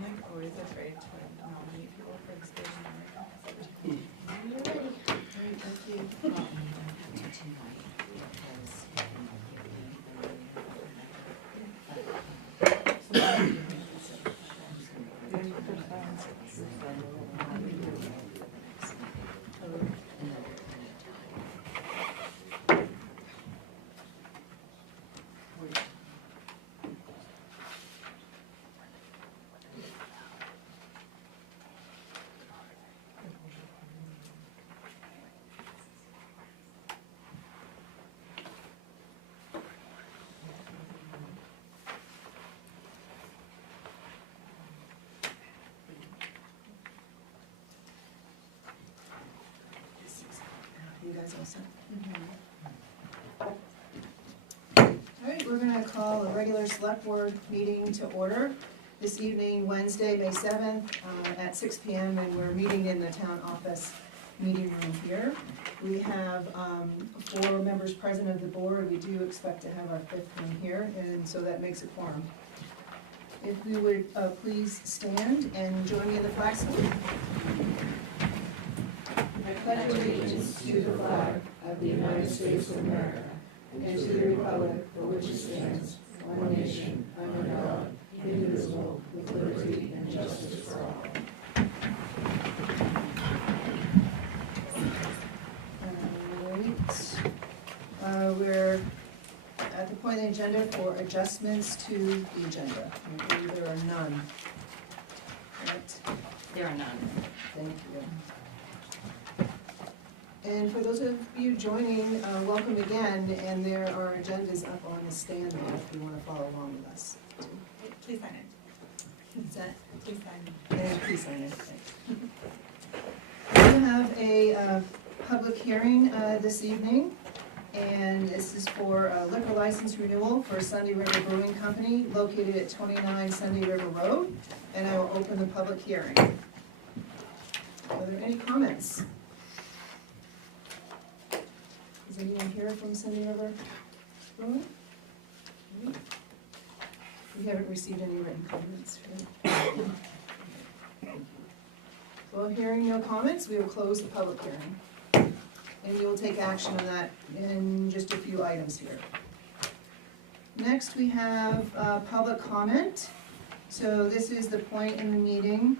I'm like always afraid to nominate people for the station. You're ready. Thank you. You guys all set? Mm-hmm. All right, we're gonna call a regular select board meeting to order this evening, Wednesday, May 7th, at 6 p.m. and we're meeting in the town office meeting room here. We have 4 members present of the board. We do expect to have our 5th one here, and so that makes a quorum. If we would please stand and join me in the flag salute. I pledge allegiance to the flag of the United States of America and to the republic for which it stands, one nation, under God, indivisible, with liberty and justice for all. We're at the point in the agenda for adjustments to the agenda. I believe there are none. Correct? There are none. Thank you. And for those of you joining, welcome again, and there are agendas up on the stand there if you want to follow along with us. Please sign it. Is that? Please sign it. And please sign it. Thanks. We have a public hearing this evening, and this is for a liquor license renewal for Sunday River Brewing Company located at 29 Sunday River Road, and I will open the public hearing. Are there any comments? Is anyone here from Sunday River Brewing? We haven't received any written comments, right? Well, hearing no comments, we will close the public hearing. And we will take action on that in just a few items here. Next, we have public comment. So this is the point in the meeting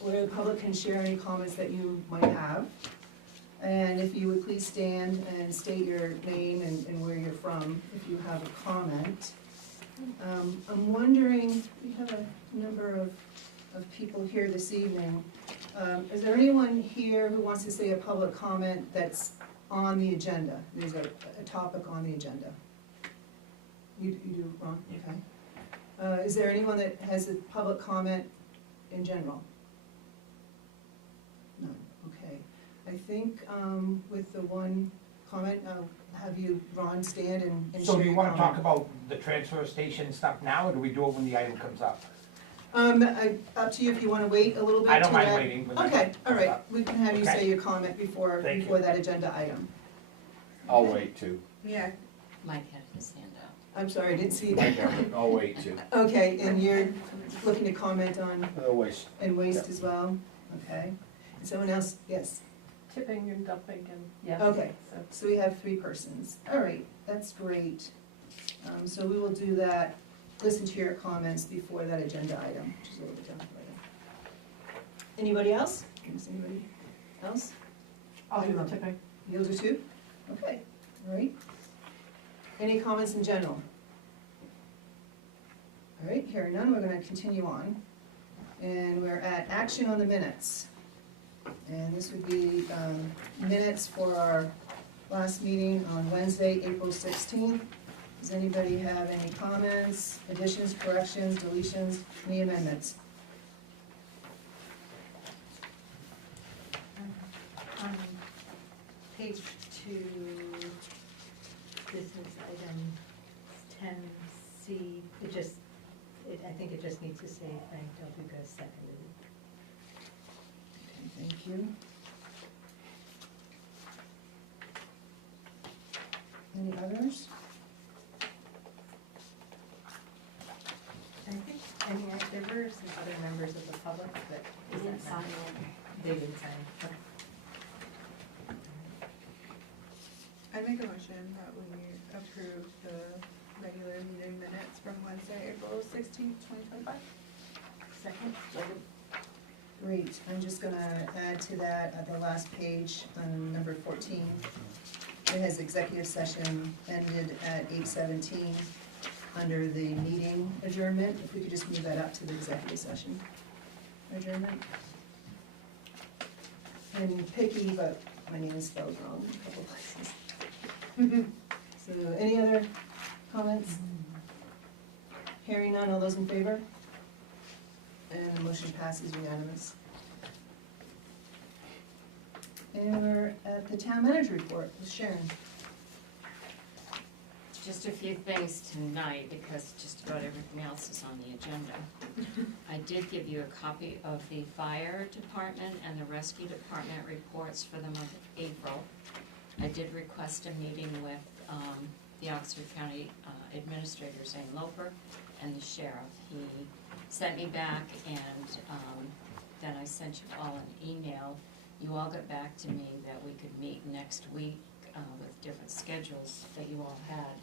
where the public can share any comments that you might have. And if you would please stand and state your name and where you're from if you have a comment. I'm wondering, we have a number of people here this evening. Is there anyone here who wants to say a public comment that's on the agenda? There's a topic on the agenda. You do, Ron? Okay. Is there anyone that has a public comment in general? None, okay. I think with the one comment, have you, Ron, stand and share So do you your wanna comment? talk about the transfer station stuff now, or do we do it when the item comes up? Up to you if you wanna wait a little bit. I don't till mind that- waiting. when the Okay, item all comes right, up. we can have you Okay. say your comment before Thank you. that agenda item. I'll wait too. Yeah. Mike had his hand up. I'm sorry, I didn't see I that. got it. I'll wait too. Okay, and you're looking to comment on, I'll wait. and waste as well? Okay. And someone else, yes, Tipping and dumping and, yes. okay, So, so we have 3 persons. All right, that's great. So we will do that, listen to your comments before that agenda item, which is a little bit down later. Anybody else? Is anybody else? I'll do the tipping. You'll do 2? Okay, all right. Any comments in general? All right, hearing none, we're gonna continue on. And we're at action on the minutes. And this would be minutes for our last meeting on Wednesday, April 16th. Does anybody have any comments, additions, corrections, deletions, any amendments? On page 2, business item 10C, I think it just needs to say Frank Del Duca seconded. Okay, thank you. Any others? I think, there were some other members of the public, but is Didn't that sign not? it. They didn't sign. Okay. I make a motion that we approve the regular meeting minutes from Wednesday, April 16th, 2025. Second? Great, I'm just gonna add to that at the last page on number 14. It has executive session ended at 8:17 under the meeting adjournment. If we could just move that up to the executive session adjournment. And picky, but my name is spelled wrong in a couple places. So any other comments? Hearing none, all those in favor? And the motion passes unanimous. And we're at the town manager report with Sharon. Just a few things tonight, because just about everything else is on the agenda. I did give you a copy of the fire department and the rescue department reports for the month of April. I did request a meeting with the Oxford County Administrator, Zane Loper, and the sheriff. He sent me back, and then I sent you all an email. You all got back to me that we could meet next week with different schedules that you all had.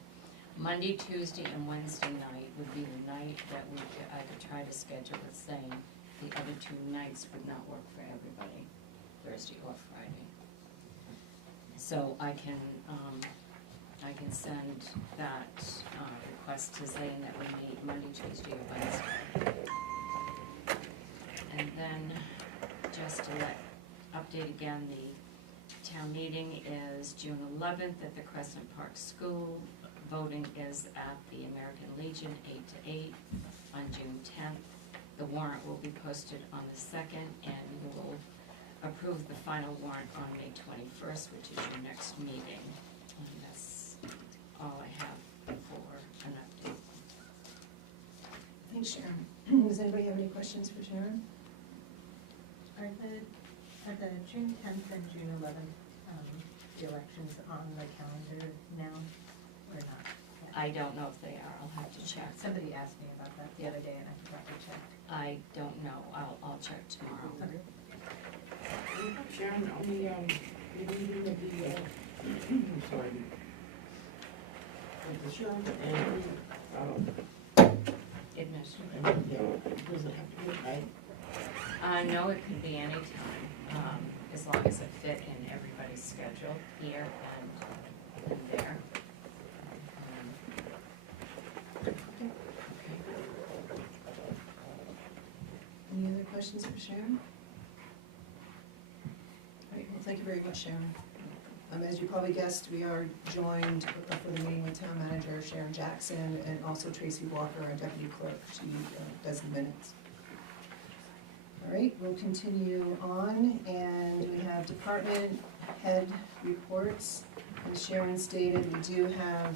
Monday, Tuesday, and Wednesday night would be the night that I could try to schedule with Zane. The other two nights would not work for everybody, Thursday or Friday. So I can send that request to Zane that we meet Monday, Tuesday, or Wednesday. And then, just to update again, the town meeting is June 11th at the Crescent Park School. Voting is at the American Legion, 8 to 8 on June 10th. The warrant will be posted on the 2nd, and you will approve the final warrant on May 21st, which is your next meeting. And that's all I have for an update. Thanks, Sharon. Does anybody have any questions for Sharon? Are the June 10th and June 11th, the elections on the calendar now, or not? I don't know if they are, I'll have to check. Somebody asked me about that the other day, and I forgot to check. I don't know, I'll check tomorrow. Okay. Sharon, on the meeting of the, I'm sorry. The Sharon and, Administrator. does it have to be at night? No, it could be any time, as long as it fit in everybody's schedule here and there. Any other questions for Sharon? All right, well, thank you very much, Sharon. As you probably guessed, we are joined for the meeting with Town Manager Sharon Jackson and also Tracy Walker, our Deputy Clerk. She does the minutes. All right, we'll continue on, and we have department head reports. As Sharon stated, we do have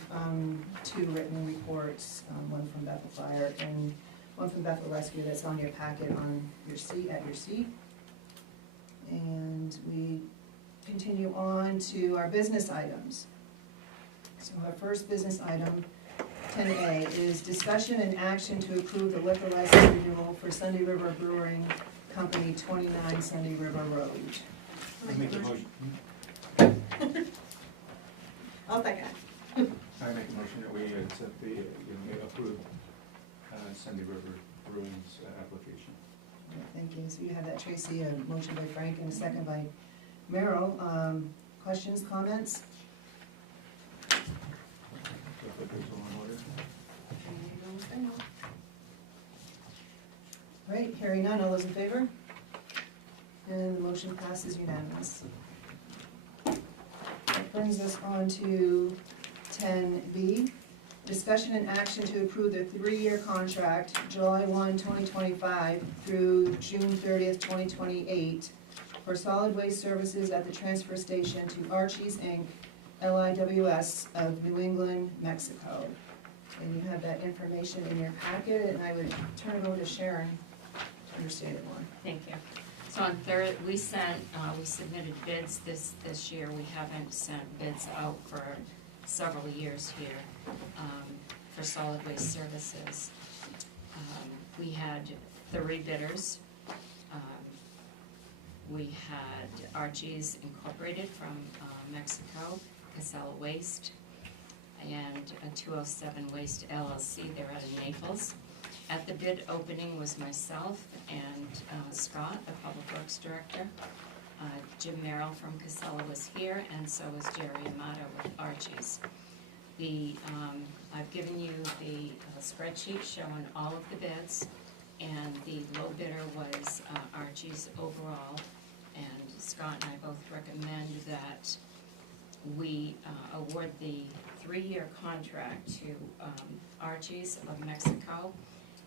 two written reports, one from Bethel Fire and one from Bethel Rescue that's on your packet on your seat, at your seat. And we continue on to our business items. So our first business item, 10A, is discussion and action to approve the liquor license renewal for Sunday River Brewing Company, 29 Sunday River Road. Make a motion. I'll second. I make a motion that we accept the, approve Sunday River Brewing's application. All right, thank you. So you have that, Tracy, a motion by Frank and a second by Merrill. Questions, comments? So if it goes on order. All right, hearing none, all those in favor? And the motion passes unanimous. That brings us on to 10B, discussion and action to approve the 3-year contract, July 1, 2025 through June 30th, 2028, for solid waste services at the transfer station to Archie's Inc., LIWS of New England, Mexico. And you have that information in your packet, and I would turn it over to Sharon to understand it more. Thank you. So on we submitted bids this year. We haven't sent bids out for several years here for solid waste services. We had 3 bidders. We had Archie's Incorporated from Mexico, Casella Waste, and 207 Waste LLC, they're out of Naples. At the bid opening was myself and Scott, the Public Works Director. Jim Merrill from Casella was here, and so was Jerry Amato with Archie's. I've given you the spreadsheet showing all of the bids, and the low bidder was Archie's overall. And Scott and I both recommend that we award the 3-year contract to Archie's of Mexico,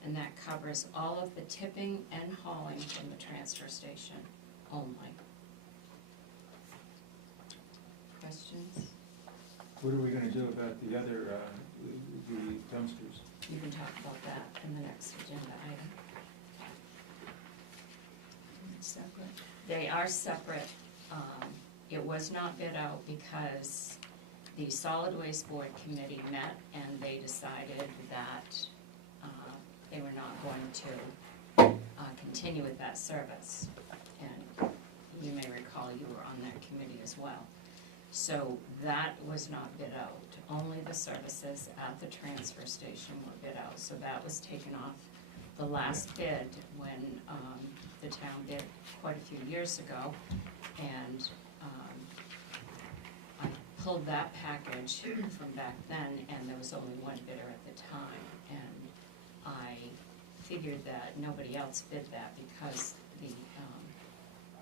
and that covers all of the tipping and hauling from the transfer station only. Questions? What are we gonna do about the other, the dumpsters? You can talk about that in the next agenda item. Separate. They are separate. It was not bid out because the Solid Waste Board Committee met and they decided that they were not going to continue with that service. And you may recall you were on that committee as well. So that was not bid out. Only the services at the transfer station were bid out. So that was taken off the last bid when the town bid quite a few years ago. And I pulled that package from back then, and there was only one bidder at the time. And I figured that nobody else bid that because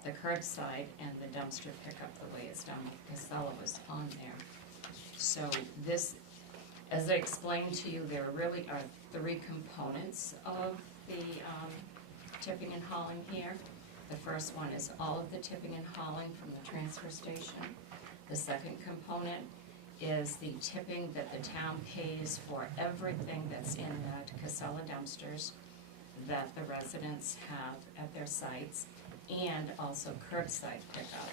the curbside and the dumpster pickup, the way it's done with Casella, was on there. So this, as I explained to you, there really are 3 components of the tipping and hauling here. The first one is all of the tipping and hauling from the transfer station. The second component is the tipping that the town pays for everything that's in the Casella dumpsters that the residents have at their sites, and also curbside pickup.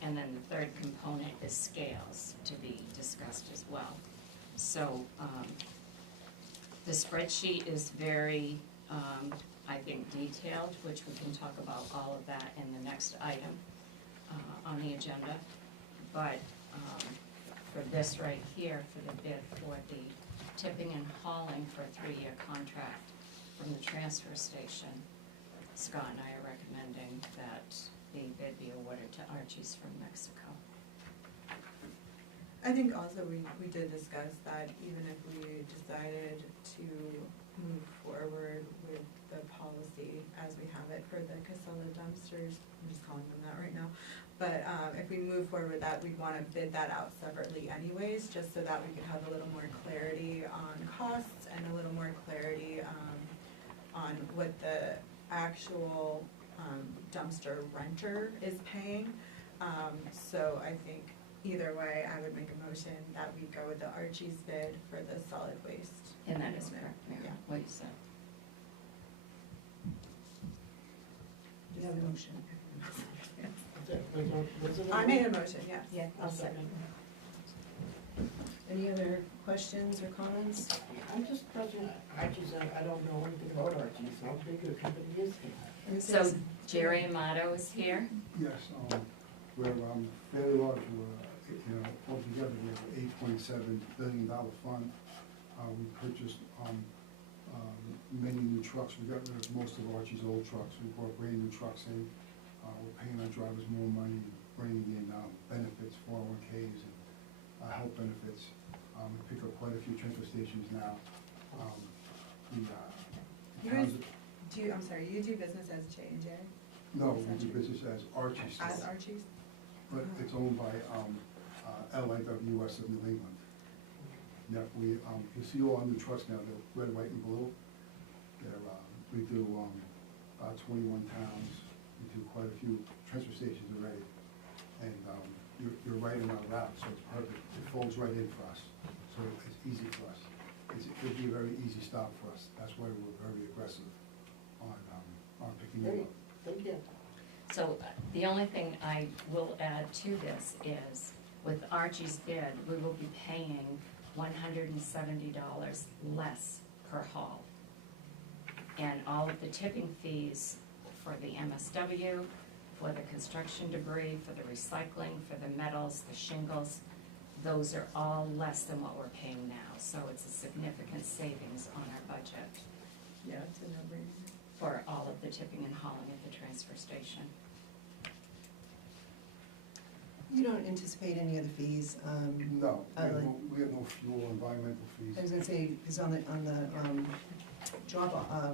And then the third component is scales to be discussed as well. So the spreadsheet is very, I think, detailed, which we can talk about all of that in the next item on the agenda. But for this right here, for the bid for the tipping and hauling for a 3-year contract from the transfer station, Scott and I are recommending that the bid be awarded to Archie's from Mexico. I think also we did discuss that even if we decided to move forward with the policy as we have it for the Casella dumpsters, I'm just calling them that right now, but if we move forward with that, we'd want to bid that out separately anyways, just so that we could have a little more clarity on costs and a little more clarity on what the actual dumpster renter is paying. So I think either way, I would make a motion that we go with the Archie's bid for the solid waste. And that is correct, Mary, Yeah. what you said. Do you have a motion? I made a motion, yes. Yeah, I'll second. Any other questions or comments? I'm just present, Archie's, I don't know anything about Archie's, how big a company is it? It So says- Jerry Amato is here. Yes, we're fairly large, altogether we have an $8.7 billion fund. We purchased many new trucks. We got rid of most of Archie's old trucks. We brought brand new trucks in. We're paying our drivers more money, bringing in benefits, 401Ks, and health benefits. We pick up quite a few transfer stations now. You guys I'm sorry, you do business as J&J? No, we do business as Archie's. As Archie's? But it's owned by LIWS of New England. Yeah, you see all our new trucks now, they're red, white, and blue. We do about 21 towns, we do quite a few transfer stations already. And you're right in our route, so it's perfect. It folds right in for us, so it's easy for us. It'd be a very easy stop for us. That's why we're very aggressive on picking them up. Thank you. So the only thing I will add to this is, with Archie's bid, we will be paying $170 less per haul. And all of the tipping fees for the MSW, for the construction debris, for the recycling, for the metals, the shingles, those are all less than what we're paying now, so it's a significant savings on our budget Yeah, it's a no-brainer. for all of the tipping and hauling at the transfer station. You don't anticipate any other fees? No, Like- we have no fuel, environmental fees. I was gonna say, because on the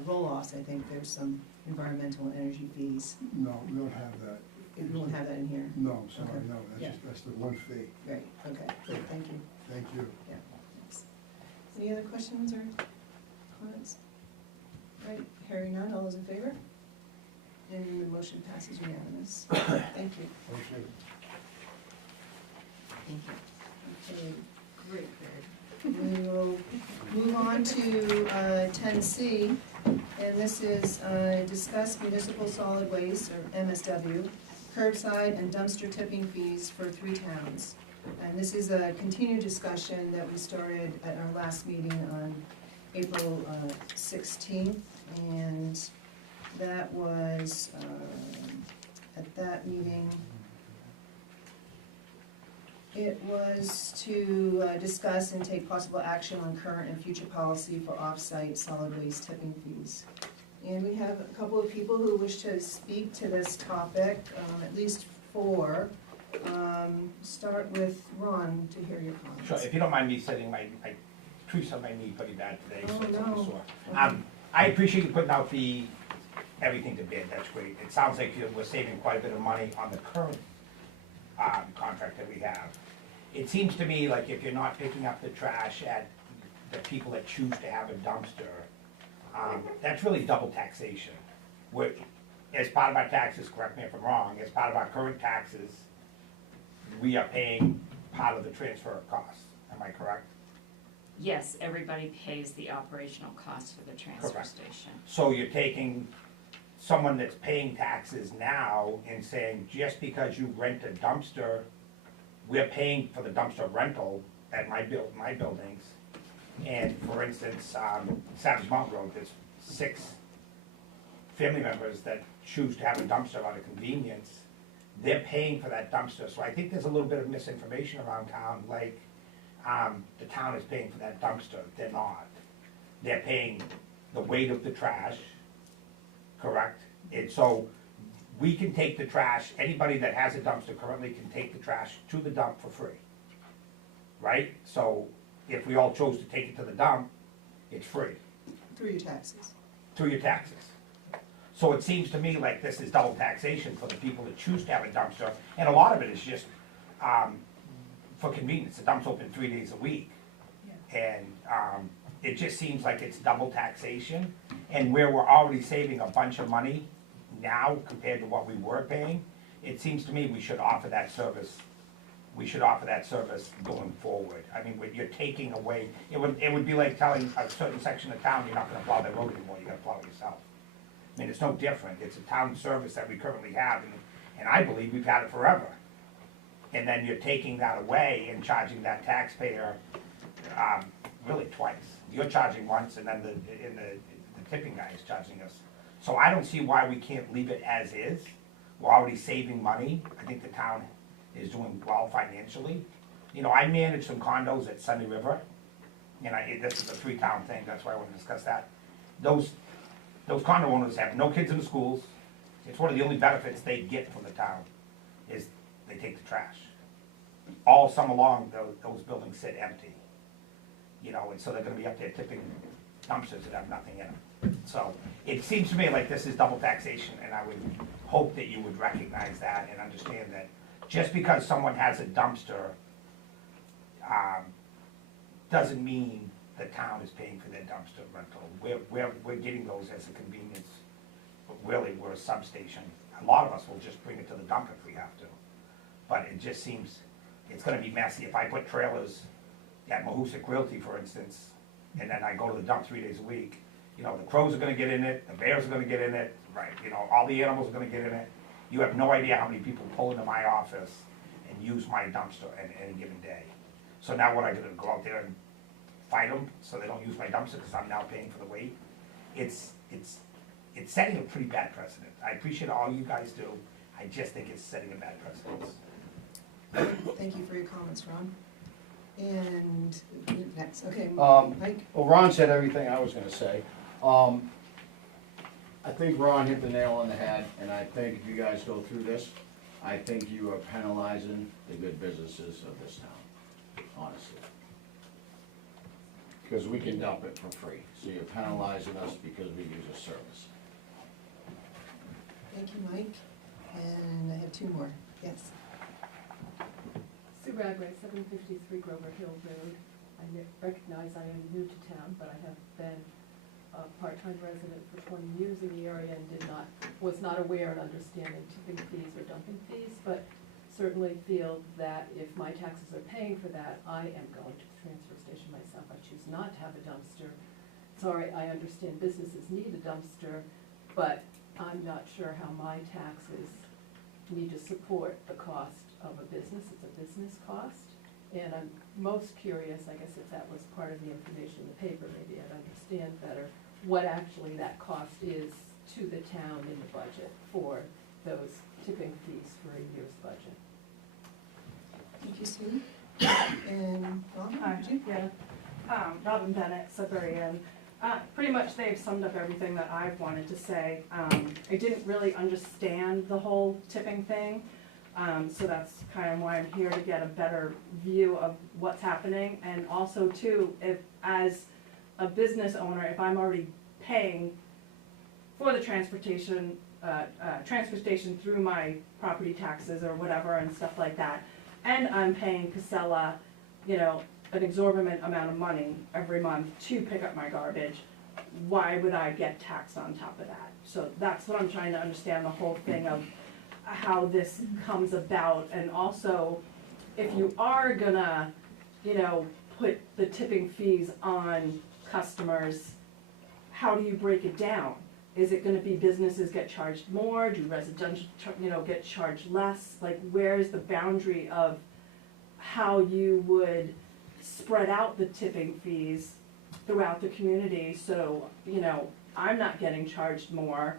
roll-offs, I think there's some environmental and energy fees. No, we don't have that. You won't have that in here? No, sorry, Okay. no, Yeah. that's the one fee. Right, okay, good, thank you. Thank you. Yeah, thanks. Any other questions or comments? Right, hearing none, all those in favor? And the motion passes unanimous. Thank you. Okay. Thank you. Okay, Great, we will move on to 10C, and this is discuss municipal solid waste, or MSW, curbside and dumpster tipping fees for 3 towns. And this is a continued discussion that we started at our last meeting on April 16th, and that was, at that meeting, it was to discuss and take possible action on current and future policy for off-site solid waste tipping fees. And we have a couple of people who wish to speak to this topic, at least 4. Start with Ron to hear your comments. Sure, if you don't mind me sitting, my tweets on my knee pretty bad today, so Oh, it's a little no. sore. Okay. I appreciate you putting out everything to bid, that's great. It sounds like we're saving quite a bit of money on the current contract that we have. It seems to me like if you're not picking up the trash at the people that choose to have a dumpster, that's really double taxation. As part of our taxes, correct me if I'm wrong, as part of our current taxes, we are paying part of the transfer costs, am I correct? Yes, everybody pays the operational cost for the transfer Correct. station. So you're taking someone that's paying taxes now and saying, just because you rent a dumpster, we're paying for the dumpster rental at my buildings. And for instance, Savage Mountain Road, there's 6 family members that choose to have a dumpster out of convenience. They're paying for that dumpster, so I think there's a little bit of misinformation around town, like, the town is paying for that dumpster, they're not. They're paying the weight of the trash, correct? And so, we can take the trash, anybody that has a dumpster currently can take the trash to the dump for free. Right? So, if we all chose to take it to the dump, it's free, Through your taxes. through your taxes. So it seems to me like this is double taxation for the people that choose to have a dumpster, and a lot of it is just, for convenience, the dump's open 3 days a week. And, it just seems like it's double taxation, and where we're already saving a bunch of money now compared to what we were paying, it seems to me we should offer that service. We should offer that service going forward. I mean, when you're taking away, it would be like telling a certain section of town, you're not gonna plow that road anymore, you gotta plow it yourself. I mean, it's no different, it's a town service that we currently have, and I believe we've had it forever. And then you're taking that away and charging that taxpayer, really twice. You're charging once, and then the tipping guy is charging us. So I don't see why we can't leave it as is. We're already saving money. I think the town is doing well financially. You know, I manage some condos at Sunny River, and this is a 3-town thing, that's why I want to discuss that. Those condo owners have no kids in the schools. It's one of the only benefits they get from the town, is they take the trash. All summer long, those buildings sit empty. You know, and so they're gonna be up there tipping dumpsters that have nothing in them. So, it seems to me like this is double taxation, and I would hope that you would recognize that and understand that just because someone has a dumpster, doesn't mean the town is paying for their dumpster rental. We're getting those as a convenience, but really, we're a substation. A lot of us will just bring it to the dump if we have to. But it just seems, it's gonna be messy. If I put trailers at Mahoosic Realty, for instance, and then I go to the dump 3 days a week, you know, the crows are gonna get in it, the bears are gonna get in it, right, you know, all the animals are gonna get in it. You have no idea how many people pull into my office and use my dumpster at any given day. So now what I go out there and fight them so they don't use my dumpster because I'm now paying for the weight? It's it's setting a pretty bad precedent. I appreciate all you guys do, I just think it's setting a bad precedent. Thank you for your comments, Ron. And next, okay, Um, Mike? Well, Ron said everything I was gonna say. I think Ron hit the nail on the head, and I think if you guys go through this, I think you are penalizing the good businesses of this town, honestly. Because we can dump it for free, so you're penalizing us because we use a service. Thank you, Mike. And I have two more. Yes. Sue Radway, 753 Grover Hill Road. I recognize I am new to town, but I have been a part-time resident for 20 years in the area and was not aware and understanding tipping fees or dumping fees, but certainly feel that if my taxes are paying for that, I am going to the transfer station myself. I choose not to have a dumpster. Sorry, I understand businesses need a dumpster, but I'm not sure how my taxes need to support the cost of a business. It's a business cost. And I'm most curious, I guess if that was part of the information in the paper, maybe I'd understand better what actually that cost is to the town in the budget for those tipping fees for a year's budget. Thank you, Sue. And Robin, Hi, would you? yeah. Robin Bennett, Sudbury Inn. Pretty much they've summed up everything that I've wanted to say. I didn't really understand the whole tipping thing, so that's kind of why I'm here, to get a better view of what's happening. And also too, if as a business owner, if I'm already paying for the transportation through my property taxes or whatever and stuff like that, and I'm paying Casella, you know, an exorbitant amount of money every month to pick up my garbage, why would I get taxed on top of that? So that's what I'm trying to understand, the whole thing of how this comes about. And also, if you are gonna, you know, put the tipping fees on customers, how do you break it down? Is it gonna be businesses get charged more, do residential, you know, get charged less? Like, where's the boundary of how you would spread out the tipping fees throughout the community, so, you know, I'm not getting charged more,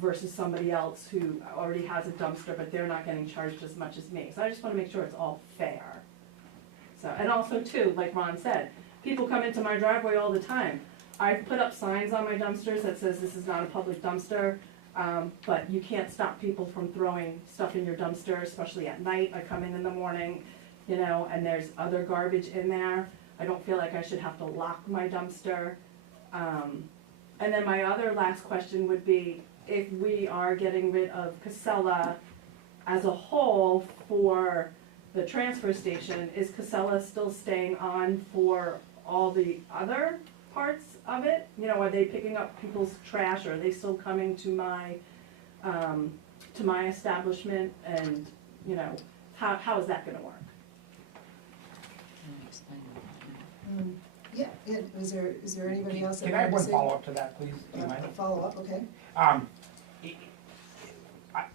versus somebody else who already has a dumpster, but they're not getting charged as much as me. So I just wanna make sure it's all fair. So, and also too, like Ron said, people come into my driveway all the time. I've put up signs on my dumpsters that says this is not a public dumpster, but you can't stop people from throwing stuff in your dumpster, especially at night. I come in the morning, you know, and there's other garbage in there. I don't feel like I should have to lock my dumpster. And then my other last question would be, if we are getting rid of Casella as a whole for the transfer station, is Casella still staying on for all the other parts of it? You know, are they picking up people's trash, or are they still coming to my establishment? And, you know, how is that gonna work? Can you explain that? Yeah, is there anybody else that Can I have one wanted to say? follow-up to that, please? Do you mind? Follow up, okay.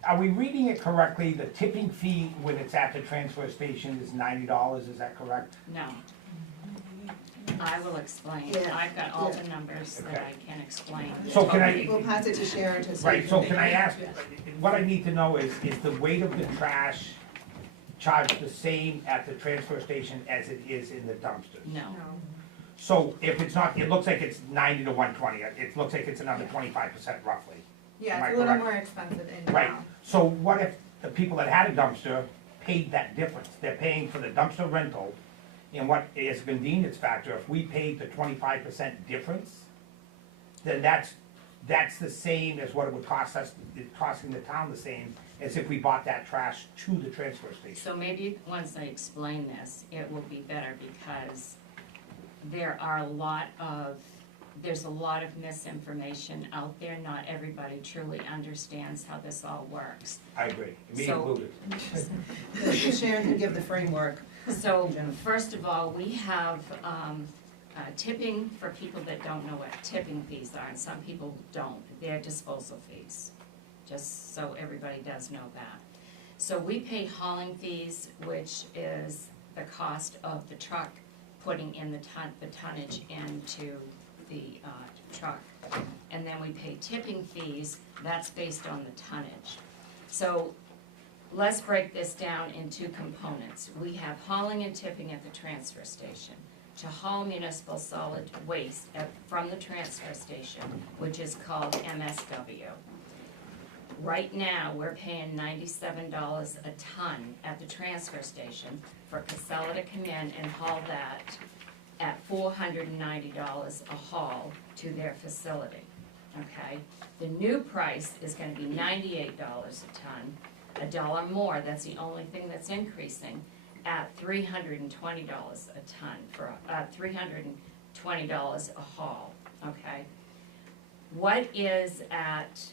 Are we reading it correctly? The tipping fee when it's at the transfer station is $90, is that correct? No. I will explain. Yeah, I've got all yeah. the numbers that Okay. I can explain. So can I- We'll pass it to Sharon to. Right, so can I ask, what I need to know is the weight of the trash charged the same at the transfer station as it is in the dumpsters? No. So if it's not, it looks like it's 90 to 120, it looks like it's another 25% roughly. Yeah, Am I it's a little correct? more expensive in Right, now. so what if the people that had a dumpster paid that difference? They're paying for the dumpster rental, and what is a convenience factor, if we paid the 25% difference, then that's the same as what it would cost us, it's costing the town the same as if we bought that trash to the transfer station. So maybe once I explain this, it will be better, because there's a lot of misinformation out there. Not everybody truly understands how this all works. I agree, me So- included. Sharon can give the framework. So, first of all, we have tipping for people that don't know what tipping fees are, and some people don't. They're disposal fees, just so everybody does know that. So we pay hauling fees, which is the cost of the truck putting in the tonnage into the truck. and then we pay tipping fees, that's based on the tonnage. So let's break this down in two components. We have hauling and tipping at the transfer station. To haul municipal solid waste from the transfer station, which is called MSW. Right now, we're paying $97 a ton at the transfer station for Casella to come in and haul that at $490 a haul to their facility, okay? The new price is gonna be $98 a ton, a dollar more, that's the only thing that's increasing, at $320 a ton for, $320 a haul, okay? What is at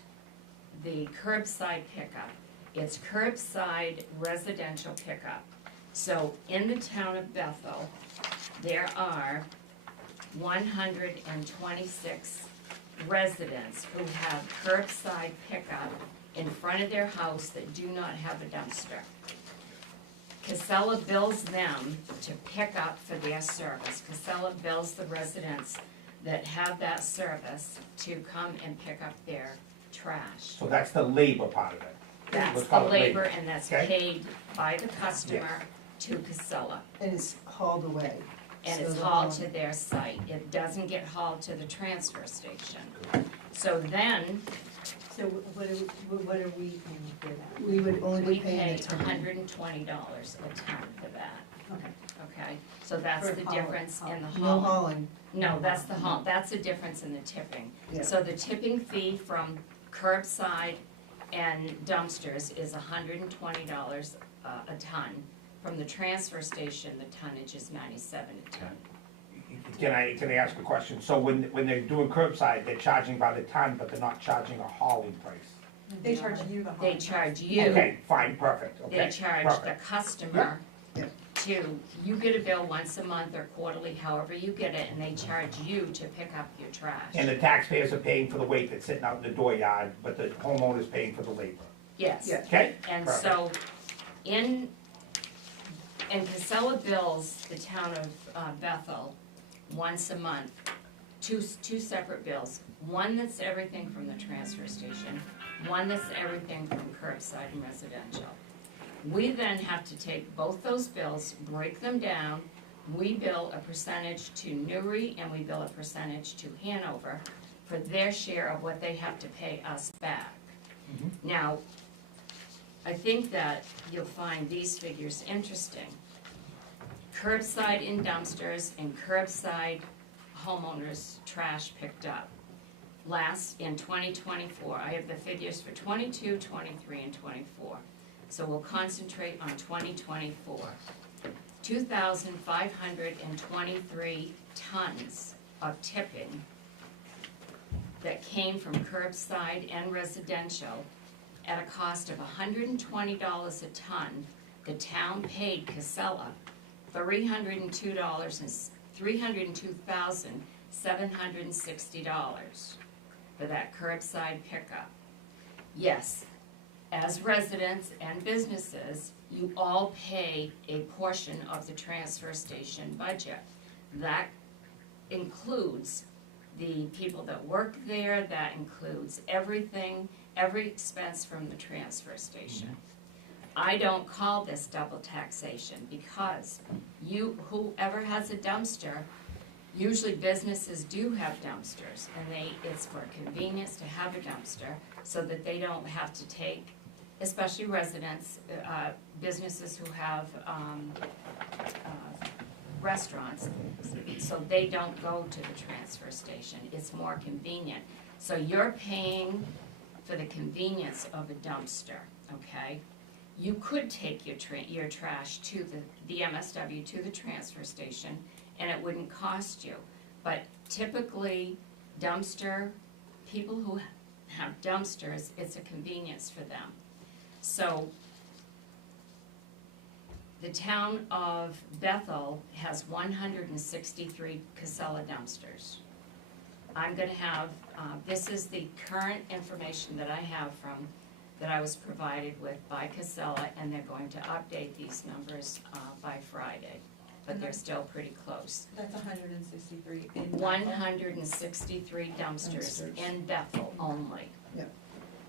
the curbside pickup? It's curbside residential pickup. So in the town of Bethel, there are 126 residents who have curbside pickup in front of their house that do not have a dumpster. Casella bills them to pick up for their service. Casella bills the residents that have that service to come and pick up their trash. So that's the labor part of it. That's Let's the call it labor, and that's okay? paid by the customer to Casella. And it's hauled away. And So it's the hauled hauling- to their site. It doesn't get hauled to the transfer station. So then, So what are we paying for that? We would only we be paying pay the tipping. $120 a ton for that, Okay. okay? So that's For the hauling, difference in the No hauling. hauling. No, that's the haul, that's the difference in the tipping. Yeah. So the tipping fee from curbside and dumpsters is $120 a ton. From the transfer station, the tonnage is $97 a ton. Can I ask a question? So when they're doing curbside, they're charging by the ton, but they're not charging a hauling price? They charge you the They hauling charge cost. you, Okay, fine, perfect, okay. they charge the perfect. customer Yeah. you get a bill once a month or quarterly, however you get it, and they charge you to pick up your trash. And the taxpayers are paying for the weight that's sitting out in the dooryard, but the homeowner's paying for the labor, Yes. Yeah. okay? And Perfect. so, and Casella bills the town of Bethel once a month, two separate bills. One that's everything from the transfer station, one that's everything from curbside and residential. We then have to take both those bills, break them down. We bill a percentage to Newry and we bill a percentage to Hanover for their share of what they have to pay us back. Mhm. Now, I think that you'll find these figures interesting. Curbside in dumpsters and curbside homeowners' trash picked up. In 2024, I have the figures for 22, 23, and 24. So we'll concentrate on 2024. 2,523 tons of tipping that came from curbside and residential at a cost of $120 a ton. The town paid Casella $302,760 for that curbside pickup. Yes, as residents and businesses, you all pay a portion of the transfer station budget. That includes the people that work there, that includes everything, every expense from the transfer station. I don't call this double taxation because whoever has a dumpster, usually businesses do have dumpsters, and it's for convenience to have a dumpster so that they don't have to take, especially residents, businesses who have restaurants, so they don't go to the transfer station. It's more convenient. So you're paying for the convenience of a dumpster, okay? You could take your trash to the MSW to the transfer station, and it wouldn't cost you. But typically, people who have dumpsters, it's a convenience for them. So, the town of Bethel has 163 Casella dumpsters. I'm gonna have, this is the current information that I have that I was provided with by Casella, and they're going to update these numbers by Friday. but they're still pretty close. That's 163 in Bethel. 163 dumpsters in Bethel only. Yep.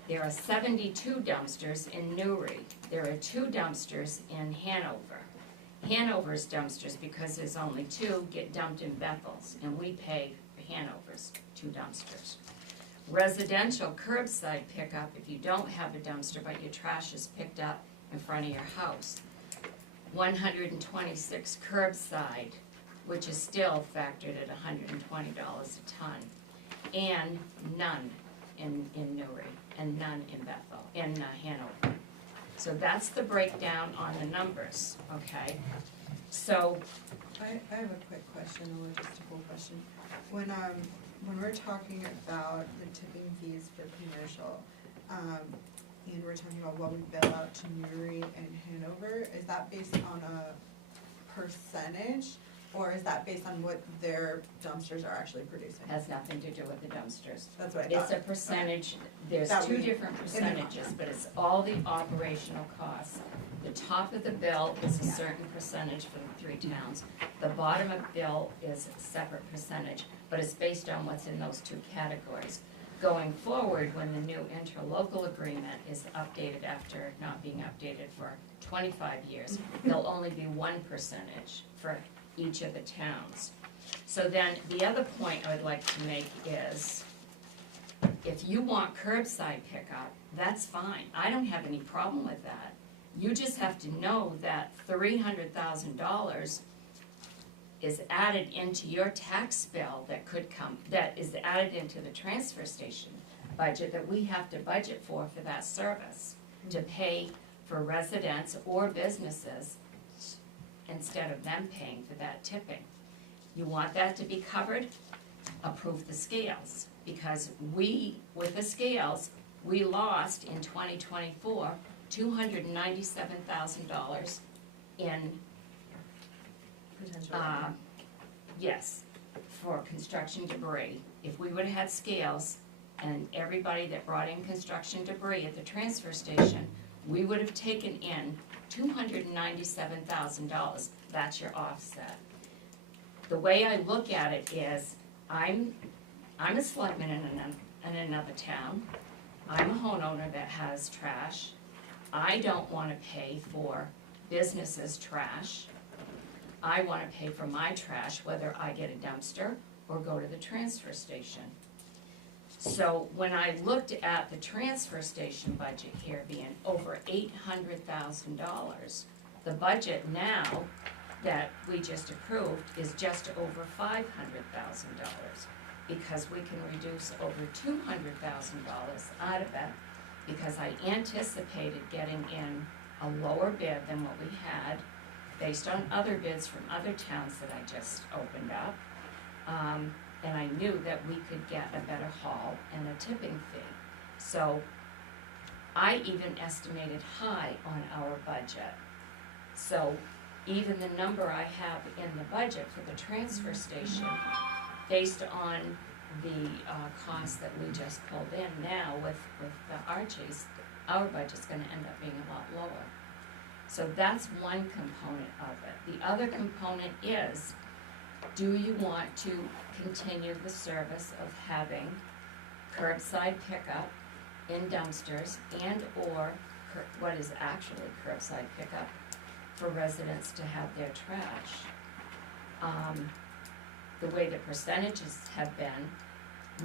There are 72 dumpsters in Newry. There are 2 dumpsters in Hanover. Hanover's dumpsters, because there's only 2, get dumped in Bethel's, and we pay for Hanover's 2 dumpsters. Residential curbside pickup, if you don't have a dumpster but your trash is picked up in front of your house. 126 curbside, which is still factored at $120 a ton. And none in Newry, and none in Bethel, in Hanover. So that's the breakdown on the numbers, okay? So, I have a quick question, a logistical question. When we're talking about the tipping fees for commercial, and we're talking about what we bill out to Newry and Hanover, is that based on a percentage? Or is that based on what their dumpsters are actually producing? has nothing to do with the dumpsters. That's what I thought. It's a percentage, there's That 2 we- different in the percentages, contract. but it's all the operational costs. The top of the bill is a certain percentage for the 3 towns. The bottom of the bill is a separate percentage, but it's based on what's in those 2 categories. Going forward, when the new interlocal agreement is updated after not being updated for 25 years, there'll only be 1 percentage for each of the towns. So then, the other point I would like to make is, if you want curbside pickup, that's fine, I don't have any problem with that. You just have to know that $300,000 is added into your tax bill that is added into the transfer station budget that we have to budget for that service, to pay for residents or businesses instead of them paying for that tipping. You want that to be covered? Approve the scales, because with the scales, we lost in 2024, $297,000 in, Potential. yes, for construction debris. If we would've had scales and everybody that brought in construction debris at the transfer station, we would have taken in $297,000, that's your offset. The way I look at it is, I'm a selectman in another town, I'm a homeowner that has trash, I don't wanna pay for businesses' trash, I wanna pay for my trash, whether I get a dumpster or go to the transfer station. So when I looked at the transfer station budget here being over $800,000, the budget now that we just approved is just over $500,000, because we can reduce over $200,000 out of it, because I anticipated getting in a lower bid than what we had, based on other bids from other towns that I just opened up. And I knew that we could get a better haul and a tipping fee. So I even estimated high on our budget. So even the number I have in the budget for the transfer station, based on the cost that we just pulled in now with the Archies, our budget's gonna end up being a lot lower. So that's one component of it. The other component is, do you want to continue the service of having curbside pickup in dumpsters and/or what is actually curbside pickup for residents to have their trash? The way the percentages have been,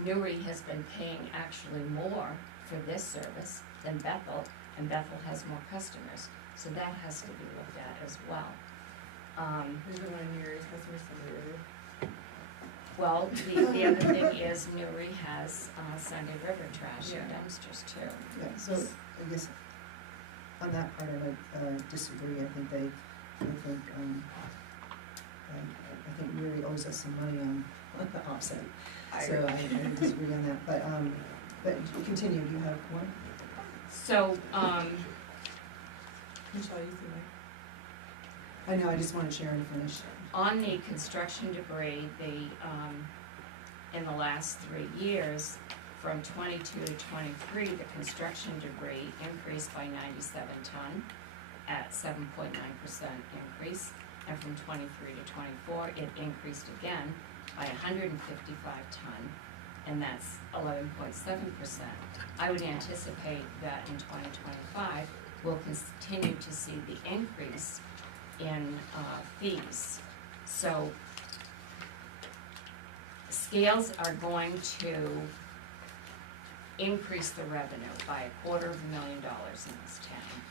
Newry has been paying actually more for this service than Bethel, and Bethel has more customers, so that has to be looked at as well. There's been one of Newry's customers from the river. Well, the other thing is Newry has Sunday River trash and Yeah. dumpsters too. Yeah, so I guess on that part I would disagree. I think Mary owes us some money on the offset. So I disagree on that, but continue, you have one? So, Michelle, you see I know, I just wanted Sharon to finish. on the construction debris, in the last 3 years, from 22 to 23, the construction debris increased by 97 ton at 7.9% increase. and from 23 to 24, it increased again by 155 ton, and that's 11.7%. I would anticipate that in 2025, we'll continue to see the increase in fees. So scales are going to increase the revenue by $250,000 in this town.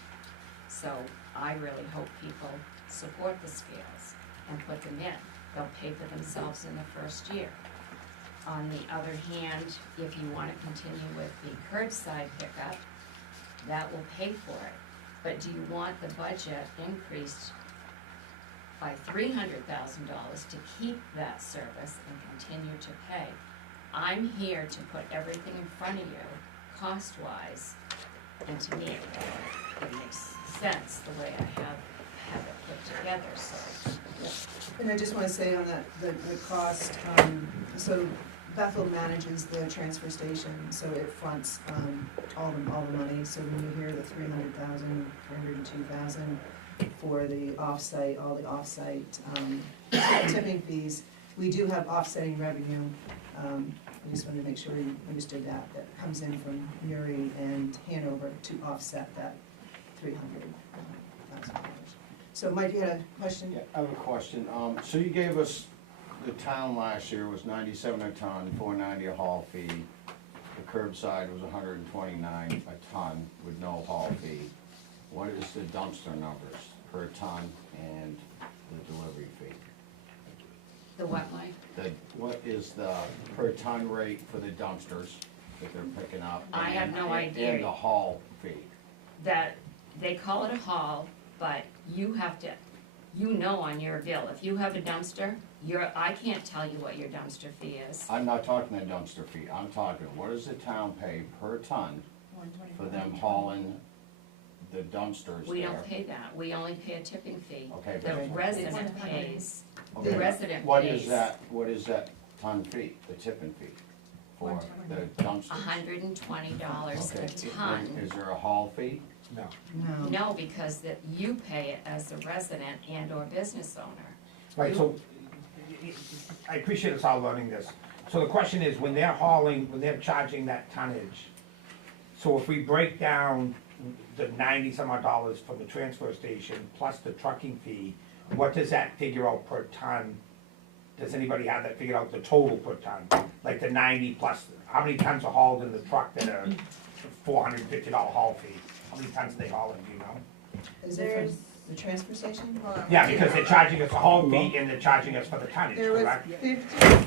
So I really hope people support the scales and put them in. They'll pay for themselves in the first year. On the other hand, if you want to continue with the curbside pickup, that will pay for it. But do you want the budget increased by $300,000 to keep that service and continue to pay? I'm here to put everything in front of you, cost-wise, and to me it makes sense the way I have it put together, so. And I just wanna say on that, the cost, so Bethel manages the transfer station, so it fronts, all the money, so when you hear the 300,000, 302,000 for the offsite, all the offsite, tipping fees, we do have offsetting revenue, I just wanted to make sure you understood that comes in from Murray and Hanover to offset that $300,000. So Mike, you had a question? Yeah, I have a question. So you gave us, the town last year was 97 a ton, 490 a haul fee. The curbside was 129 a ton with no haul fee. What is the dumpster numbers per ton and the delivery fee? The what, Mike? What is the per ton rate for the dumpsters that they're picking up? I have no idea. And the haul fee? That, they call it a haul, but you have to, you know on your bill, if you have a dumpster, I can't tell you what your dumpster fee is. I'm not talking the dumpster fee. I'm talking, what does the town pay per ton for them hauling the dumpsters We there? don't pay that, we only pay a tipping fee. Okay, The but- resident pays, the Okay. resident What pays is that ton fee, the tipping fee for the dumpsters? $120 Okay. a ton. Is there a haul fee? No. No. No, because that you pay it as a resident and or business owner. Right, so, I appreciate us all learning this. So the question is, when they're hauling, when they're charging that tonnage, so if we break down the 90 some odd dollars from the transfer station plus the trucking fee, what does that figure out per ton? Does anybody have that figured out, the total per ton? Like the 90 plus, how many tons are hauled in the truck that are $450 haul fee? How many tons are they hauling, do you know? Is it from the transfer station? Hold on. Yeah, because they're charging us a haul fee and they're charging us for the tonnage, There was correct? 56.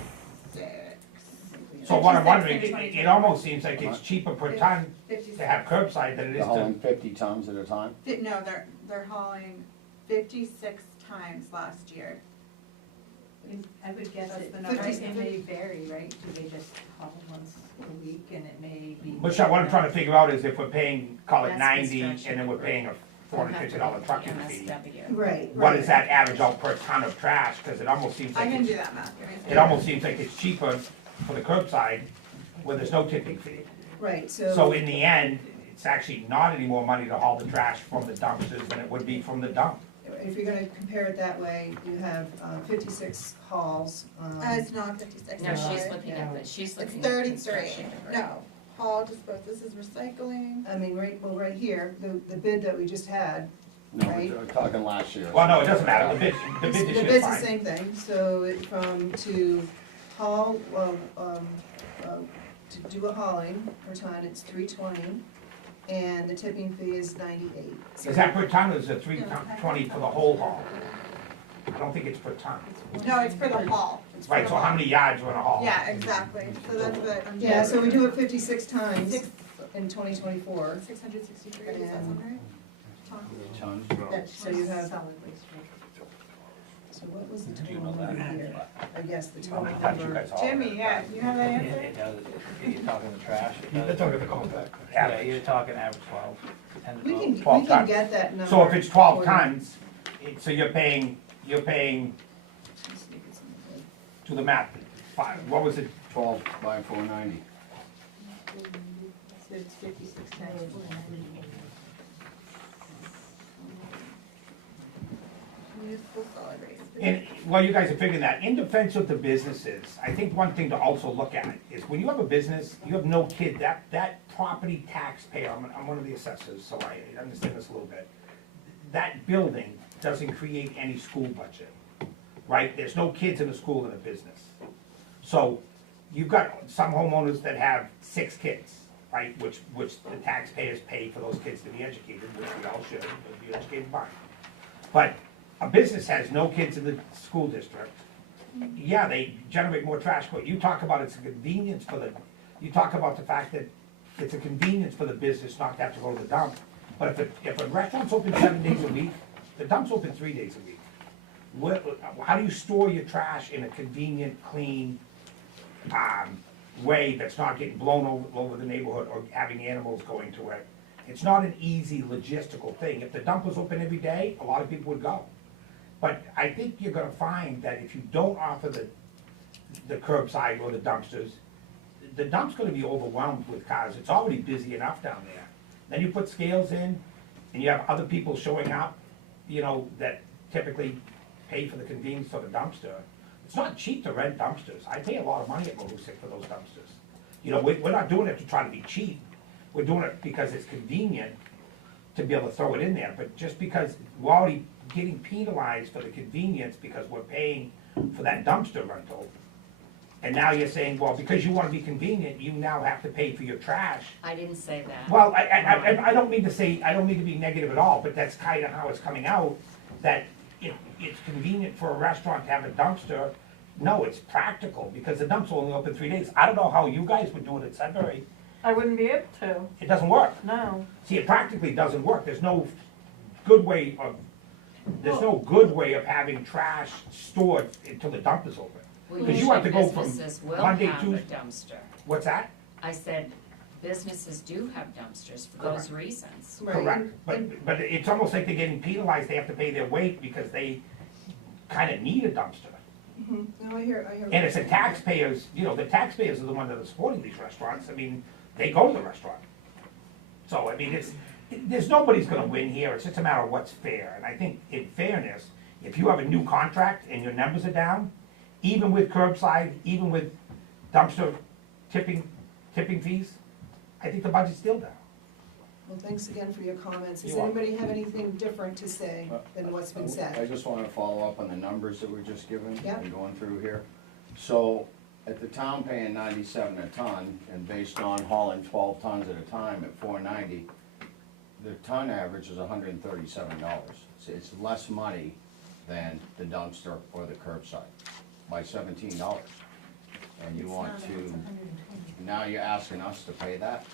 So what I'm 56 wondering, in it almost seems like it's cheaper per ton 56. to have curbside than it They're is hauling to, 50 tons at a time? No, they're hauling 56 times last year. I would guess That's it, the number. it may vary, right? Do they just haul once a week and it may be. which what I'm trying to figure out is if we're paying, call it That's 90, construction. and then we're paying a $450 trucking fee. MSW. Right. What does that average out per ton of trash? Cause it almost seems I like can do it's, that math. Give me a it second. almost seems like it's cheaper for the curbside when there's no tipping fee. Right, So in the end, it's actually not any more money to haul the trash from the dumpsters than it would be from the dump. if you're gonna compare it that way, you have 56 hauls. It's not 56. No, I'm she's sorry. looking at the, she's It's looking at 33. construction. No, haul, dispose, this is recycling. I mean, right here, the bid that we just had, No, Right. we're talking last year. Well, no, it doesn't matter, the bid the this year's bid's the fine. same thing, so to haul, to do a hauling per ton, it's $320, and the tipping fee is $98. Is that per ton or is it $320 for the whole haul? I don't think it's per ton. No, it's for the haul. It's for Right, the so how haul. many yards are in a haul? Yeah, exactly. So that's what I'm. Yeah, so we do it 56 times Six- in 2024. 663, does that sound right? Tom? Tons. That's So you have- solid waste, right? So what was the total number here? I guess the How total many tons you number. guys haul? Jimmy, yeah, you have that answer? It does, you're talking the trash. They're talking the compact. Yeah, Average. you're talking average 12, 10 to We 12. can, we 12 can tons. get that number. So if it's 12 for- tons, so you're paying, to the math, what was it? 12 by 490. So it's 56 times 490. municipal solid waste. And while you guys are figuring that, in defense of the businesses, I think one thing to also look at is when you have a business, you have no kid, that property taxpayer, I'm one of the assessors, so I understand this a little bit. That building doesn't create any school budget, right? There's no kids in a school in a business. So you've got some homeowners that have 6 kids, right? Which the taxpayers pay for those kids to be educated, which we all should, be educated by. But a business has no kids in the school district. Yeah, they generate more trash, but you talk about it's a convenience for you talk about the fact that it's a convenience for the business not to have to go to the dump. But if a restaurant's open 7 days a week, the dump's open 3 days a week. How do you store your trash in a convenient, clean, way that's not getting blown over the neighborhood or having animals going to it? It's not an easy logistical thing. If the dump was open every day, a lot of people would go. But I think you're gonna find that if you don't offer the curbside or the dumpsters, the dump's gonna be overwhelmed with cars. It's already busy enough down there. Then you put scales in, and you have other people showing up, you know, that typically pay for the convenience of the dumpster. It's not cheap to rent dumpsters. I pay a lot of money at Mahoosic for those dumpsters. You know, we're not doing it to try to be cheap. We're doing it because it's convenient to be able to throw it in there. But just because we're already getting penalized for the convenience because we're paying for that dumpster rental, and now you're saying, well, because you want to be convenient, you now have to pay for your trash. I didn't say that. Well, I don't mean to say, I don't mean to be negative at all, but that's kind of how it's coming out, that it's convenient for a restaurant to have a dumpster. No, it's practical, because the dump's only open 3 days. I don't know how you guys would do it at Sudbury. I wouldn't be able to, It doesn't work. no. See, it practically doesn't work. There's no good way of having trash stored until the dump is open. Well, Because you usually have to go from businesses will Monday, have a Tuesday. dumpster. What's that? I said, businesses do have dumpsters for those reasons. Right, Correct. and- But it's almost like they're getting penalized. They have to pay their weight because they kind of need a dumpster. No, I hear. And it's the taxpayers, you know, the taxpayers are the ones that are supporting these restaurants. I mean, they go to the restaurant. So, I mean, there's nobody's gonna win here. It's just a matter of what's fair. And I think in fairness, if you have a new contract and your numbers are down, even with curbside, even with dumpster tipping fees, I think the budget's still down. Well, thanks again for your comments. Does You're welcome. anybody have anything different to say than what's been I said? just wanna follow up on the numbers that were just given Yeah. and going through here. So, at the town paying 97 a ton, and based on hauling 12 tons at a time at $4.90, the ton average is $137. So it's less money than the dumpster or the curbside, by $17. And you want to, now you're asking us to pay that?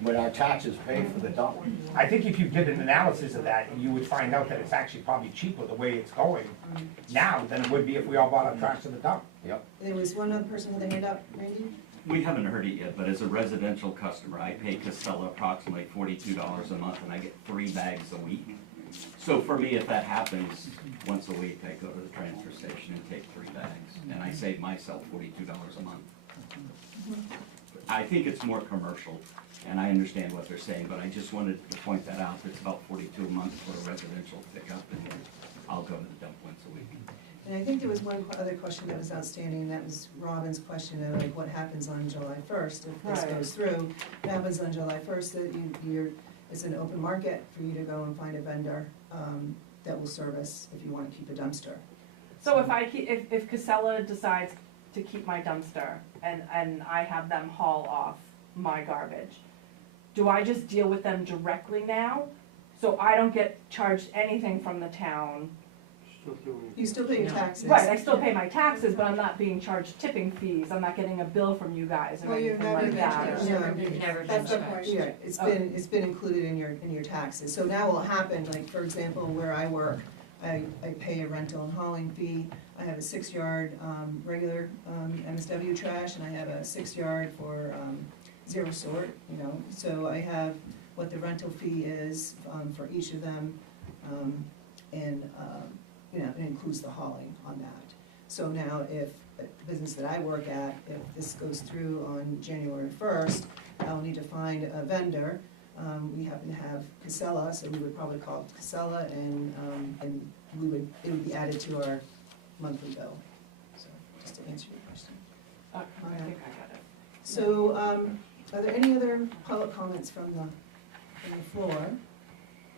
When our taxes pay for the dump. I think if you did an analysis of that, you would find out that it's actually probably cheaper the way it's going now than it would be if we all bought our trash to the dump. Yep. There was one other person with a hand up, Randy? We haven't heard it yet, but as a residential customer, I pay Casella approximately $42 a month, and I get 3 bags a week. So for me, if that happens once a week, I go to the transfer station and take 3 bags, and I save myself $42 a month. I think it's more commercial, and I understand what they're saying, but I just wanted to point that out. It's about $42 a month for a residential pickup, and I'll go to the dump once a week. And I think there was one other question that was outstanding, and that was Robin's question of like what happens on July 1st if this Right. goes through. What happens on July 1st, that it's an open market for you to go and find a vendor that will service if you want to keep a dumpster. So if Casella decides to keep my dumpster and I have them haul off my garbage, do I just deal with them directly now? So I don't get charged anything from the town? You still pay your No. taxes. Right, I still pay my taxes, but I'm not being charged tipping fees, I'm not getting a bill from you guys or Well, you've anything never like that. been charged. No. You've never been That's the charged. point. Yeah, it's been included in your taxes. So now what'll happen, like, for example, where I work, I pay a rental and hauling fee. I have a 6-yard, regular, MSW trash, and I have a 6-yard for, zero sort, you know. So I have what the rental fee is, for each of them, and, you know, it includes the hauling on that. So now if the business that I work at, if this goes through on January 1st, I'll need to find a vendor We happen to have Casella, so we would probably call it Casella, and it would be added to our monthly bill. So, just to answer your question. I think I got it. So, are there any other public comments from the floor?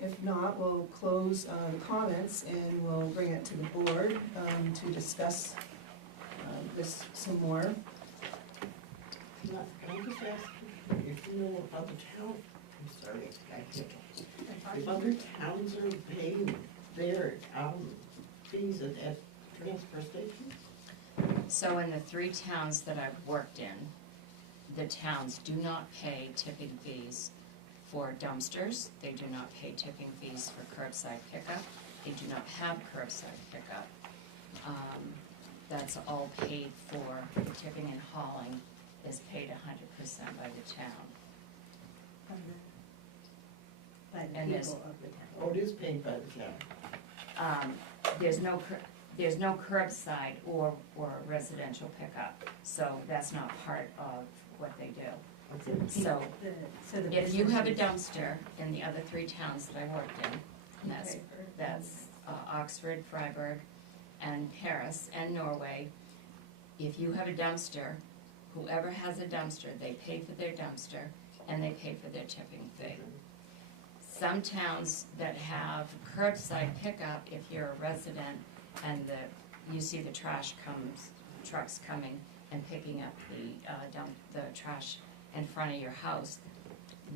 If not, we'll close the comments and we'll bring it to the board to discuss this some more. Can I just ask you if you know about the town, I'm sorry, if other towns are paying their fees at transfer stations? So in the 3 towns that I've worked in, the towns do not pay tipping fees for dumpsters. They do not pay tipping fees for curbside pickup. They do not have curbside pickup. That's all paid for. The tipping and hauling is paid 100% by the town. By the And people of the town. Oh, it is paid by the town. There's no curbside or residential pickup, so that's not part of what they do. So if you have a dumpster in the other 3 towns that I worked in, and that's Oxford, Freiburg, and Paris, and Norway, if you have a dumpster, whoever has a dumpster, they pay for their dumpster, and they pay for their tipping fee. Some towns that have curbside pickup, if you're a resident and you see the trucks coming and picking up the trash in front of your house,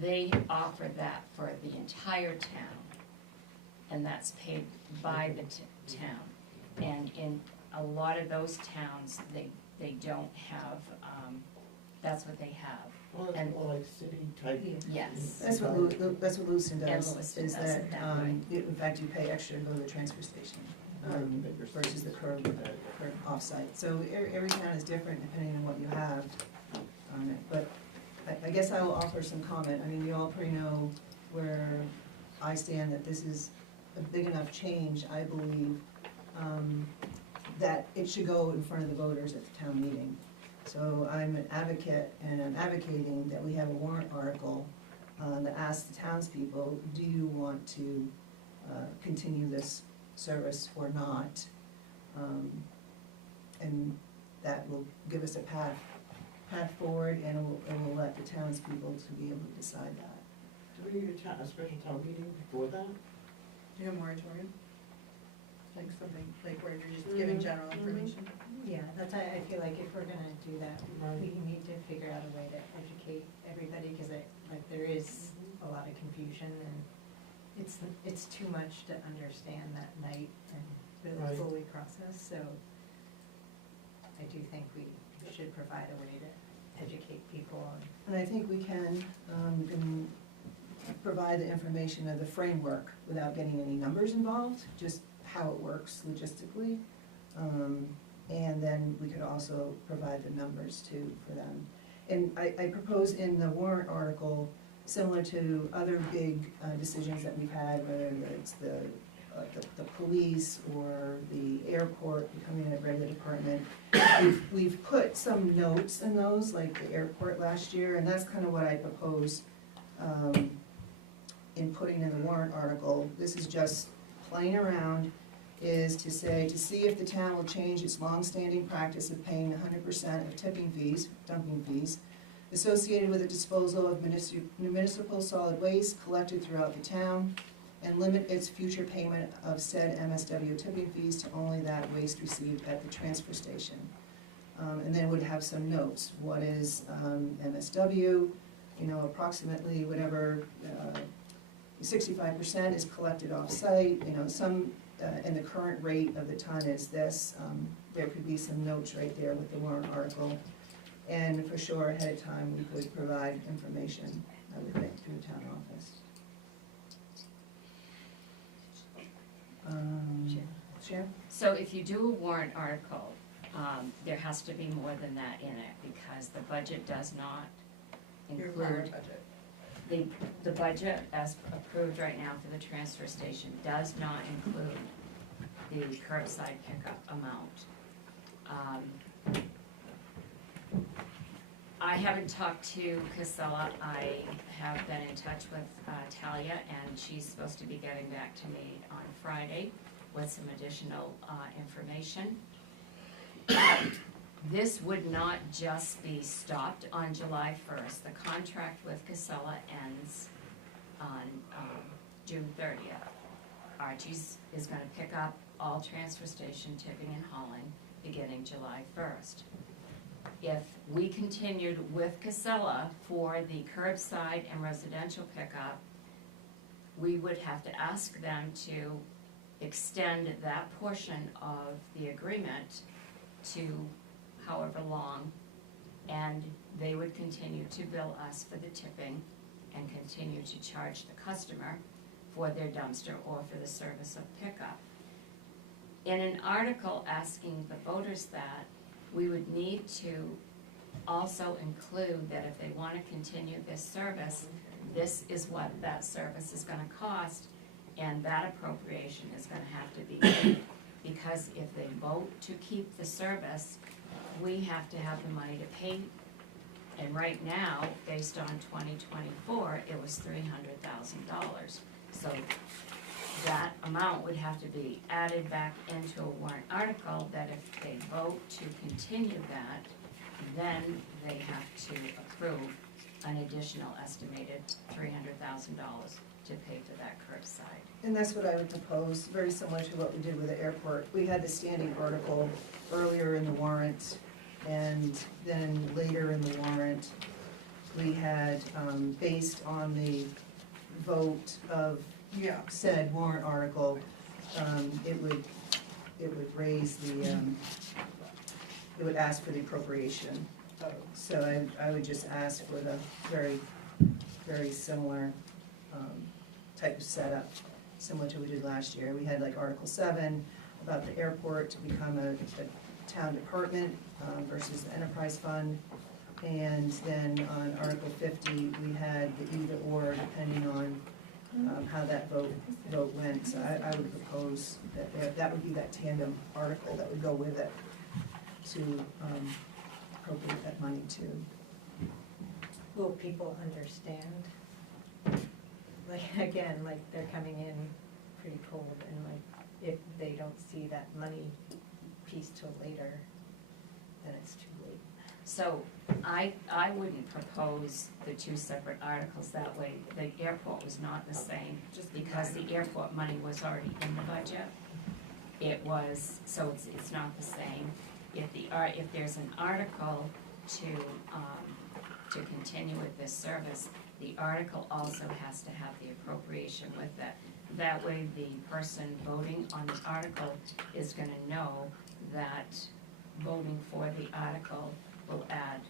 they offer that for the entire town, and that's paid by the town. And in a lot of those towns, they don't have, that's what they have. Well, it's And- more like city type. Yes. That's what Lewiston And does, Lewiston is does that, it that way. in fact, you pay extra to go to the transfer station, versus the curb offsite. So every town is different depending on what you have on it, but I guess I will offer some comment. I mean, you all pretty know where I stand, that this is a big enough change, I believe, that it should go in front of the voters at the town meeting. So I'm an advocate, and I'm advocating that we have a warrant article that asks the townspeople, do you want to continue this service or not? And that will give us a path forward, and it will let the townspeople to be able to decide that. Do we need a special town meeting before that? Do you have a moratorium? Like something, like where you're just giving general information? Yeah, that's why I feel like if we're gonna do that, Right. we need to figure out a way to educate everybody, cause there is a lot of confusion, and it's too much to understand that night and really Right. fully process, so I do think we should provide a way to educate people on. And I think we can provide the information of the framework without getting any numbers involved, just how it works logistically. And then we could also provide the numbers too for them. And I propose in the warrant article, similar to other big decisions that we've had, whether it's the police or the airport becoming a regular department, we've put some notes in those, like the airport last year, and that's kind of what I propose in putting in the warrant article. This is just playing around, is to say, to see if the town will change its longstanding practice of paying 100% of tipping fees, dumping fees, associated with the disposal of municipal solid waste collected throughout the town, and limit its future payment of said MSW tipping fees to only that waste received at the transfer station. And then it would have some notes. What is MSW? Approximately whatever 65% is collected off-site, and the current rate of the ton is this. There could be some notes right there with the warrant article. And for sure, ahead of time, we could provide information, I would think, through the town office. Chair? So if you do a warrant article, there has to be more than that in it, because the budget does not Your current include, budget. the budget as approved right now for the transfer station does not include the curbside pickup amount. I haven't talked to Casella. I have been in touch with Talia, and she's supposed to be getting back to me on Friday with some additional information. This would not just be stopped on July 1st. The contract with Casella ends on June 30th. Archie's is gonna pick up all transfer station tipping and hauling beginning July 1st. If we continued with Casella for the curbside and residential pickup, we would have to ask them to extend that portion of the agreement to however long, and they would continue to bill us for the tipping and continue to charge the customer for their dumpster or for the service of pickup. In an article asking the voters that, we would need to also include that if they want to continue this service, this is what that service is going to cost, and that appropriation is going to have to be made. Because if they vote to keep the service, we have to have the money to pay. And right now, based on 2024, it was $300,000. So that amount would have to be added back into a warrant article that if they vote to continue that, then they have to approve an additional estimated $300,000 to pay for that curbside. And that's what I would propose, very similar to what we did with the airport. We had the standing article earlier in the warrant, and then later in the warrant, we had, based on the vote of said warrant article, it would raise the, it would ask for the appropriation. So I would just ask for the very similar type of setup, similar to what we did last year. We had like Article 7 about the airport to become a town department versus the enterprise fund. And then on Article 50, we had the either or, depending on how that vote went. So I would propose that that would be that tandem article that would go with it to appropriate that money to. Will people understand? Like, again, like, they're coming in pretty cold, and like, if they don't see that money piece till later, then it's too late. So I wouldn't propose the two separate articles that way. The airport was not the same, just because the airport money was already in the budget. It was, so it's not the same. If there's an article to continue with this service, the article also has to have the appropriation with it. That way the person voting on the article is gonna know that voting for the article will add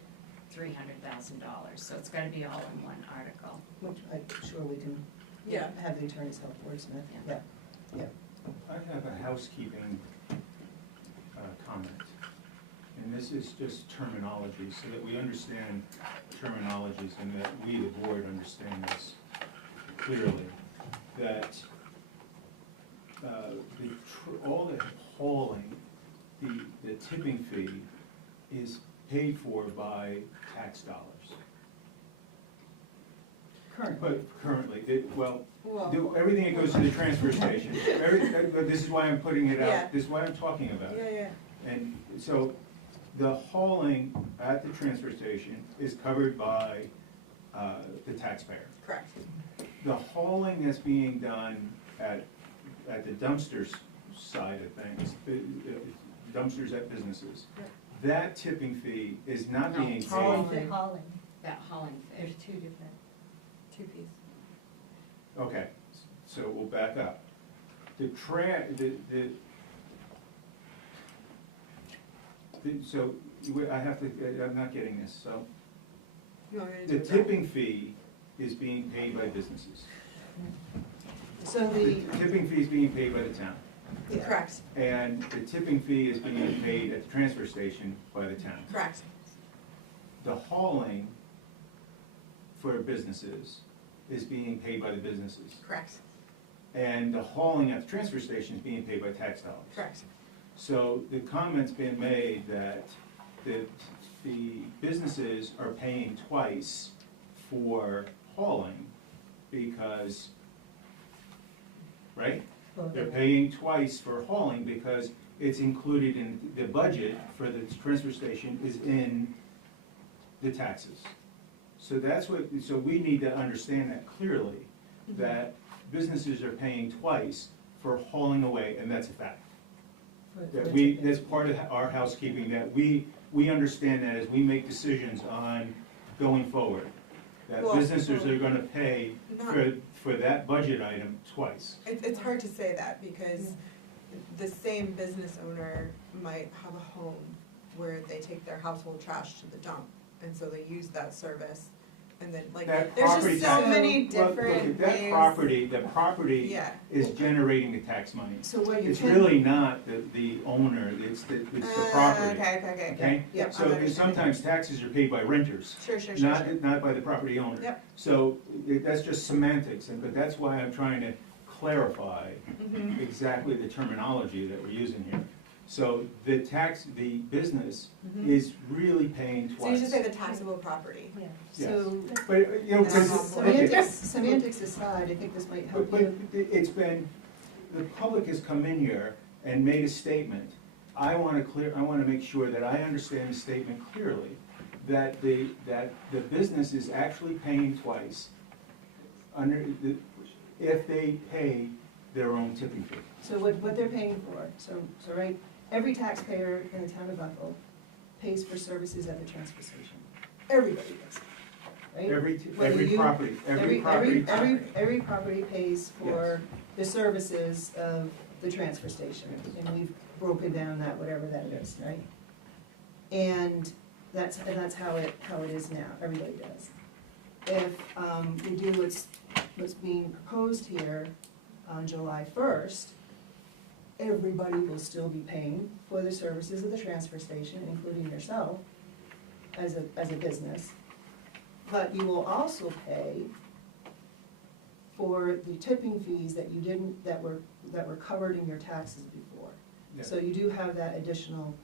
$300,000. So it's gotta be all in one article. Which I'm sure we can have the attorneys help wordsmith. Yeah. I have a housekeeping comment, and this is just terminology, so that we understand terminologies and that we, the board, understand this clearly. That all the hauling, the tipping fee is paid for by tax dollars. Currently, everything that goes to the transfer station, this is why I'm putting it out, this is why I'm talking about it. And so, the hauling at the transfer station is covered by the taxpayer. Correct. The hauling that's being done at the dumpsters side of things, dumpsters at businesses, that tipping fee is not being paid. Hauling. That hauling fee. There's two fees. Okay, so we'll back up. So, I have to, I'm not getting this, so. You want me to do The it now? tipping fee is being paid by businesses. So The tipping fee is being paid by the town. Correct, And the tipping fee is being paid at the transfer station by the town. correct. The hauling for businesses is being paid by the businesses. Correct, And the hauling at the transfer station is being paid by tax dollars. correct. So the comment's been made that the the businesses are paying twice for hauling because, right? They're paying twice for hauling because it's included in the budget for the transfer station is in the taxes. So that's what, so we need to understand that clearly, that businesses are paying twice for hauling away, and that's a fact. That we, that's part of our housekeeping, that we understand that as we make decisions on going forward, that Well, businesses are gonna pay for that budget item twice. It's hard to say that because the same business owner might have a home where they take their household trash to the dump, and so they use that service. And then, like, That there's property just so tax- many Well, look, different that ways. property Yeah. is generating the tax money. So what you It's can. really not the owner, it's the property. Okay. Okay? Yep, So I'm there's understanding. sometimes taxes are paid by renters, Sure. not by the property owner. Yep. So that's just semantics, but that's why I'm trying to clarify Mhm. exactly the terminology that we're using here. So the business Mhm. is really paying twice. So you should say the taxable property. Yeah. So, But, you know, semantics aside, I think this might help But you. it's been, the public has come in here and made a statement. I wanna make sure that I understand the statement clearly, that the business is actually paying twice if they pay their own tipping fee. So what they're paying for, so right, every taxpayer in the town of Bethel pays for services at the transfer station. Everybody does, right? Whether Every you- property. Every property pays for the services of the transfer station, and we've broken down that, whatever that is, right? And that's how it is now, everybody does. If we do what's being proposed here on July 1st, everybody will still be paying for the services of the transfer station, including yourself as a business. But you will also pay for the tipping fees that you didn't, that were covered in your taxes before. Yeah. So you do have that additional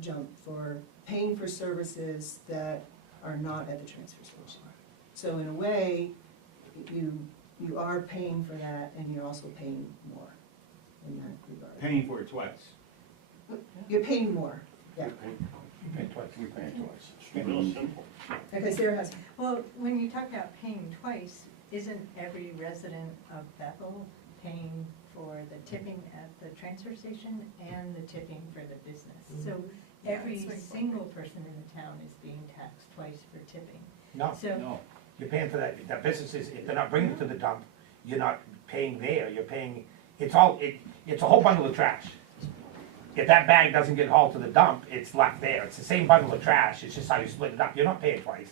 jump for paying for services that are not at the transfer station. So in a way, you are paying for that, and you're also paying more in that regard. Paying for it twice. You're paying more, yeah. We're paying twice. Real simple. Okay, Sarah has, Well, when you talk about paying twice, isn't every resident of Bethel paying for the tipping at the transfer station and the tipping for the business? So every it's like- single person in the town is being taxed twice for tipping. No, So, you're paying for that, the businesses, if they're not bringing it to the dump, you're not paying there, you're paying, it's a whole bundle of trash. If that bag doesn't get hauled to the dump, it's left there, it's the same bundle of trash, it's just how you split it up, you're not paying twice.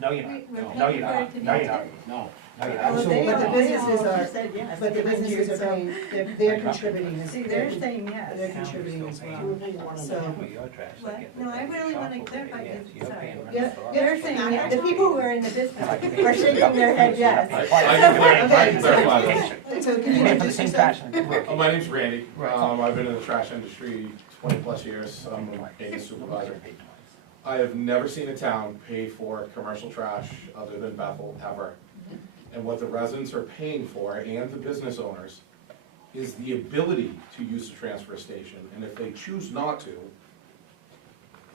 No, you're not, no, you're not, no, you're not, No. no, you're Well, not. they- but the businesses all are- said yes. but the businesses are paying, they're contributing, See, they're saying yes. they're contributing as well. So, For your trash, What? like if No, I they really wanna shop clarify over there, this, yes, you're sorry. paying rent Yeah, for all They're that. saying, yes. The people who are in the business are shaking their head yes. Okay, so can you Paying for the introduce same yourself? trash. My name's Randy. I've been in the trash industry 20-plus years. I'm a supervisor. I have never seen a town pay for commercial trash other than Bethel, ever. And what the residents are paying for, and the business owners, is the ability to use the transfer station. And if they choose not to,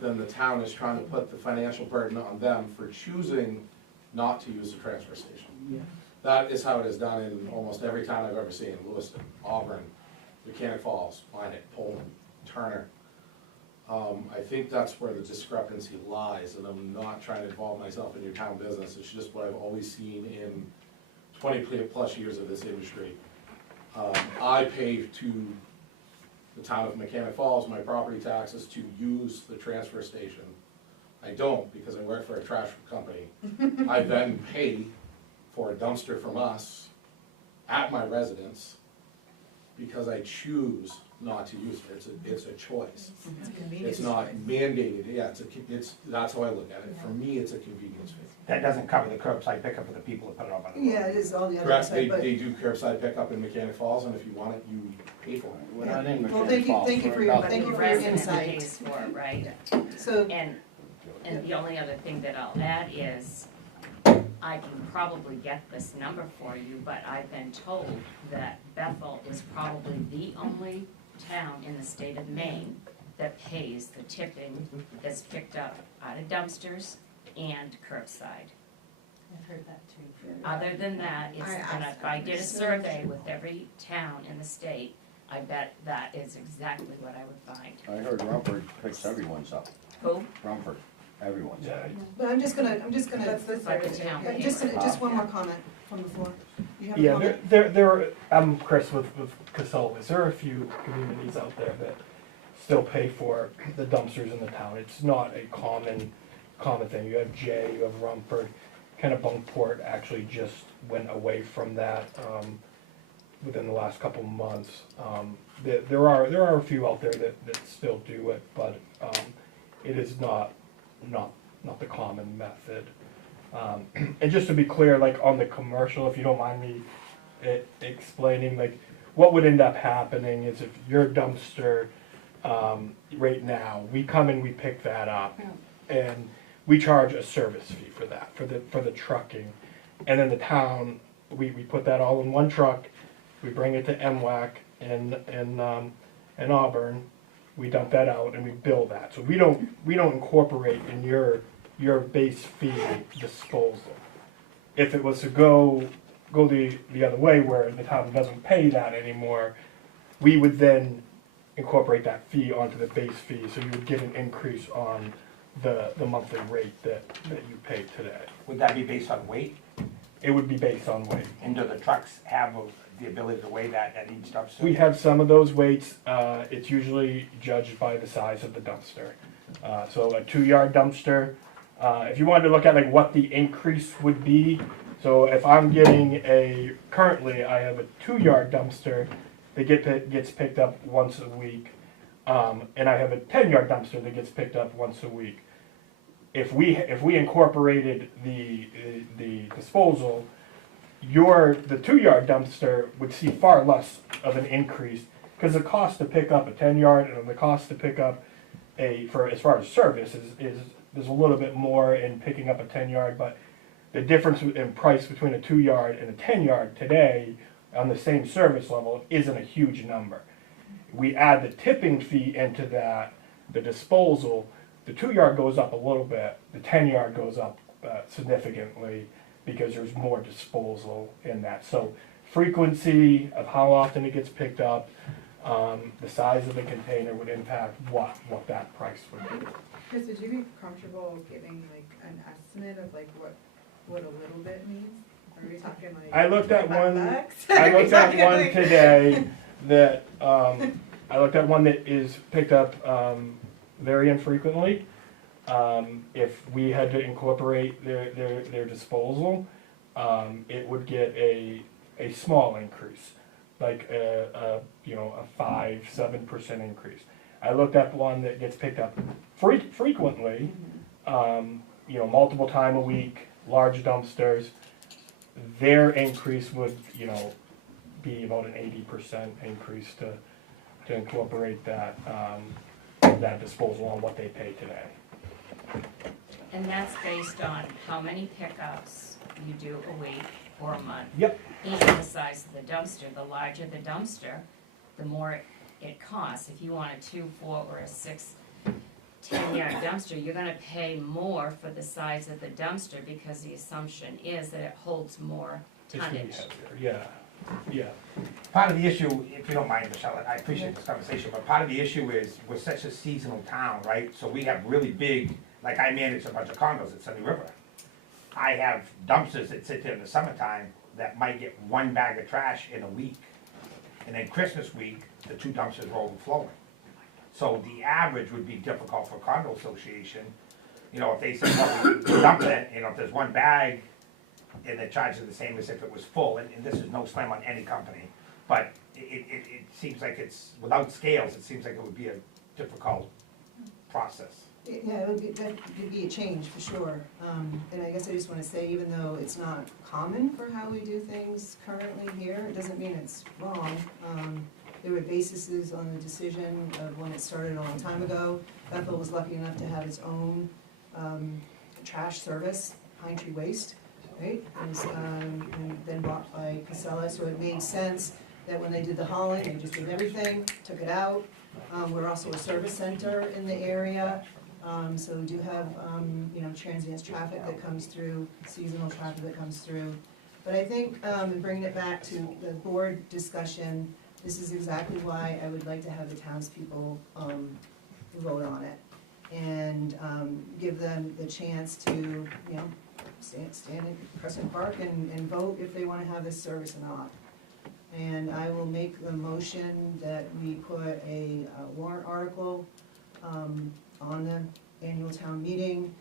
then the town is trying to put the financial burden on them for choosing not to use the transfer station. That is how it is done in almost every town I've ever seen: Lewiston, Auburn, Mechanic Falls, Minot, Pullman, Turner. I think that's where the discrepancy lies, and I'm not trying to involve myself in your town business, it's just what I've always seen in 20-plus years of this industry. I pay to the town of Mechanic Falls my property taxes to use the transfer station. I don't, because I work for a trash company. I then pay for a dumpster from us at my residence because I choose not to use it, it's a choice. It's a convenience. It's not mandated, yeah, that's how I look at it, for me, it's a convenience fee. That doesn't cover the curbside pickup for the people that put it up on the road. Yeah, it is all the other Correct, side, but, they do curbside pickup in Mechanic Falls, and if you want it, you pay for it. We're not in well, Mechanic Falls thank you for for your, nothing. thank you The for your resident insight. pays for it, right? So, And the only other thing that I'll add is, I can probably get this number for you, but I've been told that Bethel is probably the only town in the state of Maine that pays the tipping that's picked up out of dumpsters and curbside. I've heard that too. Other than that, it's, I and asked if I them. did a survey with every town in the state, I bet that is exactly what I would find. I heard Rumford picks everyone's up, Who? Rumford, everyone's up. Yeah, but I'm just gonna, That's the Like a survey. town yeah, paper. just one more comment from the floor. You have a Yeah, comment? I'm Chris with Casella. There are a few communities out there that still pay for the dumpsters in the town. It's not a common thing. You have Jay, you have Rumford, Kennebunkport actually just went away from that, within the last couple of months. There are a few out there that still do it, but, it is not the common method. And just to be clear, like on the commercial, if you don't mind me explaining, like what would end up happening is if your dumpster, right now, we come and we pick that up, and we charge a service fee for that, for the trucking, and then the town, we put that all in one truck, we bring it to W.H.A.T in Auburn, we dump that out and we bill that. So we don't incorporate in your base fee disposal. If it was to go the other way where the town doesn't pay that anymore, we would then incorporate that fee onto the base fee, so you would get an increase on the monthly rate that you pay today. Would that be based on weight? It would be based on weight. And do the trucks have the ability to weigh that at each dumpster? We have some of those weights. It's usually judged by the size of the dumpster. So a 2-yard dumpster, if you wanted to look at like what the increase would be, so if I'm getting currently I have a 2-yard dumpster that gets picked up once a week, and I have a 10-yard dumpster that gets picked up once a week. If we incorporated the disposal, the 2-yard dumpster would see far less of an increase, because the cost to pick up a 10-yard and the cost to pick up as far as service is there's a little bit more in picking up a 10-yard, but the difference in price between a 2-yard and a 10-yard today on the same service level isn't a huge number. We add the tipping fee into that, the disposal, the 2-yard goes up a little bit, the 10-yard goes up significantly because there's more disposal in that. So frequency of how often it gets picked up, the size of the container would impact what that price would be. Chris, would you be comfortable giving like an estimate of like what a little bit means? Are we talking like I looked at $5? I Are we looked at talking, one like- today that, I looked at one that is picked up very infrequently. If we had to incorporate their disposal, it would get a small increase, like a 5-7% increase. I looked at one that gets picked up frequently, multiple time a week, large dumpsters. Their increase would, be about an 80% increase to incorporate that disposal on what they pay today. And that's based on how many pickups you do a week or a month. Yep. And the size of the dumpster. The larger the dumpster, the more it costs. If you want a 2, 4, or a 6, 10-yard dumpster, you're gonna pay more for the size of the dumpster because the assumption is that it holds more It's gonna be tonnage. heavier. Yeah. Part of the issue, if you don't mind, Michelle, I appreciate this conversation, but part of the issue is we're such a seasonal town, right? So we have really big, like I manage a bunch of condos at Sunny River. I have dumpsters that sit there in the summertime that might get 1 bag of trash in a week. And then Christmas week, the 2 dumpsters are overflowing. So the average would be difficult for a condo association. If they say, well, we dump it, if there's 1 bag, and they're charging the same as if it was full, and this is no slam on any company, but it seems like it's, without scales, it seems like it would be a difficult process. Yeah, it'd be a change for sure. And I guess I just wanna say, even though it's not common for how we do things currently here, it doesn't mean it's wrong. There were bases on the decision of when it started a long time ago. Bethel was lucky enough to have its own trash service, Pine Tree Waste, right? And then bought by Casella, so it made sense that when they did the hauling, they just did everything, took it out. We're also a service center in the area, so we do have, transient traffic that comes through, seasonal traffic that comes through. But I think, in bringing it back to the board discussion, this is exactly why I would like to have the townspeople, vote on it. And, give them the chance to, stand in Crescent Park and vote if they wanna have this service or not. And I will make the motion that we put a warrant article on the annual town meeting,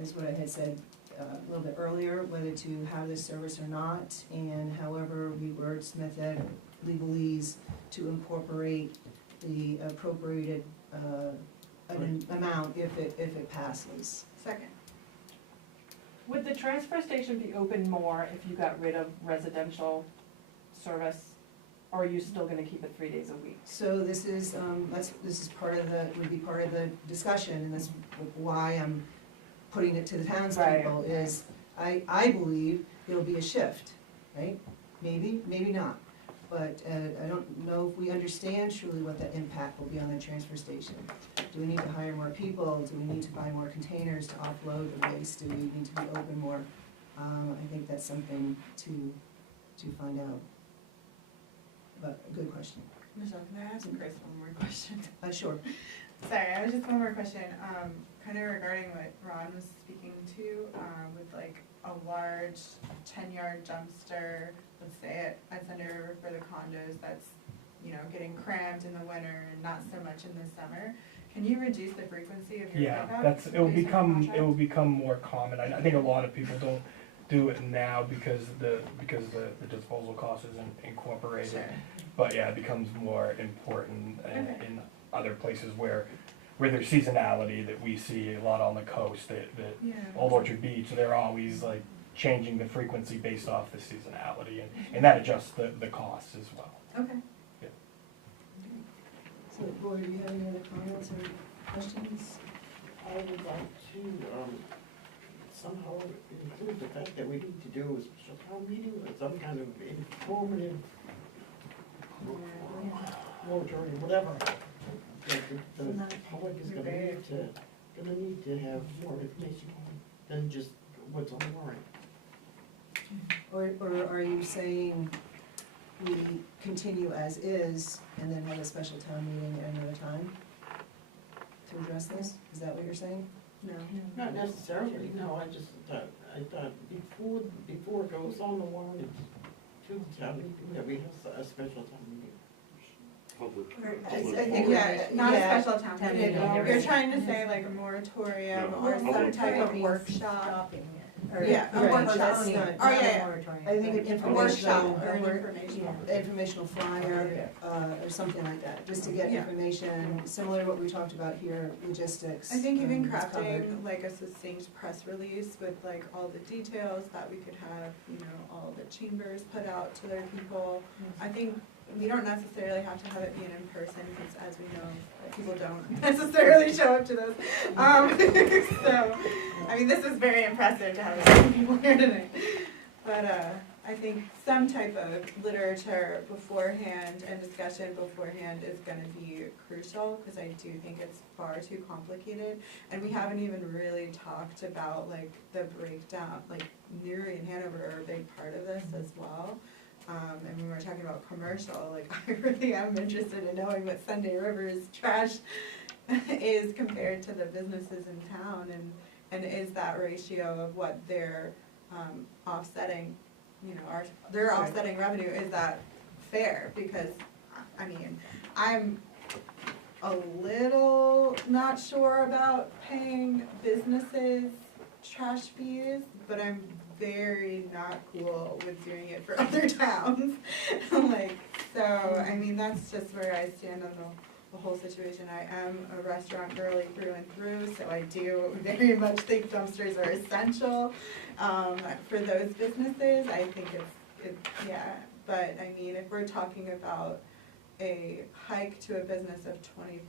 as what I had said a little bit earlier, whether to have this service or not, and however we wordsmith it, legalese, to incorporate the appropriated amount if it passes. Second. Would the transfer station be open more if you got rid of residential service? Or are you still gonna keep it 3 days a week? So this is, this is would be part of the discussion, and that's why I'm putting it to the townspeople, Right. is I believe there'll be a shift, right? Maybe, maybe not, but I don't know if we understand truly what the impact will be on the transfer station. Do we need to hire more people? Do we need to buy more containers to offload the waste? Do we need to be open more? I think that's something to find out. But a good question. Michelle, can I ask Chris one more question? Sure. Sorry, I was just one more question, kind of regarding what Ron was speaking to, with like a large 10-yard dumpster, let's say at Thunder River for the condos, that's, getting crammed in the winter and not so much in the summer. Can you reduce the frequency of your Yeah, pickup? it will become more common. I think a lot of people don't do it now because the disposal cost isn't incorporated. Sure. But yeah, it becomes more important in other places where there's seasonality that we see a lot on the coast, that Old Orchard Beach, they're always like changing the frequency based off the seasonality, and that adjusts the costs as well. Okay. Yeah. So, board, do you have any other comments or questions? I would like to, somehow include the fact that we need to do a special town meeting with some kind of informative moratorium, whatever. The public is gonna need to have more information than just what's on the warrant. Or are you saying we continue as is and then have a special town meeting at another time to address this? Is that what you're saying? No. Not necessarily, no, I thought before it goes on the warrant to the town meeting, that we have a special town meeting. I think, not a special town meeting. You're trying to say like a moratorium or some type of workshop. Stopping it. Yeah, a workshop. Oh, yeah. I think an A workshop informational, or an informational. informational flyer, or something like that, just to get Yeah. information, similar to what we talked about here, logistics. I think even it's covered. crafting like a succinct press release with like all the details that we could have, all the chambers put out to their people. I think we don't necessarily have to have it be an in-person, because as we know, people don't necessarily show up to those. So, I mean, this is very impressive to have so many people here tonight. But I think some type of literature beforehand and discussion beforehand is gonna be crucial, because I do think it's far too complicated. And we haven't even really talked about like the breakdown, like Newry and Hanover are a big part of this as well. And when we're talking about commercial, like I really am interested in knowing what Sunday River's trash is compared to the businesses in town, and is that ratio of what they're offsetting, their offsetting revenue, is that fair? Because, I mean, I'm a little not sure about paying businesses trash fees, but I'm very not cool with doing it for other towns. Like, so, I mean, that's just where I stand on the whole situation. I am a restaurant girly through and through, so I do very much think dumpsters are essential for those businesses. I think yeah, but I mean, if we're talking about a hike to a business of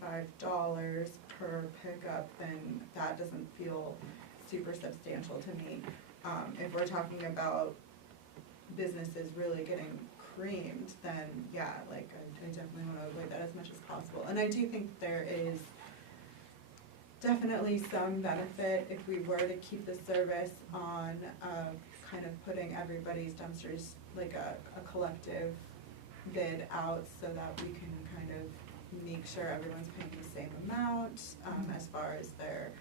$25 per pickup, then that doesn't feel super substantial to me. If we're talking about businesses really getting creamed, then yeah, like I definitely want to avoid that as much as possible. And I do think there is definitely some benefit if we were to keep the service on kind of putting everybody's dumpsters like a collective bid out so that we can kind of make sure everyone's paying the same amount as far as their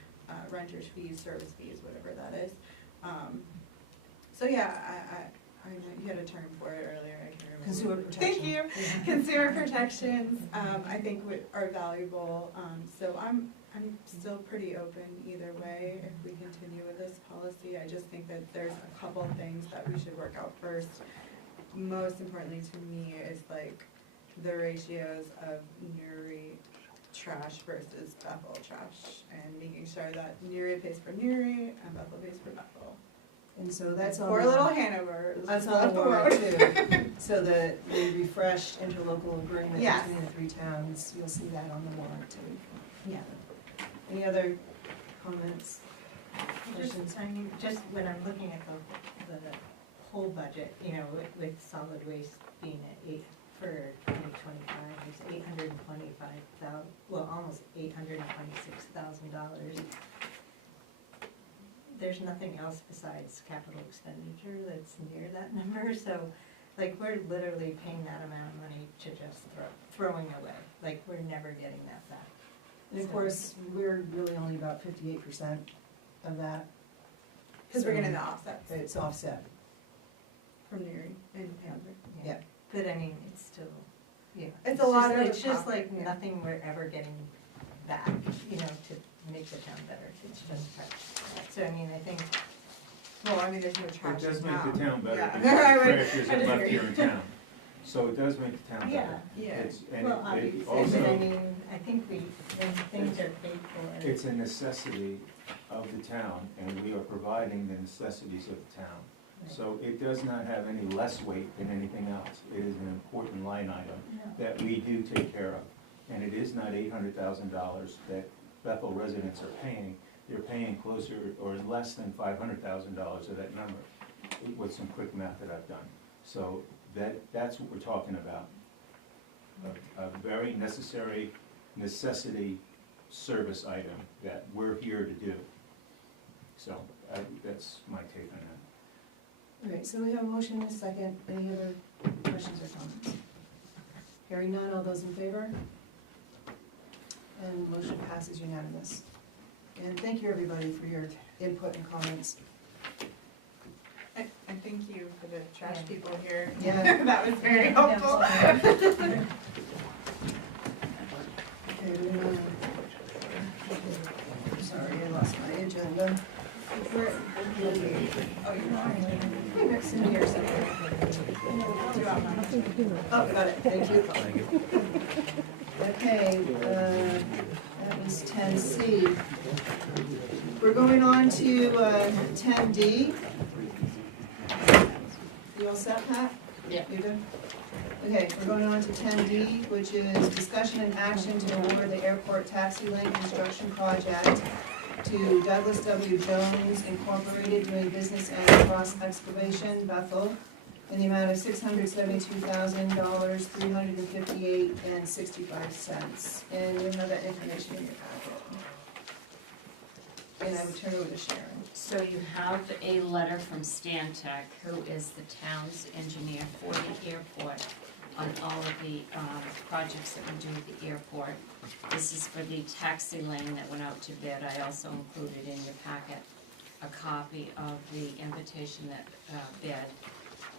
renter's fees, service fees, whatever that is. So yeah, I know you had a term for it earlier, I can't remember. Consumer protection. Thank you. Consumer protections, I think are valuable. So I'm still pretty open either way if we continue with this policy. I just think that there's a couple things that we should work out first. Most importantly to me is like the ratios of Newry trash versus Bethel trash, and making sure that Newry pays for Newry and Bethel pays for Bethel. And so that's on. Poor little Hanover. That's on the warrant too. So the refreshed interlocal agreement Yes. between the three towns, you'll see that on the warrant too. Yeah. Any other comments? I mean, just when I'm looking at the whole budget, you know, with solid waste being at for 2025, there's $825,000, well, almost $826,000. There's nothing else besides capital expenditure that's near that number, so, like, we're literally paying that amount of money to just throwing away, like, we're never getting that back. And of course, we're really only about 58% of that. Because we're getting the offsets It's offset. from Newry and Hanover. Yeah. But I mean, it's still, yeah. It's a lot of It's just profit, like yeah. nothing we're ever getting back, you know, to make the town better, it's just trash. So I mean, I think, Well, I mean, there's no trash It does in make the town better Yeah. because I would- trash I isn't left disagree. here in town. So it does make the town yeah, better. Yeah. And well, it obviously, also, but I mean, I think when things are paid for. it's a necessity of the town, and we are providing the necessities of the town. Right. So it does not have any less weight than anything else. It is an important line item Yeah. that we do take care of. And it is not $800,000 that Bethel residents are paying. They're paying closer or less than $500,000 of that number, with some quick math that I've done. So that's what we're talking about. A very necessity service item that we're here to do. So that's my take on that. All right, so we have a motion and a second. Any other questions or comments? Hearing none, all those in favor? And motion passes unanimous. And thank you, everybody, for your input and comments. And thank you for the trash people here. Yeah. That was very helpful. Okay, sorry, I lost my agenda. Oh, you're not. Next in here somewhere. Oh, got it, thank you. Okay, that was 10C. We're going on to 10D. You all set, Pat? Yeah. You good? Okay, we're going on to 10D, which is discussion and action to award the airport taxi lane construction project to Douglas W. Jones Incorporated, doing business as Cross Excavation, Bethel, in the amount of $672,000, $358.65. And you have that information in your packet. And I would turn over to Sharon. So you have a letter from Stantec, who is the town's engineer for the airport, on all of the projects that we do at the airport. This is for the taxi lane that went out to bid. I also included in your packet a copy of the invitation that bid.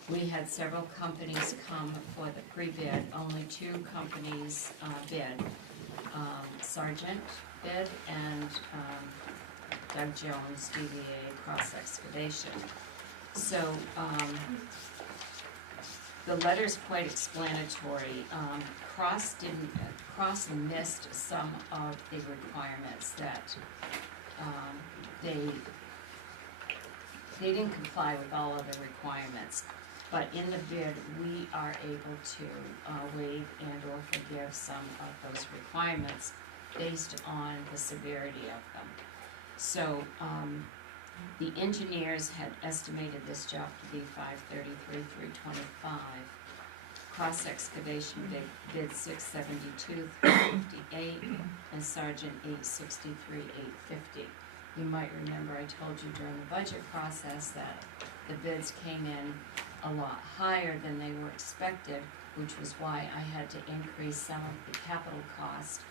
We had several companies come for the pre-bid. Only 2 companies bid. Sargent bid and Doug Jones, DBA Cross Excavation. So, the letter's quite explanatory. Cross missed some of the requirements that, they didn't comply with all of the requirements. But in the bid, we are able to waive and or forgive some of those requirements based on the severity of them. So, the engineers had estimated this job to be $533,325. Cross excavation bid $672,358, and Sergeant $863,850. You might remember I told you during the budget process that the bids came in a lot higher than they were expected, which was why I had to increase some of the capital cost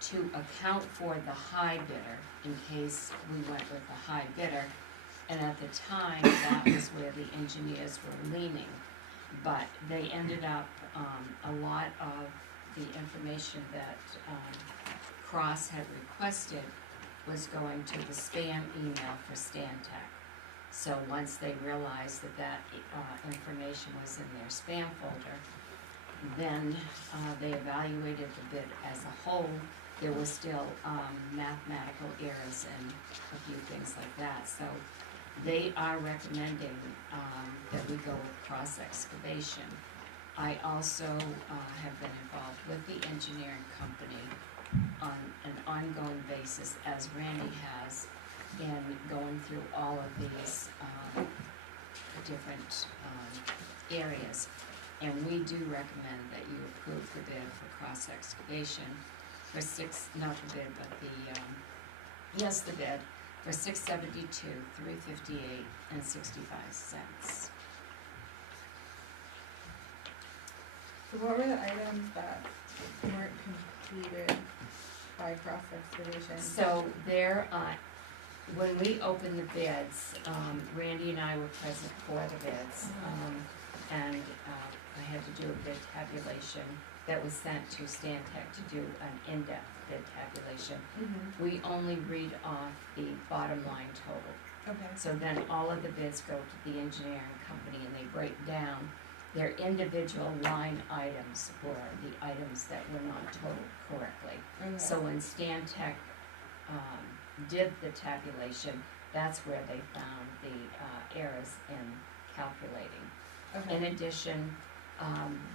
to account for the high bidder in case we went with the high bidder. And at the time, that was where the engineers were leaning. But they ended up, a lot of the information that Cross had requested was going to the spam email for Stantec. So once they realized that that information was in their spam folder, then they evaluated the bid as a whole. There were still mathematical errors and a few things like that. So they are recommending that we go with cross excavation. I also have been involved with the engineering company on an ongoing basis, as Randy has, in going through all of these different areas. And we do recommend that you approve the bid for cross excavation for the bid for $672,358 and 65 cents. So what were the items that weren't completed by cross excavation? So there, when we opened the bids, Randy and I were present for the bids, and I had to do a bid tabulation that was sent to Stantec to do an in-depth bid tabulation. We only read off the bottom line total. Okay. So then all of the bids go to the engineering company and they break down their individual line items or the items that were not totaled correctly. Okay. So when Stantec did the tabulation, that's where they found the errors in calculating. Okay. In addition,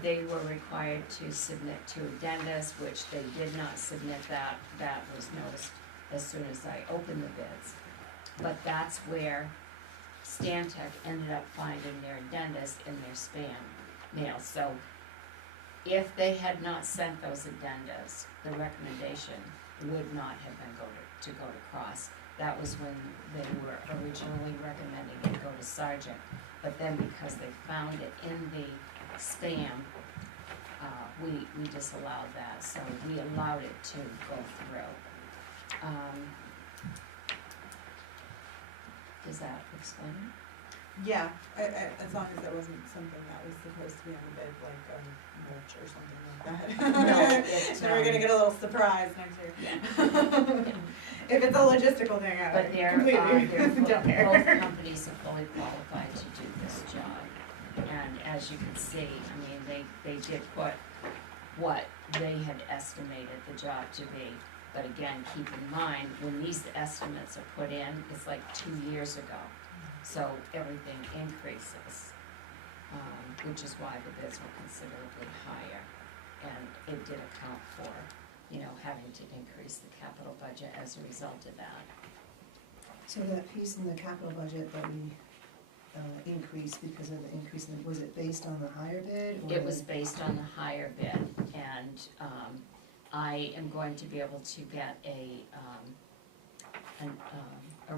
they were required to submit two addendas, which they did not submit that. That was noticed as soon as I opened the bids. But that's where Stantec ended up finding their addendas in their spam mail. So if they had not sent those addendas, the recommendation would not have been to go to Cross. That was when they were originally recommending it go to Sergeant. But then because they found it in the spam, we disallowed that, so we allowed it to go through. Does that explain it? Yeah, as long as it wasn't something that was supposed to be on the bid, like mulch or something like that. No, So we're gonna get a little surprise next year. Yeah. If it's a logistical thing, I But they're don't care. both companies are fully qualified to do this job. And as you can see, I mean, they did put what they had estimated the job to be. But again, keep in mind, when these estimates are put in, it's like 2 years ago. So everything increases, which is why the bids were considerably higher. And it did account for, having to increase the capital budget as a result of that. So that piece in the capital budget that we increased because of the increase in, was it based on the higher bid? Or It was based on the higher bid, and I am going to be able to get a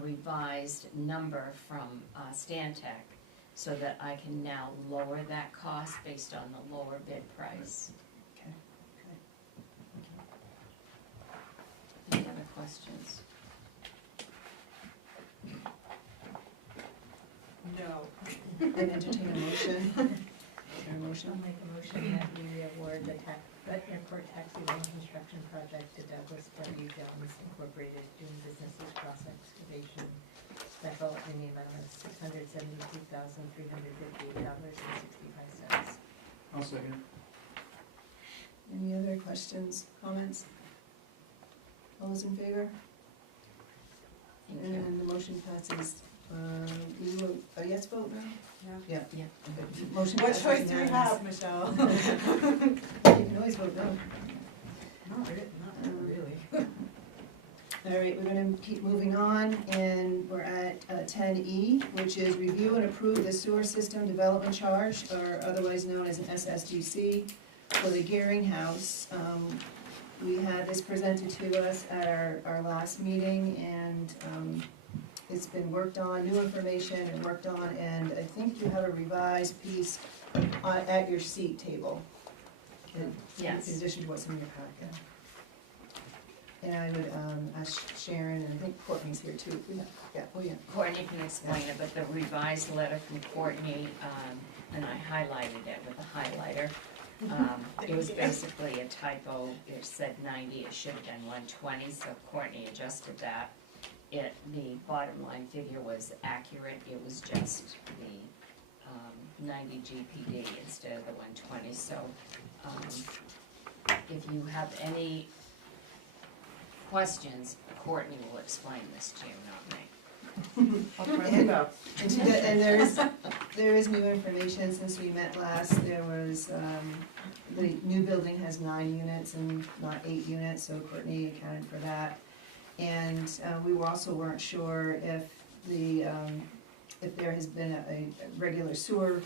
revised number from Stantec so that I can now lower that cost based on the lower bid price. Okay. Any other questions? No. And entertain a motion. Is there a motion? I'll make a motion that we award the airport taxi lane construction project to Douglas W. Jones Incorporated, doing business as cross excavation, Bethel in the amount of $672,358.65. I'll second. Any other questions, comments? All those in favor? Thank you. And the motion passes, we will, a yes vote now? Yeah. Yeah. Yeah. Okay. Motion What passes choice do we unanimous. have, Michelle? You can always vote no. Not really. All right, we're gonna keep moving on, and we're at 10E, which is review and approve the sewer system development charge, or otherwise known as an SSDC, for the Gearing House. We had this presented to us at our last meeting, and it's been worked on, new information and worked on, and I think you have a revised piece at your seat table. Yes. In addition to what's in your packet. And I would ask Sharon, and I think Courtney's here too. Yeah, oh yeah. Courtney can explain it, but the revised letter from Courtney, and I highlighted it with a highlighter. It was basically a typo, it said 90, it should have been 120, so Courtney adjusted that. The bottom line figure was accurate, it was just the 90 GPD instead of the 120, so if you have any questions, Courtney will explain this to you, not me. And there is new information since we met last. There was, the new building has 9 units and not 8 units, so Courtney accounted for that. And we weren't sure if there has been a regular sewer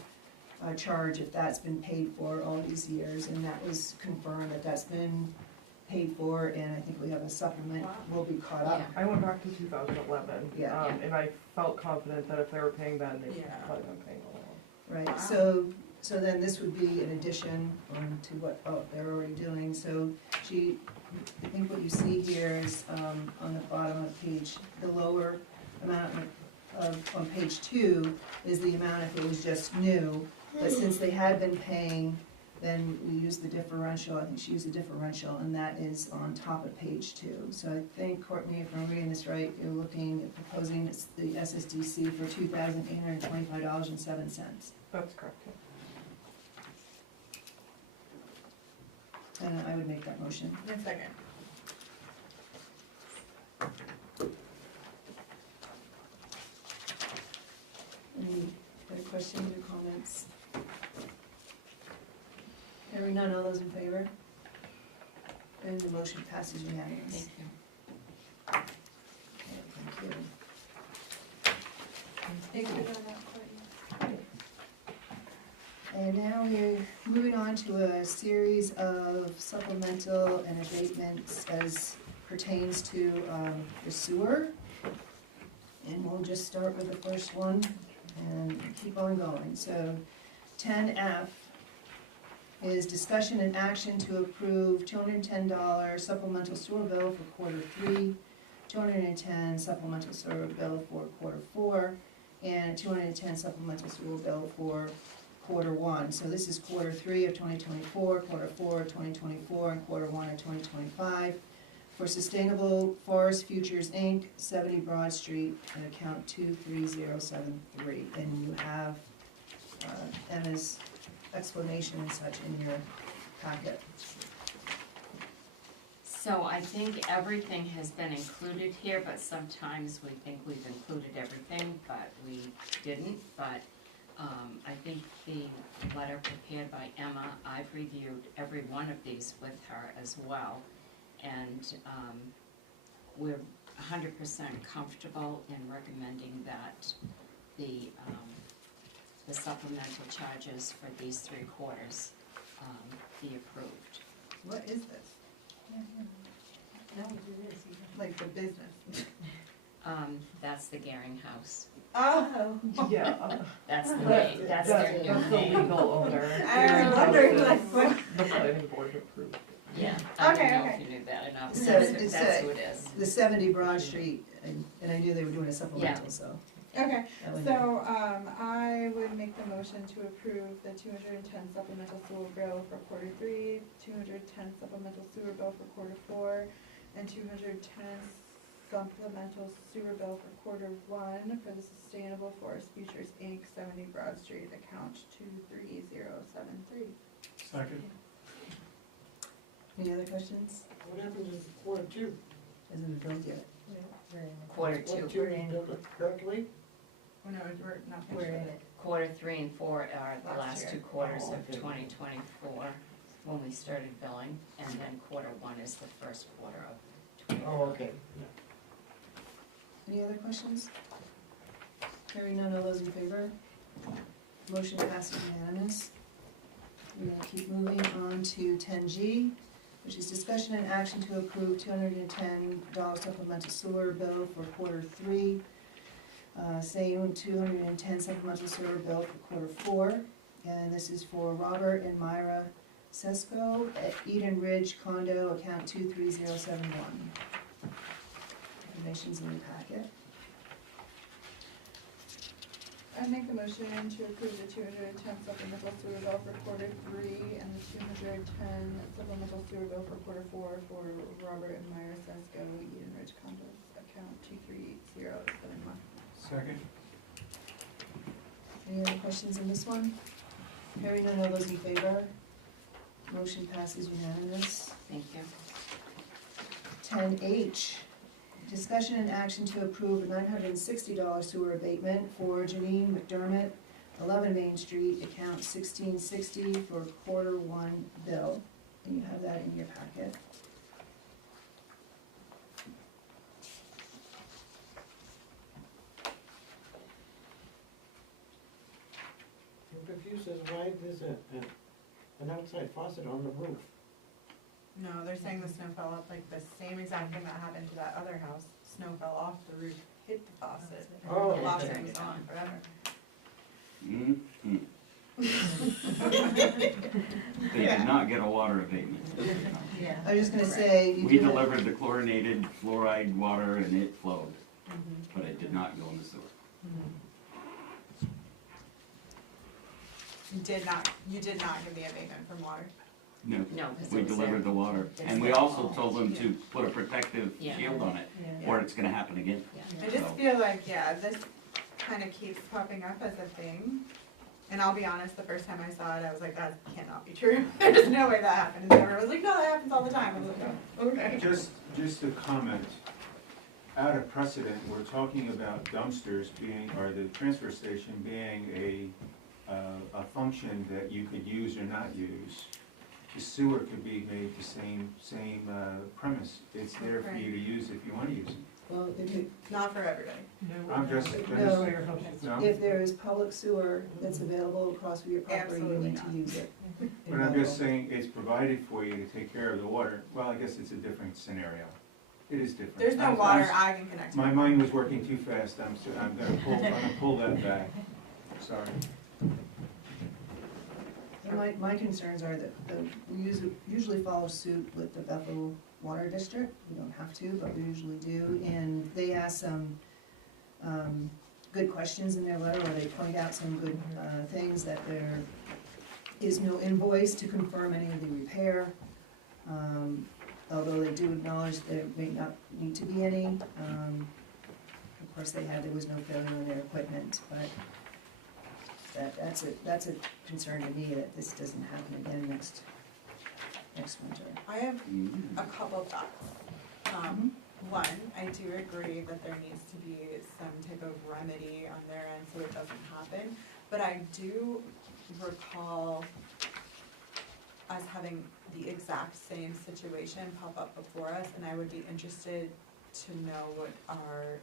charge, if that's been paid for all these years, and that was confirmed that that's been paid for, and I think we have a supplement, will be caught up. I went back to 2011, Yeah. and I felt confident that if they were paying then, they should Yeah. probably been paying along. Right, Wow. so then this would be an addition to what they're already doing, so I think what you see here is, on the bottom of page, the lower amount on page 2 is the amount if it was just new, but since they had been paying, then we used the differential, I think she used the differential, and that is on top of page 2. So I think, Courtney, if I'm reading this right, you're looking at proposing the SSDC for $2,825.07. That's correct, yeah. And I would make that motion. 1 second. Any other questions or comments? Hearing none, all those in favor? And the motion passes unanimous. Thank you. Okay, thank you. Thank you for that, Courtney. And now we're moving on to a series of supplemental and abatements as pertains to the sewer. And we'll just start with the first one and keep on going. So 10F is discussion and action to approve $210 supplemental sewer bill for Q3, $210 supplemental sewer bill for Q4, and $210 supplemental sewer bill for Q1. So this is Q3 of 2024, Q4 of 2024, and Q1 of 2025. For Sustainable Forest Futures, Inc., 70 Broad Street, and account 23073. And you have Emma's explanation and such in your packet. So I think everything has been included here, but sometimes we think we've included everything, but we didn't. But I think the letter prepared by Emma, I've reviewed every one of these with her as well. And we're 100% comfortable in recommending that the supplemental charges for these 3 quarters be approved. What is this? No, it is. Like the business? That's the Gearing House. Oh. Yeah. That's the name, that's their new That's the name. legal owner. I was wondering, like, what? The planning board approved. Yeah, I don't Okay, know okay. if you knew that or not, but So that's it's that's who it is. The 70 Broad Street, and I knew they were doing a supplemental, so. Okay, that would- so, I would make the motion to approve the 210 supplemental sewer bill for Q3, 210 supplemental sewer bill for Q4, and 210 supplemental sewer bill for Q1 for the Sustainable Forest Futures Inc., 70 Broad Street, account 23073. Second. Any other questions? What happened to Q2? Isn't billed yet. Quarter two. Q2 is billed correctly? Oh, no, we're not We're finished in with it. Quarter 3 and 4 are the Last last year. 2 quarters Oh, of okay. 2024, when we started billing, and then Q1 is the first quarter of Oh, okay. Any other questions? Hearing none, all those in favor? Motion passes unanimous. We're gonna keep moving on to 10G, which is discussion and action to approve $210 supplemental sewer bill for Q3. Same 210 supplemental sewer bill for Q4. And this is for Robert and Myra Sesko at Eden Ridge Condo, account 23071. Information's in the packet. I make the motion to approve the 210 supplemental sewer bill for Q3 and the 210 supplemental sewer bill for Q4 for Robert and Myra Sesko, Eden Ridge Condos, account 23071. Second. Any other questions on this one? Hearing none, all those in favor? Motion passes unanimous. Thank you. 10H, discussion and action to approve a $960 sewer abatement for Janine McDermott, 11 Main Street, account 1660 for Q1 bill. And you have that in your packet. I'm confused as why there's an outside faucet on the roof. No, they're saying the snow fell off, like the same exact thing that happened to that other house. Snow fell off the roof, hit the faucet. Oh, The faucet okay. was on forever. They did not get a water abatement. Yeah. I was just gonna say, you We do have- delivered the chlorinated fluoride water and it flowed, but it did not go in the sewer. You did not give the abatement from water? No, No, because we it was delivered the there. water. It's And we there. also told them to put a protective Yeah. shield on it, Yeah. or it's gonna happen again. Yeah. I just So- feel like, yeah, this kind of keeps popping up as a thing. And I'll be honest, the first time I saw it, I was like, that cannot be true. There's no way that happens. And everyone was like, no, that happens all the time. I was like, oh, okay. Just a comment, out of precedent, we're talking about dumpsters being, or the transfer station being a function that you could use or not use. The sewer could be made the same premise. It's there for you to use if you want to use it. well, if you, Not for everybody. I'm just, No. no, if there is public sewer that's available across your property, you Absolutely need to not. use it. but I'm just saying it's provided for you to take care of the water. Well, I guess it's a different scenario. It is different. There's no I'm- water I can connect to. My mind was working too fast. I'm gonna pull that back. Sorry. And my concerns are that we usually follow suit with the Bethel Water District. We don't have to, but we usually do. And they ask some good questions in their letter, or they point out some good things, that there is no invoice to confirm any of the repair. Although they do acknowledge there may not need to be any. Of course, there was no failure in their equipment, but that's a concern to me, that this doesn't happen again next winter. I have Mhm. a couple thoughts. One, I do agree that there needs to be some type of remedy on their end so it doesn't happen. But I do recall us having the exact same situation pop up before us, and I would be interested to know what our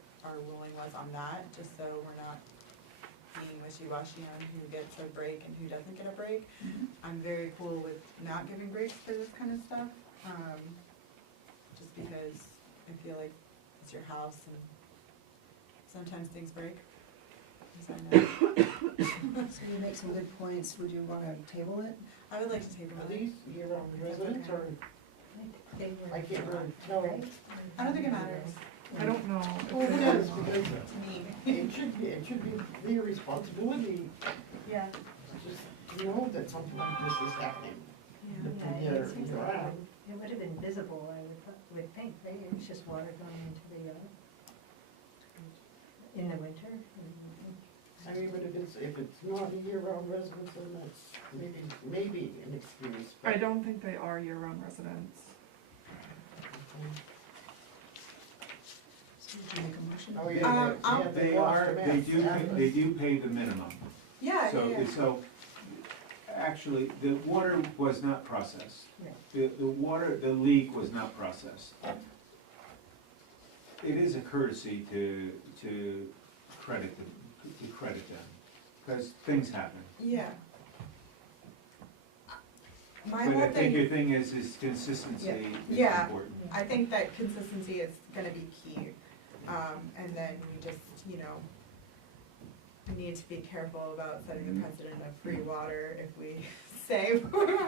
ruling was on that, just so we're not being wishy-washy on who gets a break and who doesn't get a break. I'm very cool with not giving breaks for this kind of stuff, just because I feel like it's your house and sometimes things break. as I know. So you make some good points. Would you wanna table it? I would like to table Are it. these year-round residents or, They were I can't really tell. right? I don't think it matters I don't know. Well, It it is, is. because to me. it should be their responsibility Yeah. just to know that something like this is happening. Yeah, Year it seems like round. it would have been visible, would think, right? It's just water going into the yard. In the winter. I mean, but if it's not a year-round residence, then that's maybe an excuse. but- I don't think they are year-round residents. So would you make a motion? Oh, yeah, I'll- They are, they do pay the minimum. Yeah, So, actually, the water was not processed. Yeah. The leak was not processed. It is a courtesy to credit them, because things happen. Yeah. My But whole I think your thing, thing is consistency is Yeah. important. I think that consistency is gonna be key. And then we just, we need to be careful about setting the precedent of free water if we say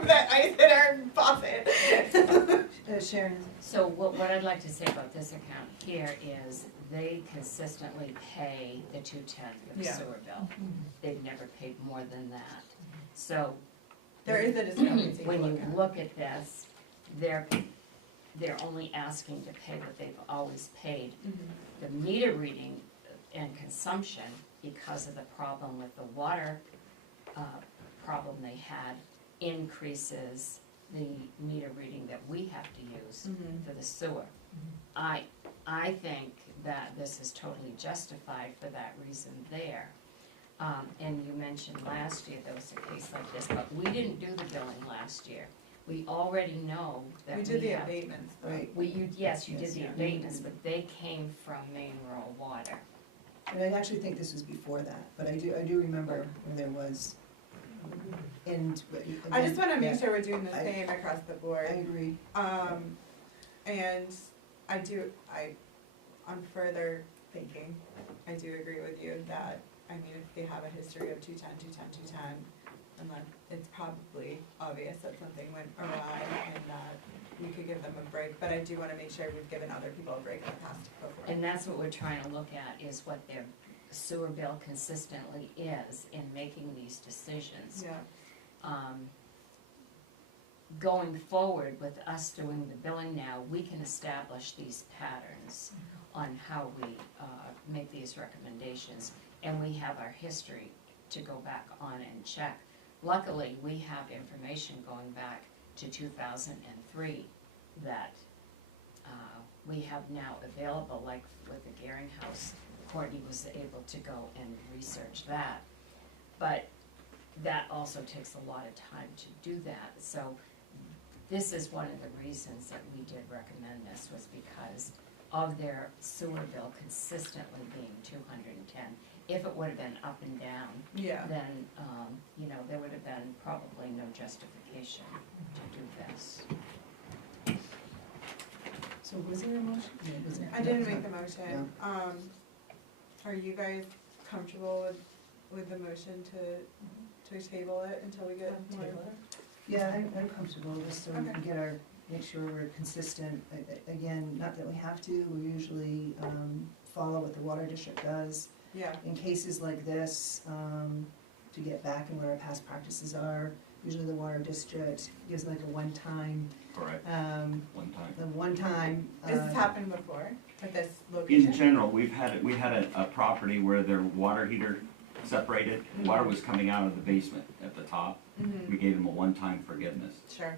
that ice hit our faucet. Sharon? So what I'd like to say about this account here is they consistently pay the 210 for the Yeah. sewer bill. They've never paid more than that. So There is a discrepancy. when you look at this, they're only asking to pay what they've always paid. The meter reading and consumption, because of the problem with the water problem they had, increases the meter reading that we have to use for the sewer. I think that this is totally justified for that reason there. And you mentioned last year there was a case like this, but we didn't do the billing last year. We already know that We we did the have. abatements, though. Right. Yes, you did Yes, the yeah. abatements, but they came from Maine Rural Water. And I actually think this was before that, but I do remember when there was, and. I just wanna make yeah, sure we're doing the I- same across the I board. agree. And on further thinking, I do agree with you that, I mean, if they have a history of 210, and then it's probably obvious that something went awry and that we could give them a break, but I do wanna make sure we've given other people a break in the past before. And that's what we're trying to look at, is what their sewer bill consistently is in making these decisions. Yeah, Going forward with us doing the billing now, we can establish these patterns on how we make these recommendations. And we have our history to go back on and check. Luckily, we have information going back to 2003 that we have now available, like with the Gehring House. Courtney was able to go and research that. But that also takes a lot of time to do that. So this is one of the reasons that we did recommend this, was because of their sewer bill consistently being 210. If it would have been up and down, yeah. then, there would have been probably no justification to do this. So was there a motion? Yeah, was there? I didn't make the motion. Are you guys comfortable with the motion to table it until we get more? Yeah, I'm comfortable with this, so we can Okay. make sure we're consistent. Again, not that we have to, we usually follow what the water district does. Yeah, In cases like this, to get back and what our past practices are, usually the water district gives like a one-time, Correct, one time. the one-time. this has happened before at this location? In general, we had a property where their water heater separated, water was coming out of the basement at the top. Mhm. We gave them a one-time forgiveness. Sure.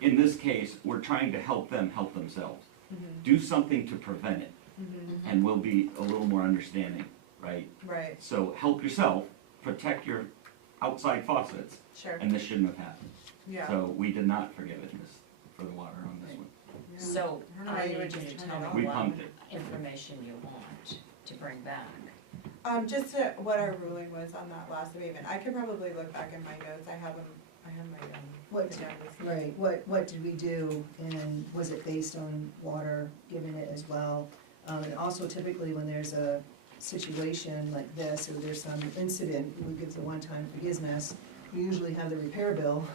In this case, we're trying to help them help themselves. Mhm. Do something to prevent it, Mhm. and we'll be a little more understanding, right? Right, So help yourself, protect your outside faucets, sure, and this shouldn't have happened. yeah. So we did not forgive it for the water on this one. Yeah. So I don't know why I you would need you just to turn tell it me off. We what pumped it. information you want to bring back. Just what our ruling was on that last abatement. I could probably look back in my notes. I have them, I have my, What, agendas. right, what did we do, and was it based on water giving it as well? And also typically when there's a situation like this, or there's some incident, we give the one-time forgiveness, we usually have the repair bill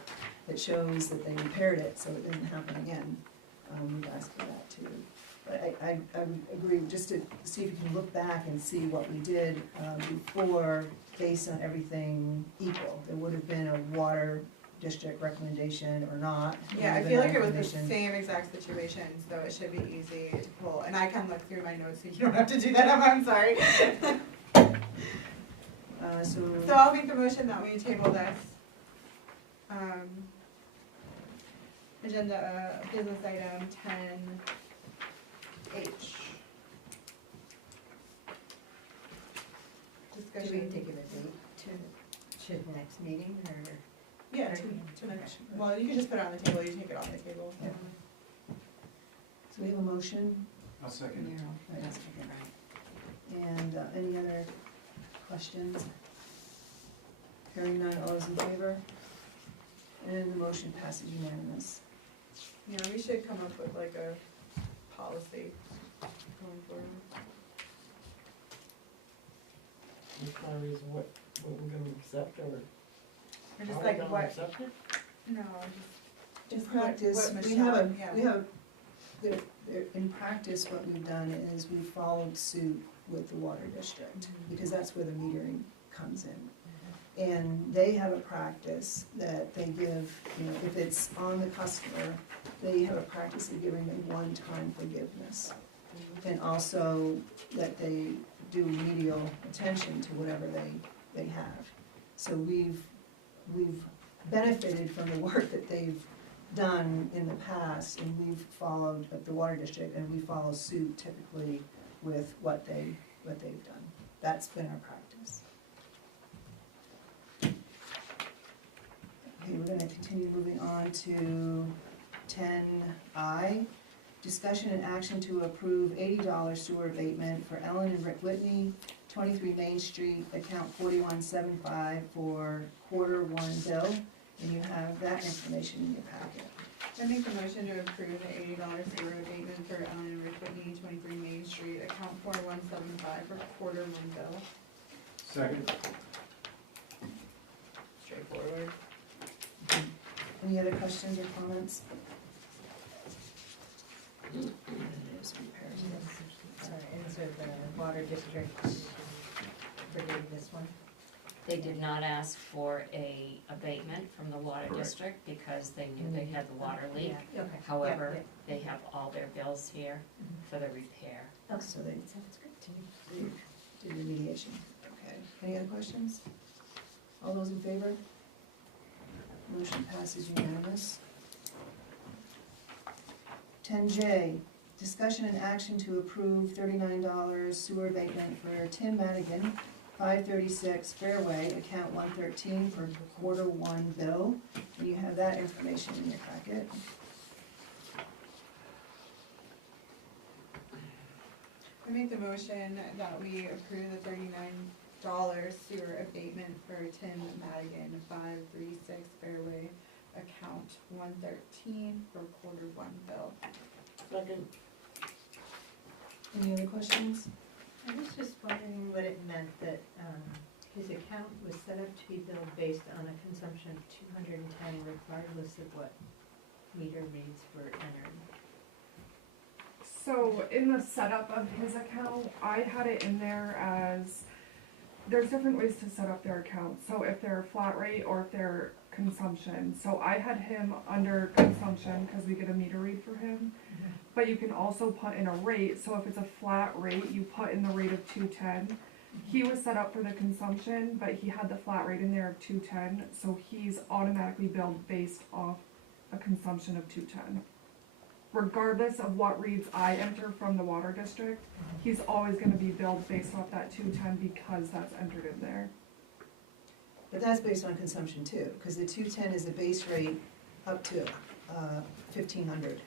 that shows that they repaired it, so it didn't happen again. We've asked for that too. But I would agree, just to see if you can look back and see what we did before, based on everything equal. There would have been a water district recommendation or not. Yeah, I Given feel that like it was the information. same exact situation, so it should be easy to pull, and I can look through my notes, so you don't have to do that, I'm sorry. So I'll make the motion that we table this. Agenda, business item 10H. Do we Discussion. take it a date to the next meeting, or? Yeah, to next, well, you can just put it on the table, you take it off the table. Yeah. So we have a motion, I'll second. Right. That's okay, right. and any other questions? Hearing none, all those in favor? And the motion passes unanimous. Yeah, we should come up with like a policy going forward. As far as what we're gonna accept or Or how just we're like gonna what, accept it? no, In just what practice, Michelle, yeah. in practice, what we've done is we've followed suit with the water district, Mhm. because that's where the metering comes in. And they have a practice that they give, if it's on the customer, they have a practice of giving them one-time forgiveness. And also that they do remedial attention to whatever they have. So we've benefited from the work that they've done in the past, and we've followed the water district, and we follow suit typically with what they've done. That's been our practice. Okay, we're gonna continue moving on to 10I. Discussion and action to approve $80 sewer abatement for Ellen and Rick Whitney, 23 Main Street, account 4175 for Q1 bill. And you have that information in your packet. I make the motion to approve the $80 sewer abatement for Ellen and Rick Whitney, 23 Main Street, account 4175 for Q1 bill. Second. Straightforward. Any other questions or comments? There's repairs. And so the water district forgave this one? They did not ask for a abatement from the water Correct. district because they knew they had the water leak. Yeah, okay. However, Yep, they have all their bills here for the repair. yep. So they Sounds good to me. did remediation. Okay. Any other questions? All those in favor? Motion passes unanimous. 10J, discussion and action to approve $39 sewer abatement for Tim Madigan, 536 Fairway, account 113 for Q1 bill. And you have that information in your packet. I make the motion that we approve the $39 sewer abatement for Tim Madigan, 536 Fairway, account 113 for Q1 bill. Second. Any other questions? I was just wondering what it meant that his account was set up to be billed based on a consumption of 210 regardless of what meter reads were entered. So in the setup of his account, I had it in there as, there's different ways to set up their account. So if they're flat rate or if they're consumption. So I had him under consumption because we get a meter read for him. But you can also put in a rate. So if it's a flat rate, you put in the rate of 210. He was set up for the consumption, but he had the flat rate in there of 210. So he's automatically billed based off a consumption of 210. Regardless of what reads I enter from the water district, he's always going to be billed based off that 210 because that's entered in there. But that's based on consumption too, because the 210 is the base rate up to 1,500.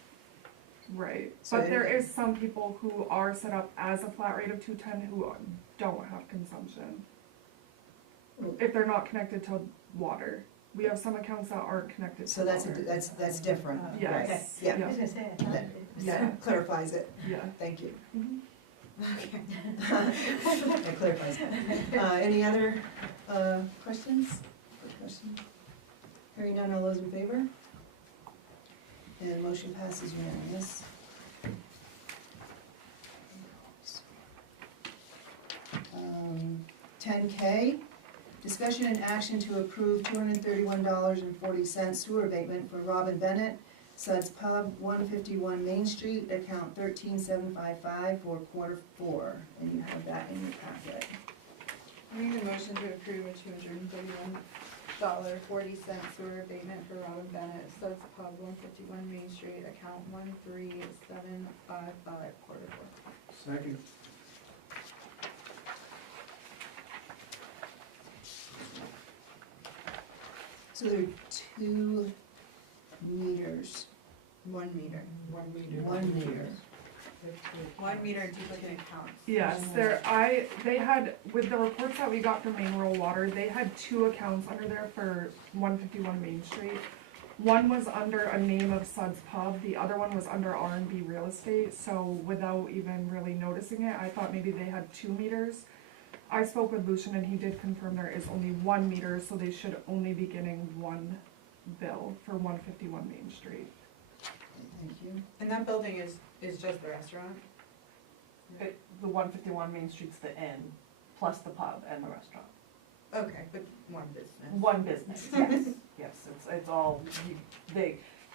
Right. So But there is some people who are set up as a flat rate of 210 who don't have consumption. If they're not connected to water. We have some accounts that aren't connected to So that's, water. that's different, Yes. right? Okay. Yeah. I was gonna say, I thought That- it was. That clarifies it, Yeah. thank you. Mhm. Okay. That clarifies it. Any other questions? Quick question? Hearing none, all those in favor? And motion passes unanimous. 10K, Discussion and action to approve $231.40 sewer abatement for Robin Bennett, Suds Pub, 151 Main Street, account 13755 for Q4, and you have that in your packet. I make a motion to approve a $231.40 sewer abatement for Robin Bennett, Suds Pub, 151 Main Street, account 13755, Q4. Second. So there are 2 meters, 1 meter. 1 meter. 1 meter. 1 meter duplicate accounts. Yes, they had, with the reports that we got from Maine Rural Water, they had 2 accounts under there for 151 Main Street. One was under a name of Suds Pub, the other one was under R&B Real Estate, so without even really noticing it, I thought maybe they had 2 meters. I spoke with Lucian and he did confirm there is only 1 meter, so they should only be getting 1 bill for 151 Main Street. Thank you. And that building is just the restaurant? The 151 Main Street's the inn, plus the pub and the restaurant. Okay, but one business. One business, yes, yes, it's all,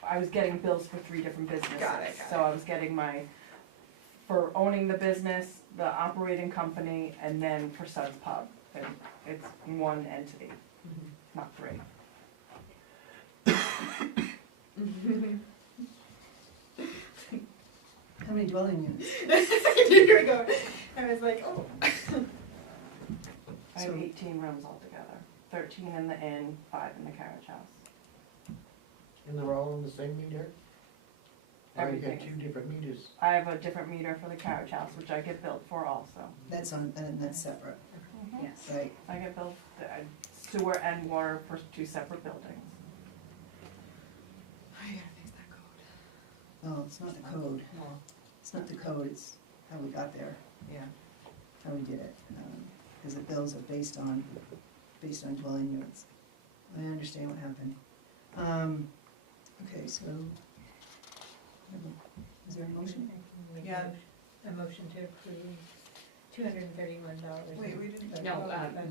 I was getting bills for 3 different businesses. Got it. So I was getting for owning the business, the operating company, and then for Suds Pub, and it's one entity, not 3. How many dwelling units? Here we go. I was like, oh. I have So- 18 rooms altogether, 13 in the inn, 5 in the carriage house. And they're all on the same meter? Or you Everything. got 2 different meters? I have a different meter for the carriage house, which I get billed for also. That's that's separate, Yes. right? I get billed sewer and water for 2 separate buildings. I gotta fix that code. Oh, it's not the code. It's not the code, it's how we got there, Yeah. how we did it. Because the bills are based on dwelling units. I understand what happened. Okay, so, is there a motion? Yeah. A motion to approve $231. Wait, we didn't. No,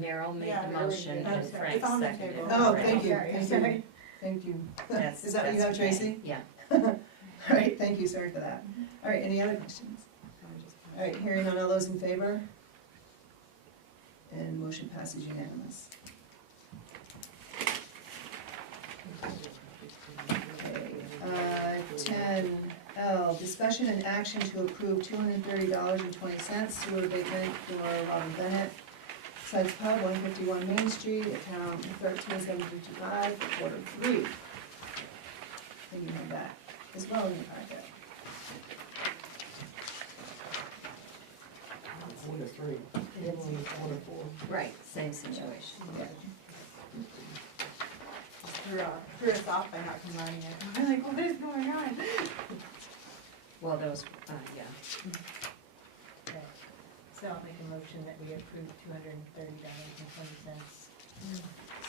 Meryl made Yeah, the Meryl motion did. and Okay. Frank It's on the seconded. table. Oh, Right. thank you, Sorry, thank you, sorry. thank you. That's- Is that what you that's have, okay. Tracy? Yeah. All right, thank you, sorry for that. All right, any other questions? All right, hearing none, all those in favor? And motion passes unanimous. Okay, 10L, discussion and action to approve $230.20 sewer abatement for Robin Bennett, Suds Pub, 151 Main Street, account 13755 for Q3. And you have that as well in your packet. 4 to 3. Yes. 4 to 4. Right, same situation. Yeah. Threw us off by not combining it. We're like, what is going on? Well, those, yeah. Okay. So I'll make a motion that we approve $230.20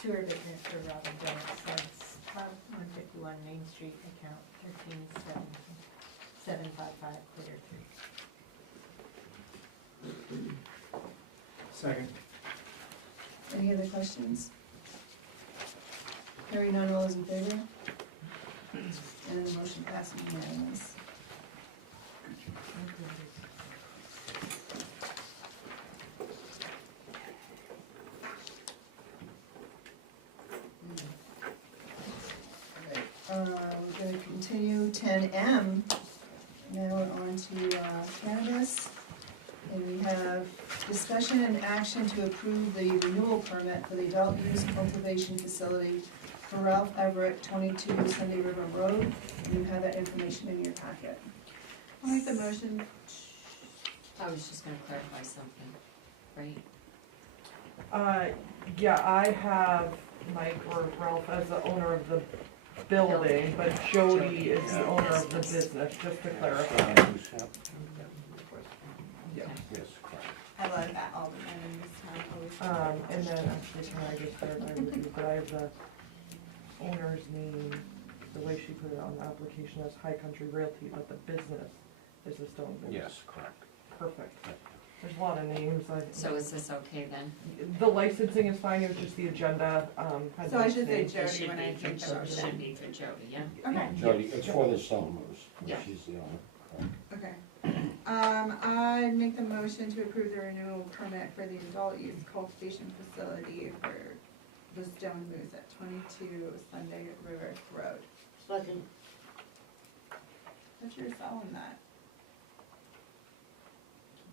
sewer abatement for Robin Bennett, Suds Pub, 151 Main Street, account 13755, Q3. Second. Any other questions? Hearing none, all those in favor? And the motion passes unanimous. Alright, we're gonna continue 10M. Now we're on to cannabis. And we have discussion and action to approve the renewal permit for the adult use cultivation facility for Ralph Everett, 22 Sunday River Road. And you have that information in your packet. I'll make the motion. I was just gonna clarify something, right? Yeah, I have Mike or Ralph as the owner of the building, but Jody is the owner of the business, just to clarify. Yeah. Yes, correct. I love that all the time in this town. And then actually, can I just verify with you, but I have the owner's name, the way she put it on the application as High Country Realty, but the business is the Stone Business. Yes, correct. Perfect. There's a lot of names, So is this okay then? the licensing is fine, it was just the agenda, had So I should say names. It Jody should when I be for think Jody, of should be for Jody, yeah? Okay, Jody, it's for the Summers, Yeah. she's the owner. okay. I make the motion to approve the renewal permit for the adult use cultivation facility for the Stone Moose at 22 Sunday River Road. Second. But you're selling that.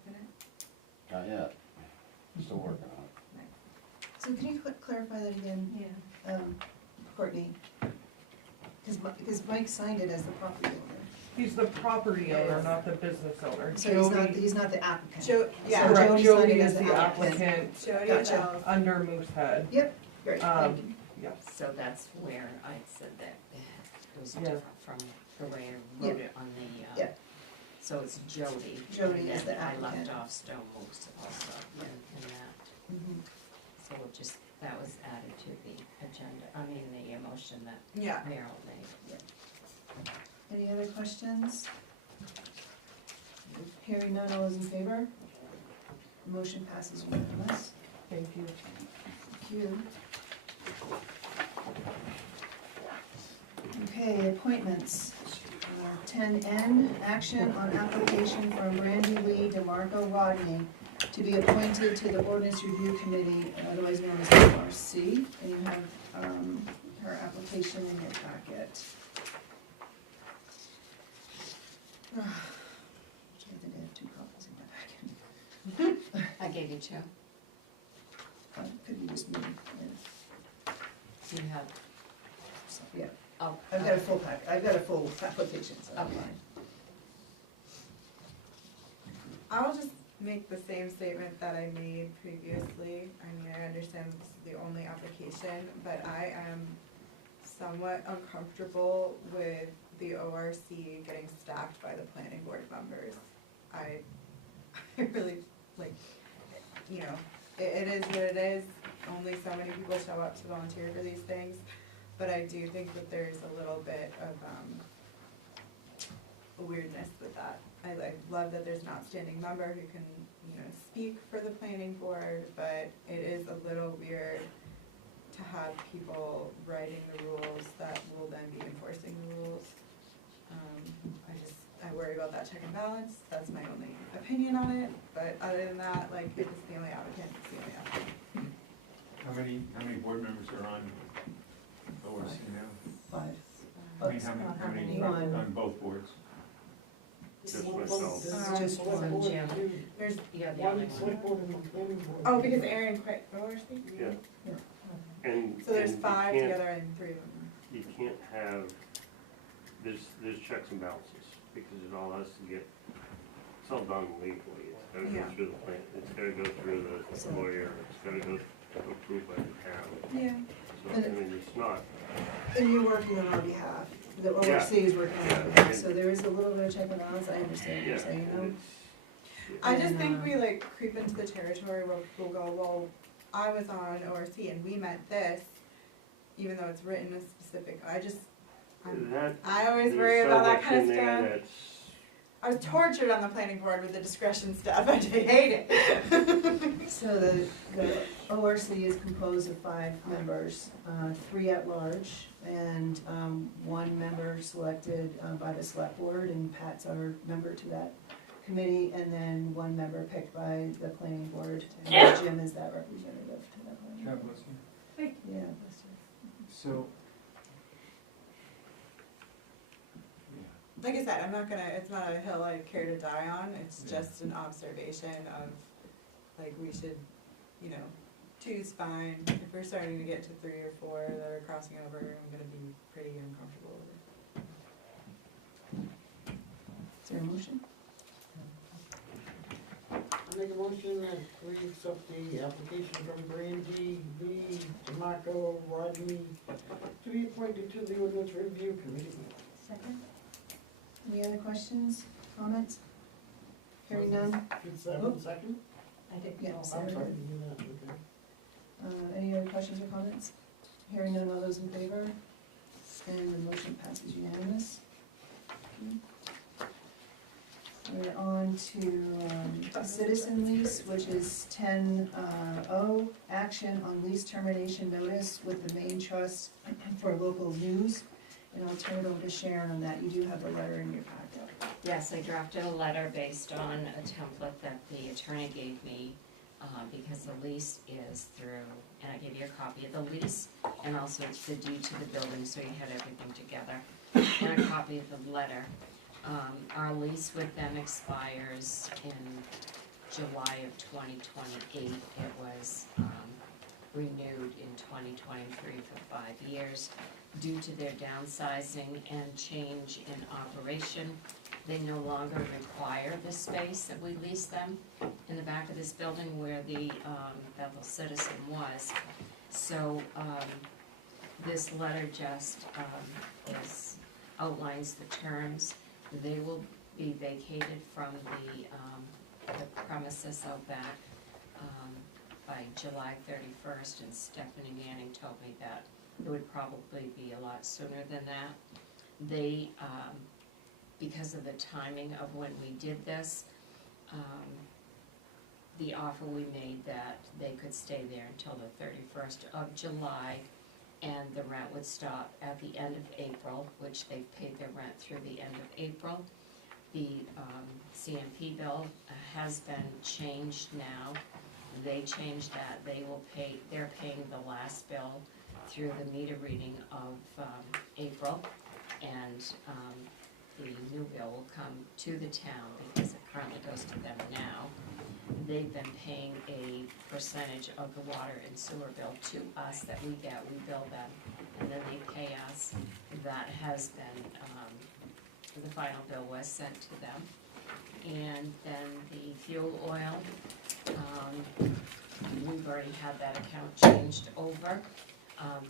Keeping it? Not yet, still working on it. So can you clarify that again, Yeah. Courtney? Because Mike signed it as the property owner. He's the property owner, not the business owner. So Jody- he's not the applicant. Yeah. So Correct, Jody signed Jody it is as the applicant Jody Gotcha. sells. under Moosehead. Yep, great, thank you. Yes. So that's where I said that it was Yeah. different from the way I wrote it on the, Yeah. so it's Jody. Jody and is then the I applicant. left off Stone Moose also in that. Mhm. So we'll just, that was added to the agenda, I mean, the motion that Yeah. Meryl made. Any other questions? Hearing none, all those in favor? Motion passes unanimous. Thank you. Thank you. Okay, appointments. 10N, action on application from Brandy Lee DeMarco Rodney to be appointed to the Ordinance Review Committee, otherwise known as ORC. And you have her application in your packet. I think I have 2 copies in my packet. I gave you two. Could be just me. Do you have, So, yeah, oh. I've got a full pack, I've got a full application, so I'm Okay. fine. I'll just make the same statement that I made previously. I mean, I understand this is the only application, but I am somewhat uncomfortable with the ORC getting staffed by the planning board members. I really, like, you know, it is what it is. Only so many people show up to volunteer for these things. But I do think that there's a little bit of weirdness with that. I love that there's an outstanding member who can, you know, speak for the planning board, but it is a little weird to have people writing the rules that will then be enforcing the rules. I worry about that check and balance. That's my only opinion on it, but other than that, like, if it's the only applicant, it's the only applicant. How many board members are on ORC now? 5. I mean, how many One. on both boards? Just myself. Just one. Jim. There's, Yeah, the other one. board and one planning board. oh, because Aaron quit ORC? Yeah. Yeah. And. So there's and you 5 can't- together and 3 of them. You can't have, there's checks and balances, because it all has to get, it's all done legally. It's gotta Yeah. go through the plan, it's gotta go through the lawyer, it's gotta go approved by the town. Yeah. So, I mean, it's not, And you're working on our behalf, the Yeah. ORC is working on our behalf, so there is a little bit of check and balance, I understand what yeah, you're saying, and though. it's. I just And, think we like creep into the territory where people go, well, I was on ORC and we meant this, even though it's written a specific, That, I always there's worry so about that much kind of in there stuff. that's, I was tortured on the planning board with the discretion stuff, I hate it. So the ORC is composed of 5 members, 3 at large, and 1 member selected by the select board, and Pat's our member to that committee, and then 1 member picked by the planning board, and Jim is that representative to that planning board. God bless you. Yeah, bless you. So, Like I said, I'm not gonna, it's not a hill I care to die on, it's just an observation of, like, we should, you know, 2's fine. If we're starting to get to 3 or 4 that are crossing over, I'm gonna be pretty uncomfortable with it. Is there a motion? I make a motion that we accept the application from Brandy Lee DeMarco Rodney to be appointed to the Ordinance Review Committee. Second? Any other questions, comments? Hearing none? Did Seven second? I did. Yeah, I'm Sarah sorry, did. you did that, okay. Any other questions or comments? Hearing none, all those in favor? And the motion passes unanimous. We're on to citizen lease, which is 10O, action on lease termination notice with the main trust for local news. And I'll turn it over to Sharon on that. You do have the letter in your packet. Yes, I drafted a letter based on a template that the attorney gave me, because the lease is through, and I gave you a copy of the lease, and also it's the deed to the building, so you had everything together, and a copy of the letter. Our lease with them expires in July of 2028. It was renewed in 2023 for 5 years. Due to their downsizing and change in operation, they no longer require the space that we lease them in the back of this building where the Bethel Citizen was. So this letter just outlines the terms. They will be vacated from the premises out back by July 31st, and Stephanie Manning told me that it would probably be a lot sooner than that. They, because of the timing of when we did this, the offer we made that they could stay there until the 31st of July, and the rent would stop at the end of April, which they've paid their rent through the end of April. The CMP bill has been changed now. They changed that. They're paying the last bill through the meter reading of April, and the new bill will come to the town because it currently goes to them now. They've been paying a percentage of the water and sewer bill to us that we get. We bill them, and then they pay us. That has been, the final bill was sent to them. And then the fuel oil, we've already had that account changed over.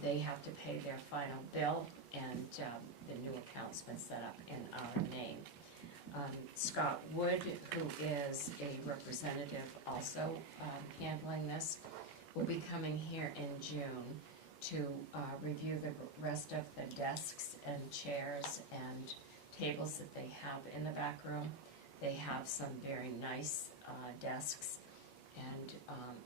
They have to pay their final bill, and the new account's been set up in our name. Scott Wood, who is a representative also handling this, will be coming here in June to review the rest of the desks and chairs and tables that they have in the back room. They have some very nice desks, and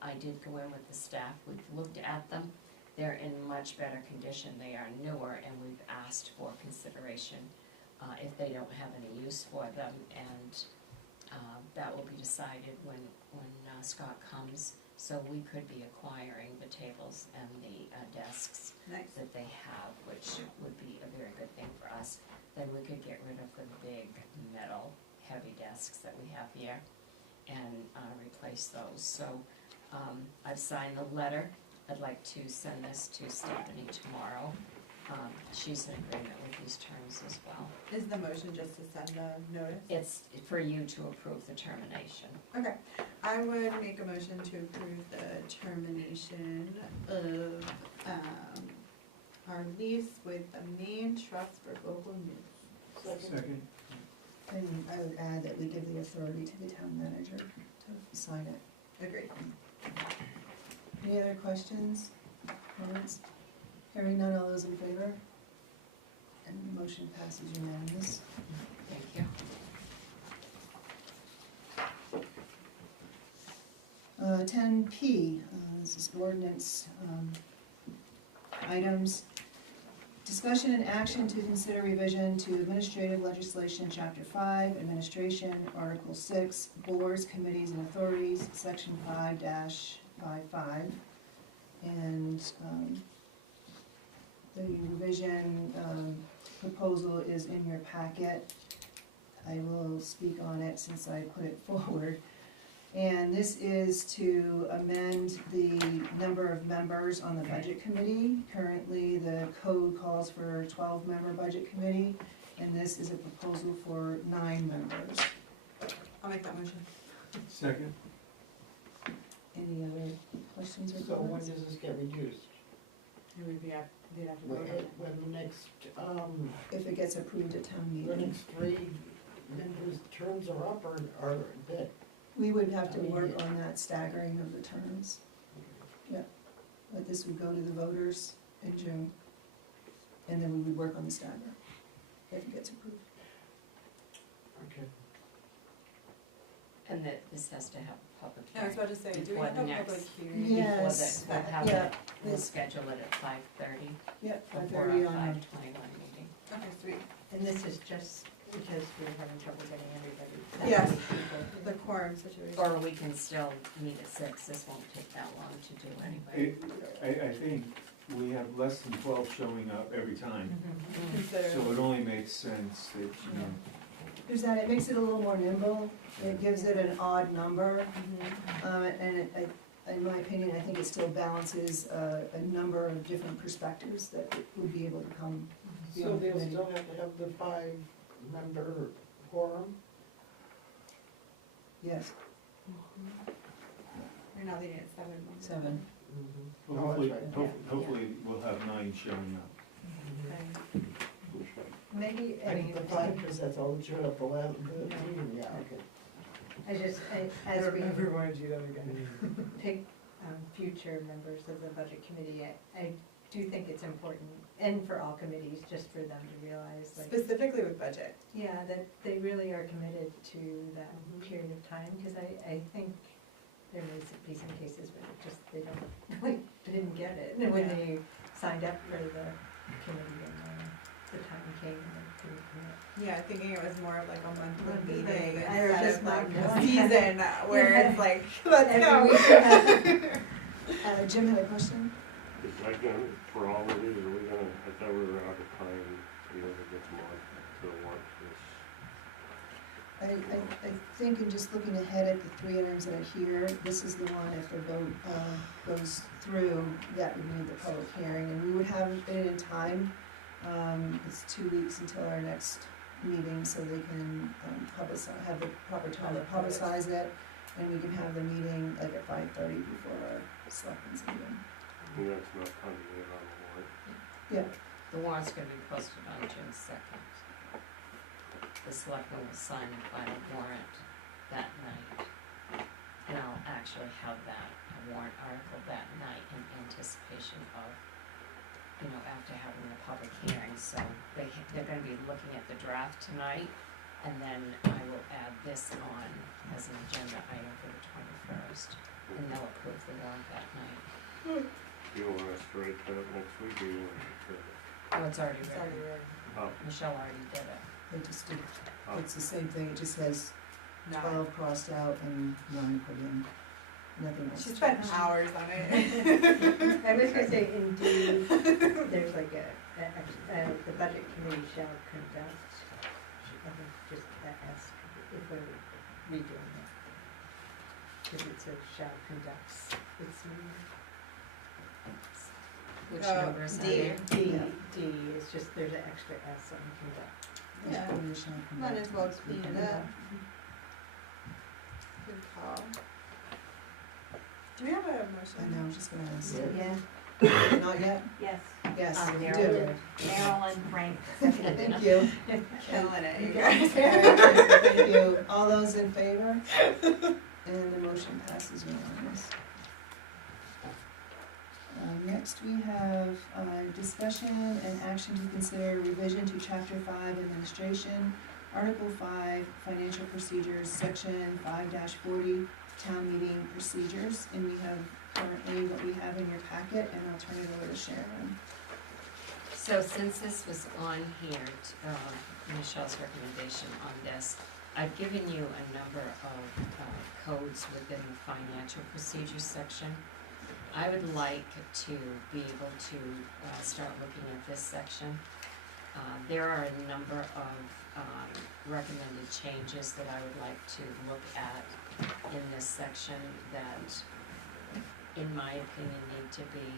I did go in with the staff. We've looked at them. They're in much better condition. They are newer, and we've asked for consideration if they don't have any use for them, and that will be decided when Scott comes. So we could be acquiring the tables and the desks that they have, which would be a very good thing for us. Then we could get rid of the big metal heavy desks that we have here and replace those. So I've signed the letter. I'd like to send this to Stephanie tomorrow. She's in agreement with these terms as well. Is the motion just to send the notice? It's for you to approve the termination. Okay, I would make a motion to approve the termination of our lease with the main trust for local news. Second. And I would add that we give the authority to the town manager to sign it. Agreed. Any other questions, comments? Hearing none, all those in favor? And the motion passes unanimous. Thank you. 10P, this is ordinance items. Discussion and action to consider revision to administrative legislation, Chapter 5, Administration, Article 6, Boards, Committees, and Authorities, Section 5-55. And the revision proposal is in your packet. I will speak on it since I put it forward. And this is to amend the number of members on the budget committee. Currently, the code calls for a 12-member budget committee, and this is a proposal for 9 members. I'll make that motion. Second. Any other questions or So when comments? does this get reduced? It would be, they'd have to When, vote on it. when the next, If it gets approved at town the meeting. next 3 members' terms are up, or that? We would have to work on that staggering of the terms. Yeah, but this would go to the voters in June, and then we would work on the stagger if it gets approved. Okay. And that this has to have a public I was hearing. about to say, do we Before have the a next- public hearing? Yes, We'll have yeah, it, we'll this- schedule it at 5:30 Yep, before our 5:30 on, 5:21 meeting. Okay, sweet. And this is just because we're having trouble getting everybody. that Yes. many people. The quorum situation. Or we can still meet at 6, this won't take that long to do anyway. I think we have less than 12 showing up every time, Consider. so it only makes sense that, you know, there's that, it makes it a little more nimble, it gives it an odd number, in my opinion, I think it still balances a number of different perspectives that would be able to come So beyond the they'll committee. still have to have the 5-member quorum? Yes, You're not leaving at 7. Monday. 7. well, Oh, hopefully, that's right. hopefully we'll have 9 showing up. Maybe, I I mean, think the 5, because that's all that showed up the last, yeah, okay. as we remind you that again. pick future members of the budget committee, I do think it's important, and for all committees, just for them to realize, like, Specifically with budget. yeah, that they really are committed to that period of time, because I think there may be some cases where it just, they don't, like, they didn't get it, and when Yeah. they signed up for the committee, and the time came, and they couldn't commit. Yeah, thinking it was more of like a monthly Monthly meeting thing. instead just of like not a knowing. season where Yeah. it's like, let's Every go. week. Jim had a question? Is that gonna, for all of these, are we gonna, I thought we were out of time, you know, to get them on to watch this. I think in just looking ahead at the 3 items that are here, this is the one, if the vote goes through, that would need the public hearing, and we would have it in time. It's 2 weeks until our next meeting, so they can have the proper time to publicize it, and we can have the meeting like at 5:30 before our selectmen's meeting. And that's not coming in on the warrant. Yeah, The warrant's gonna be posted on June 2nd. The selectmen will sign the final warrant that night. And I'll actually have that warrant article that night in anticipation of, you know, after having the public hearing. So they're gonna be looking at the draft tonight, and then I will add this on as an agenda item for the 21st. And they'll approve the warrant that night. Do you want us to write that next week, or you want to? Oh, it's already It's written. already ready. Oh, Michelle already did it. they just did, oh. it's the same thing, it just has No. 12 crossed out and 9 put in, nothing else. She spent hours on it. I was gonna say, indeed, there's like the budget committee shall conduct, I think just ask if we're redoing it. Because it says shall conducts its meeting. Which Oh, number is that D. here? D is just, there's an extra S on conduct. Yeah. Might as well speed it up. Good call. Do we have a motion? I know, I was just gonna ask. Yeah. Not yet? Yes. Yes, we Marilyn. do. Marilyn Frank. Thank you. Killing it, you guys. Thank you. All those in favor? And the motion passes unanimous. Next, we have discussion and action to consider revision to Chapter 5 Administration, Article 5 Financial Procedures, Section 5-40 Town Meeting Procedures. And we have currently what we have in your packet, and I'll turn it over to Sharon. So since this was on here, Michelle's recommendation on this, I've given you a number of codes within the financial procedures section. I would like to be able to start looking at this section. There are a number of recommended changes that I would like to look at in this section that, in my opinion, need to be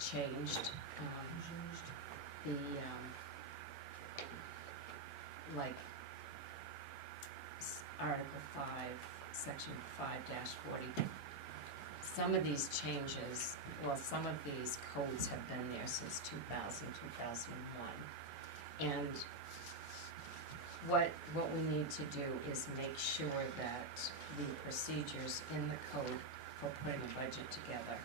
changed. Like Article 5, Section 5-40. Some of these changes, well, some of these codes have been there since 2000, 2001. And what we need to do is make sure that the procedures in the code for putting a budget together,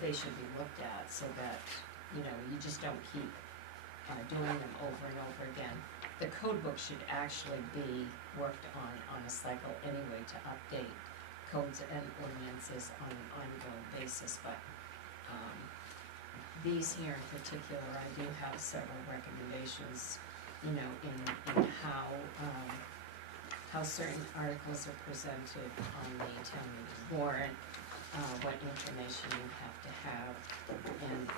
they should be looked at so that, you know, you just don't keep doing them over and over again. The code book should actually be worked on a cycle anyway to update codes and ordinances on an ongoing basis, but, these here in particular, I do have several recommendations, you know, in how certain articles are presented on the town meeting warrant, what information you have to have, and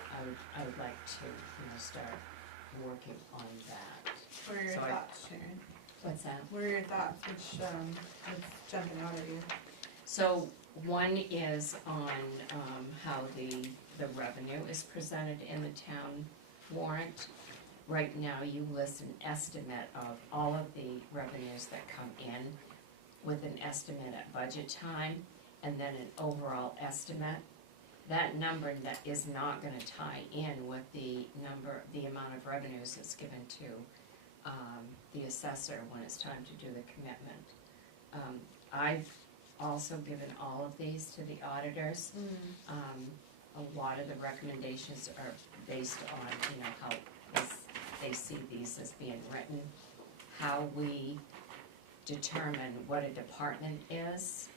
I would like to, you know, start working on that. What are your So thoughts, Sharon? What's that? What are your thoughts, what's jumping out at you? So one is on how the revenue is presented in the town warrant. Right now, you list an estimate of all of the revenues that come in with an estimate at budget time, and then an overall estimate. That number that is not gonna tie in with the amount of revenues that's given to the assessor when it's time to do the commitment. I've also given all of these to the auditors. A lot of the recommendations are based on, you know, how they see these as being written. How we determine what a department is,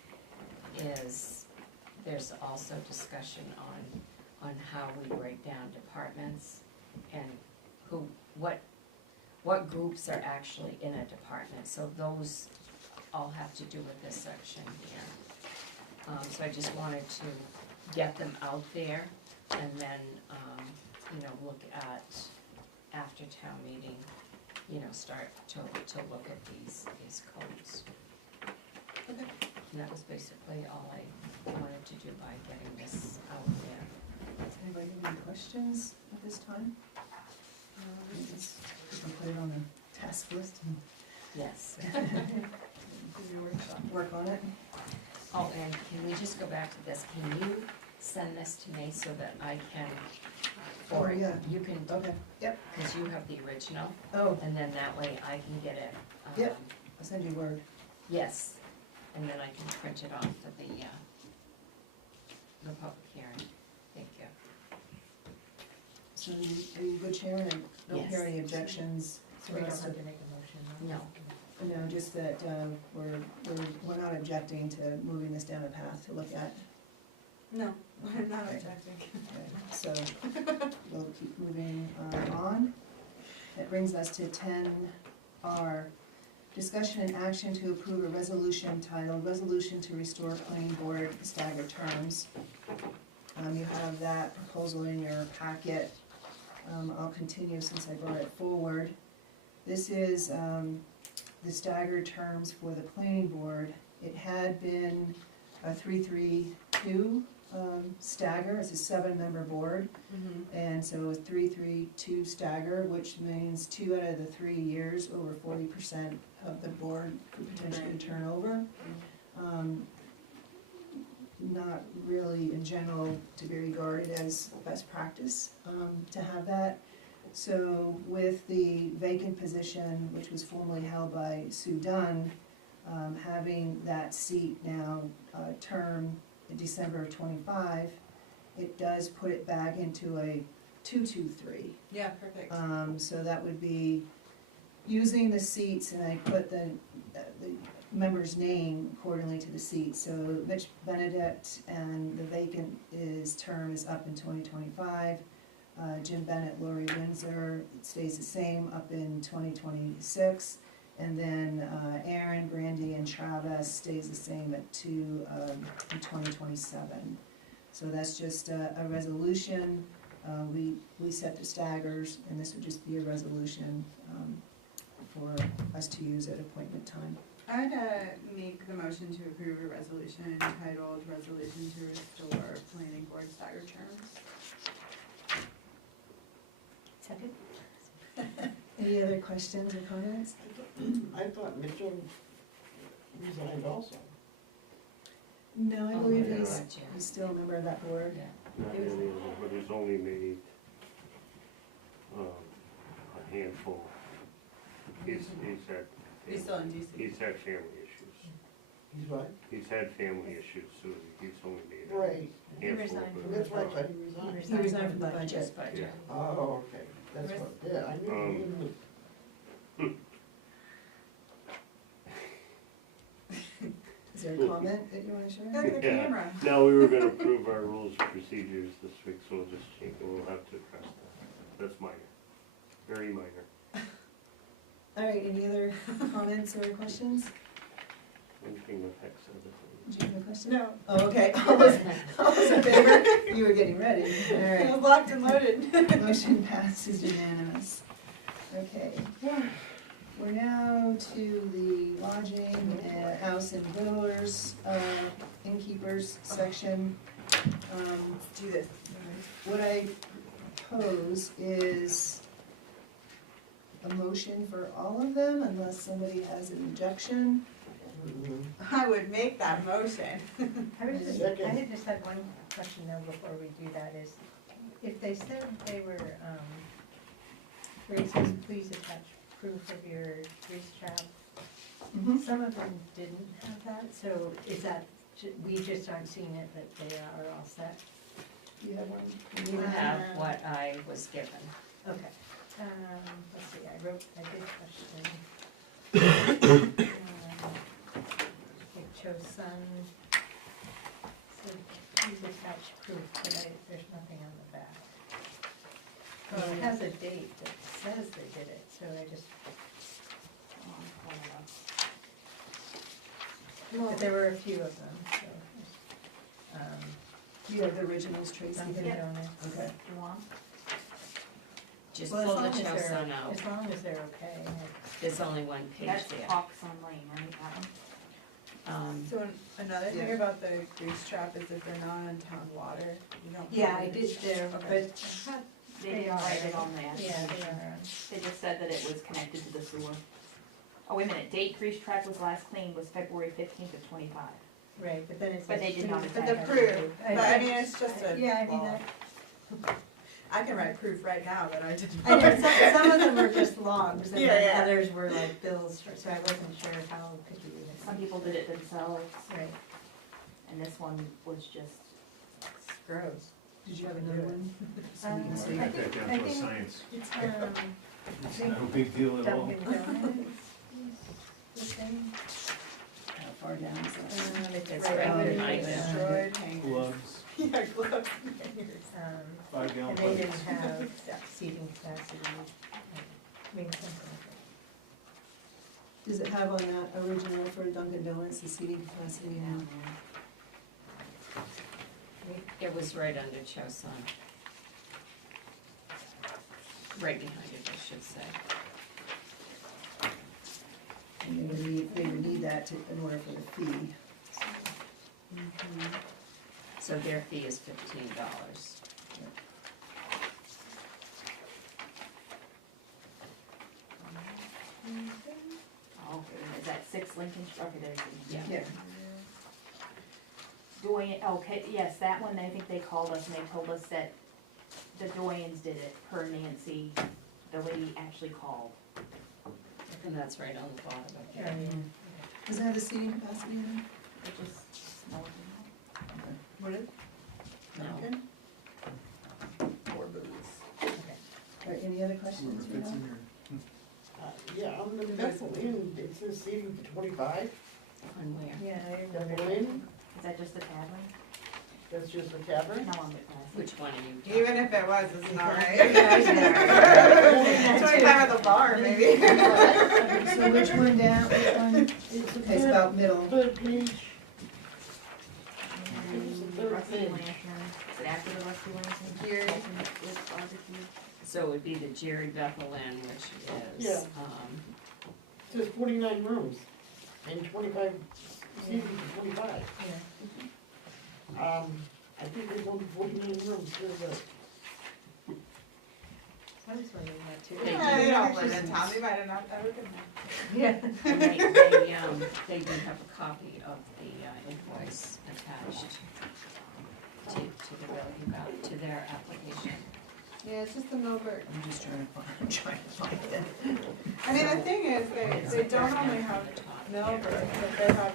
there's also discussion on how we break down departments and what groups are actually in a department. So those all have to do with this section here. So I just wanted to get them out there and then, you know, look at, after town meeting, you know, start to look at these codes. Okay. And that was basically all I wanted to do by getting this out there. Does anybody have any questions at this time? We can put it on the task list and Yes. work on it. Oh, and can we just go back to this? Can you send this to me so that I can, or Oh, yeah. you can, Okay, yep. because you have the original, Oh, and then that way I can get it. Yep. I'll send you Word. Yes, and then I can print it off for the public hearing. Thank you. So are you good, Sharon? I don't hear Yes. any objections. So we don't have to make a motion, no? No. No, just that we're not objecting to moving this down a path to look at. No, I'm not objecting. Okay, so we'll keep moving on. That brings us to 10R. Discussion and action to approve a resolution titled Resolution to Restore Planning Board Staggered Terms. You have that proposal in your packet. I'll continue since I brought it forward. This is the staggered terms for the planning board. It had been a 3-3-2 stagger. It's a 7-member board. And so a 3-3-2 stagger, which means 2 out of the 3 years, over 40% of the board could potentially turn over. Not really in general to be regarded as best practice to have that. So with the vacant position, which was formerly held by Sue Dunn, having that seat now term in December of '25, it does put it back into a 2-2-3. Yeah, perfect. So that would be using the seats, and I put the member's name accordingly to the seat. So Mitch Benedict, and the vacant term is up in 2025. Jim Bennett, Lori Windsor, it stays the same up in 2026. And then Aaron, Brandy, and Travis stays the same at 2 in 2027. So that's just a resolution. We set the staggers, and this would just be a resolution for us to use at appointment time. I'd make the motion to approve a resolution entitled Resolution to Restore Planning Board Staggered Terms. Second? Any other questions or comments? I thought Mitchell resigned also. No, I Oh, believe yeah. he's still a member of that board. Yeah. Not It was- many of them, but he's only made a handful. He's He's still in DC. had family issues. He's what? He's had family issues, so he's only made a Right, handful. resigned but- from that's right, but he He resigned. He resigned from the budget. Budget. Oh, okay. That's what, yeah, I knew. Is there a comment that you wanna share? Go to the Yeah. camera. No, we were gonna approve our rules and procedures this week, so we'll just change, we'll have to address that. That's minor, very minor. All right, any other comments or questions? Anything with hex of it. Did you have a question? No. Oh, okay, all those in favor? You were getting ready, all It was right. locked and loaded. Motion passes unanimous. Okay, we're now to the lodging and house and builders, innkeepers section. Let's do this. What I propose is a motion for all of them unless somebody has an objection. I would make that motion. I was just, Second. I had just had one question though before we do that is, if they said they were, where it says please attach proof of your grease trap, some of them didn't have that, so is that, we just aren't seeing it that they are all set? You have one? You have what I was given. Okay, let's see, I did question. It chose sun, so please attach proof, but there's nothing on the back. Well, it has a date that says they did it, so I just, but there were a few of them, so. You have the originals, Tracy? Dunkin' Donuts. Okay. You want? Just Well, as pull the long as they're- Chosun out. As long as they're okay. There's only one page That's there. Hawks on Lane, right, that one? So another thing Yeah. about the grease trap is if they're not on town water, you don't. Yeah, put I the did grease there, trap. but Okay. They didn't write it on there. Yeah, they are. They just said that it was connected to the sewer. Oh, wait a minute, date grease trap was last cleaned was February 15th of 25. Right, but then it says. But they did not proof. But attach the that. proof, but I mean, it's just a. Yeah, I mean, law. that, I can write proof right now that I didn't. I know, some of them were just logs, and Yeah, then yeah. others were like bills, so I wasn't sure how picky we had. Some people did it themselves, Right, and this one was just, it's gross. Did you have another one? So we can I see. think- Got that down I to a think science. It's, It's no big deal at all. Dunkin' Donuts is the thing. How far down is that? It's right under behind them. Destroyed hangers. Gloves, Yeah, gloves and hangers. 5-gallon And they buckets. didn't have seating capacity, I mean, something like Does it have on that original for Dunkin' Donuts, the seating capacity and? It was right under Chosun. Right behind it, I should say. And they would need that to, in order for the fee. So their fee is $15. oh, okay, is that 6 Lincoln, okay, there's. Yeah. Doing, okay, yes, that one, I think they called us and they told us that the Doyens did it per Nancy, the lady actually called. And that's right on the bottom of that. it. Does it have the seating capacity in it? It just smelled. Would it? No. Okay. All right, any other questions? Fits in here. Yeah, on the Bethel Inn, it says seating for 25. On where? Yeah, I Bethel remember. Inn, Is that just the tavern? that's just the tavern? No, I'm with class. Which one are you? Even if it was, it's not right. Yeah. 25 at the bar, maybe. So which one down, which one? Okay, it's about middle. Third page. Rusty Lantern, is it after the Rusty Lantern? Jerry. With barbecue. So it would be the Jerry Bethel Inn, which is, Yeah. It says 49 rooms and 25, seating for 25. Yeah. I think there's only 49 rooms, there's a. I was wondering that too. They Yeah, they don't live in town, they might have not ever been there. Yeah. and they do have a copy of the invoice attached to the bill, to their application. Yeah, it's just the Millburg. I'm just trying to find it. I mean, the thing is, they don't only have Millburg, but they have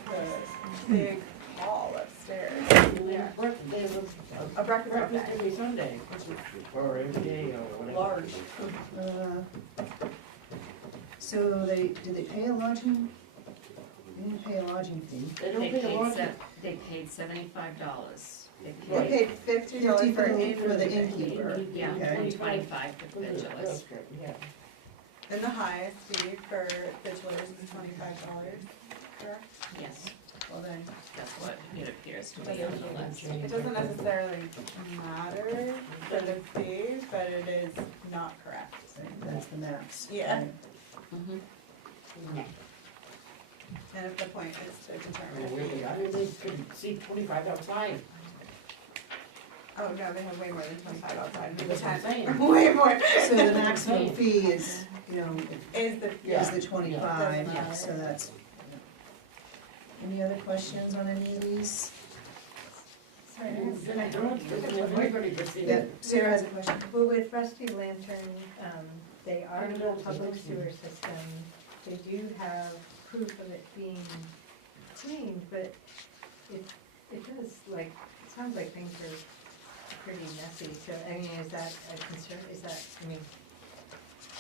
the big hall that's upstairs. Yeah. Birthday was A breakfast breakfast buffet. every Sunday, or every day, or whatever. Large. So did they pay a lodging? They didn't pay a lodging fee. They don't pay a lot. They paid $75. They paid $50 for the innkeeper. Yeah, Okay. and 25 for vigilance. Yeah. And the highest fee for vigilers is $25, correct? Yes, Well then, that's what it appears to be on the list. it doesn't necessarily matter for the fee, but it is not correct. That's the max. Yeah. Right. Mhm. And if the point is to determine if Really, I mean, they could see 25 outside. oh no, they have way more than 25 outside, maybe That's what I'm 10, saying. way more. So the maximum fee is, Is the, is the 25, Doesn't matter. so that's. Any other questions on any of these? Everybody could see Yeah, it. Sarah has a question. Well, with Rusty Lantern, they are in the public sewer system. They do have proof of it being cleaned, but it does, like, it sounds like things are pretty messy. So, I mean, is that a concern? Is that, I mean,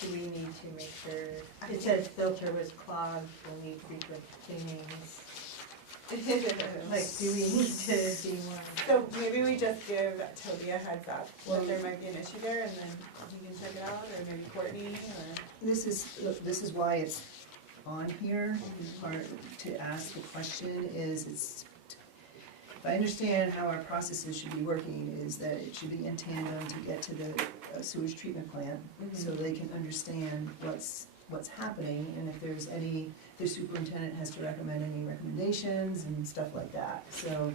do we need to make sure? It says filter was clogged, will need frequent cleanings. Like, do we need to be more? so maybe we just give Toby a heads up that there might be an issue there, and then he can check it out, or maybe Courtney, or. This is why it's on here, or to ask the question is, if I understand how our processes should be working, is that it should be in tandem to get to the sewage treatment plant, so they can understand what's happening, and if there's any, the superintendent has to recommend any recommendations and stuff like that. So,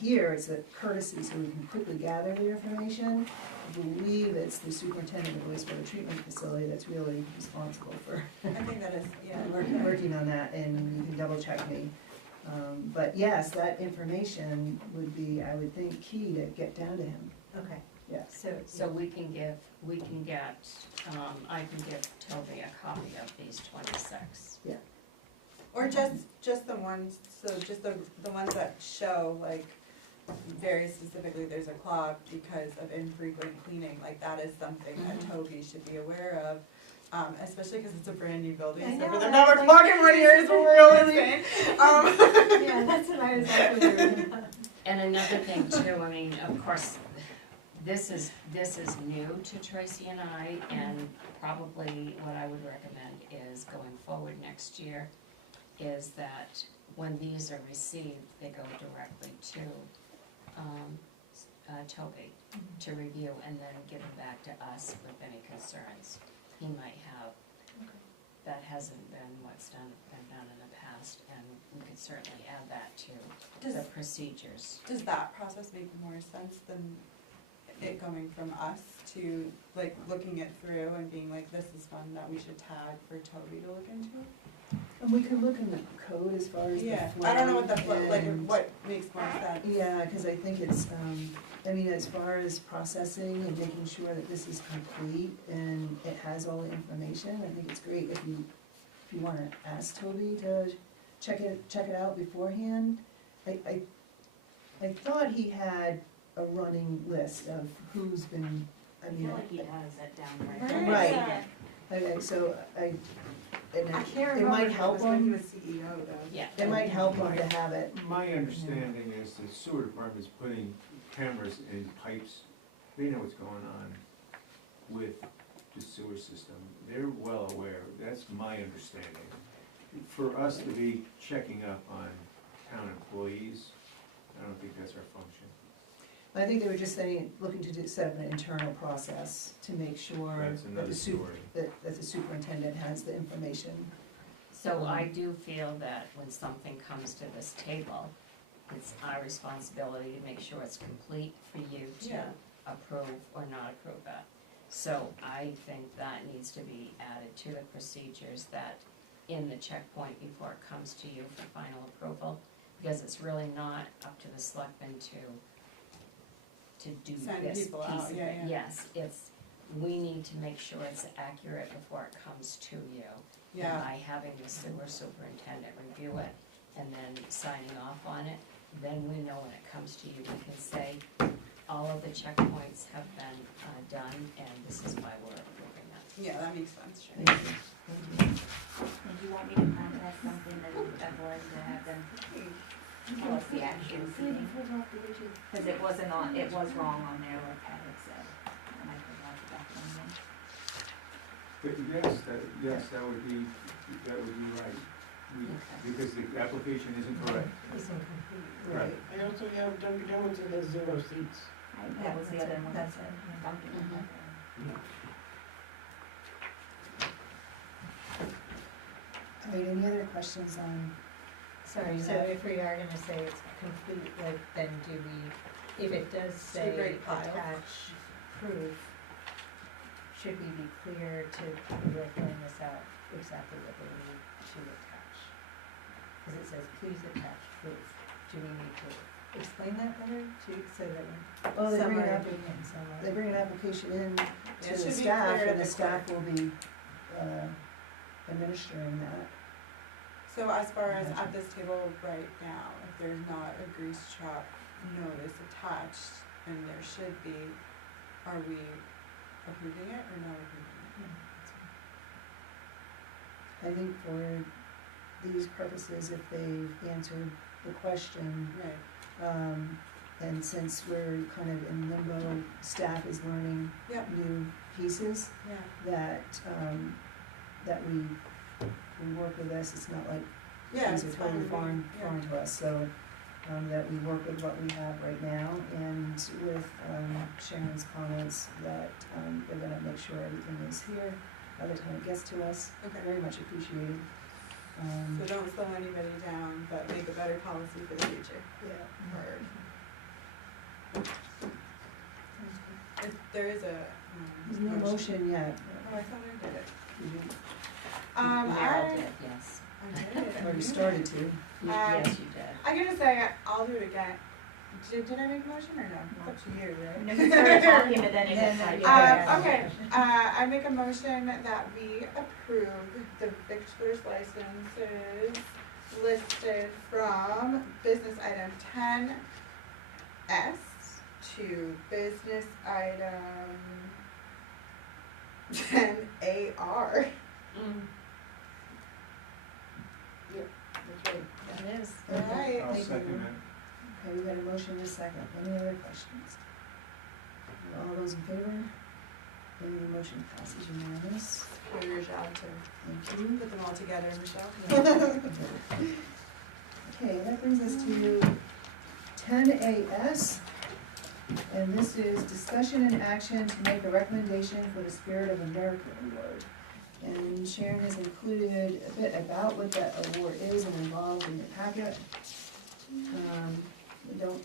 here, it's a courtesy, so we can quickly gather the information. I believe it's the superintendent of the wastewater treatment facility that's really responsible for I think that is, yeah. working on that, and you can double check me. But yes, that information would be, I would think, key to get down to him, Okay, yes. So we can get, I can give Toby a copy of these 26. Or just the ones, so just the ones that show, like, very specifically, there's a clog because of infrequent cleaning, like, that is something that Toby should be aware of. Especially because it's a brand new building, I so know, for them I not was like, clogging one here is real insane. yeah, that's what I was wondering. And another thing too, I mean, of course, this is new to Tracy and I, and probably what I would recommend is going forward next year, is that when these are received, they go directly to Toby to review, and then give them back to us with any concerns he might have. That hasn't been been done in the past, and we could certainly add that to the procedures. Does that process make more sense than it coming from us to, like, looking it through and being like, this is one that we should tag for Toby to look into? And we could look in the code as far as the Yeah, flow. I don't know what the flow, like, and- what makes more sense. Yeah, because I think it's, I mean, as far as processing and making sure that this is complete and it has all the information, I think it's great if you wanna ask Toby to check it out beforehand. I thought he had a running list of who's been, I mean. he has it down Right. Okay, so I can't it remember might if it help was when he him, was CEO though. Yeah. it might help him to have it. My understanding is the sewer department's putting cameras in pipes, they know what's going on with the sewer system, they're well aware, that's my understanding. For us to be checking up on town employees, I don't think that's our function. I think they were just saying, looking to set up an internal process to make sure That's that another the story. that the superintendent has the information. So I do feel that when something comes to this table, it's our responsibility to make sure it's complete for you to Yeah. approve or not approve it. So I think that needs to be added to the procedures, that in the checkpoint before it comes to you for final approval, because it's really not up to the selectmen to do Send this people piece out, of yeah, it. yeah. Yes, we need to make sure it's accurate before it comes to you. Yeah. And by having the sewer superintendent review it and then signing off on it, then we know when it comes to you, we can say, all of the checkpoints have been done, and this is why we're approving them. Yeah, that makes sense, sure. Thank you. And do you want me to contact something that Evelyn to have them policy actions? Because it wasn't on, it was wrong on there, like Pat had said. And I could mark it back on them. But yes, that would be right. Because the application isn't correct. It's incomplete. Right. I also have Dunkin' Donuts that has 0 seats. That was the other one. That's it. Dunkin'. All right, any other questions on, Sorry, so if we are gonna say it's complete, like, then do we, if it does say great pile. attach proof, should we be clear to who we're filling this out, exactly what they need to attach? Cause it says, please attach proof, do we need to explain that better, so that well, they some bring are an doing it and some they are. bring an application in Yeah, to it the should be staff, clear and to the the staff will be, administering that. So as far as at this table right now, if there's not a grease trap notice attached, and there should be, are we approving it or not approving it? I think for these purposes, if they've answered the question, Right, and since we're kind of in limbo, staff is learning Yep. new pieces, yeah. that we work with this, it's not like Yeah, these are it's totally fine, yeah. foreign to us, so, that we work with what we have right now, and with, Sharon's comments that, they're gonna make sure everything is here by the time it gets to us, Okay. very much appreciated. So don't slow anybody down, but make a better policy for the future. Yeah. Word. There is a, There's no motion yet. Oh, I thought I did it. Did you- Meryl did, yes. I did. Or you started to. Yes, you did. I'm gonna say, I'll do it again. Did I make a motion or no? It's up to you, right? No, you started talking, but then it got sidetracked. Okay, I make a motion that we approve the victor's licenses listed from business item 10S to business item 10AR. Yep, that's right. That is. Alright. I'll Thank you. second that. Okay, we got a motion and a second. Any other questions? All those in favor? Any motion passes unanimous. For your job to Thank you. put them all together, Michelle. Okay, that brings us to 10AS. And this is discussion and action to make a recommendation for the Spirit of America Award. And Sharon has included a bit about what that award is and involved in your packet. We don't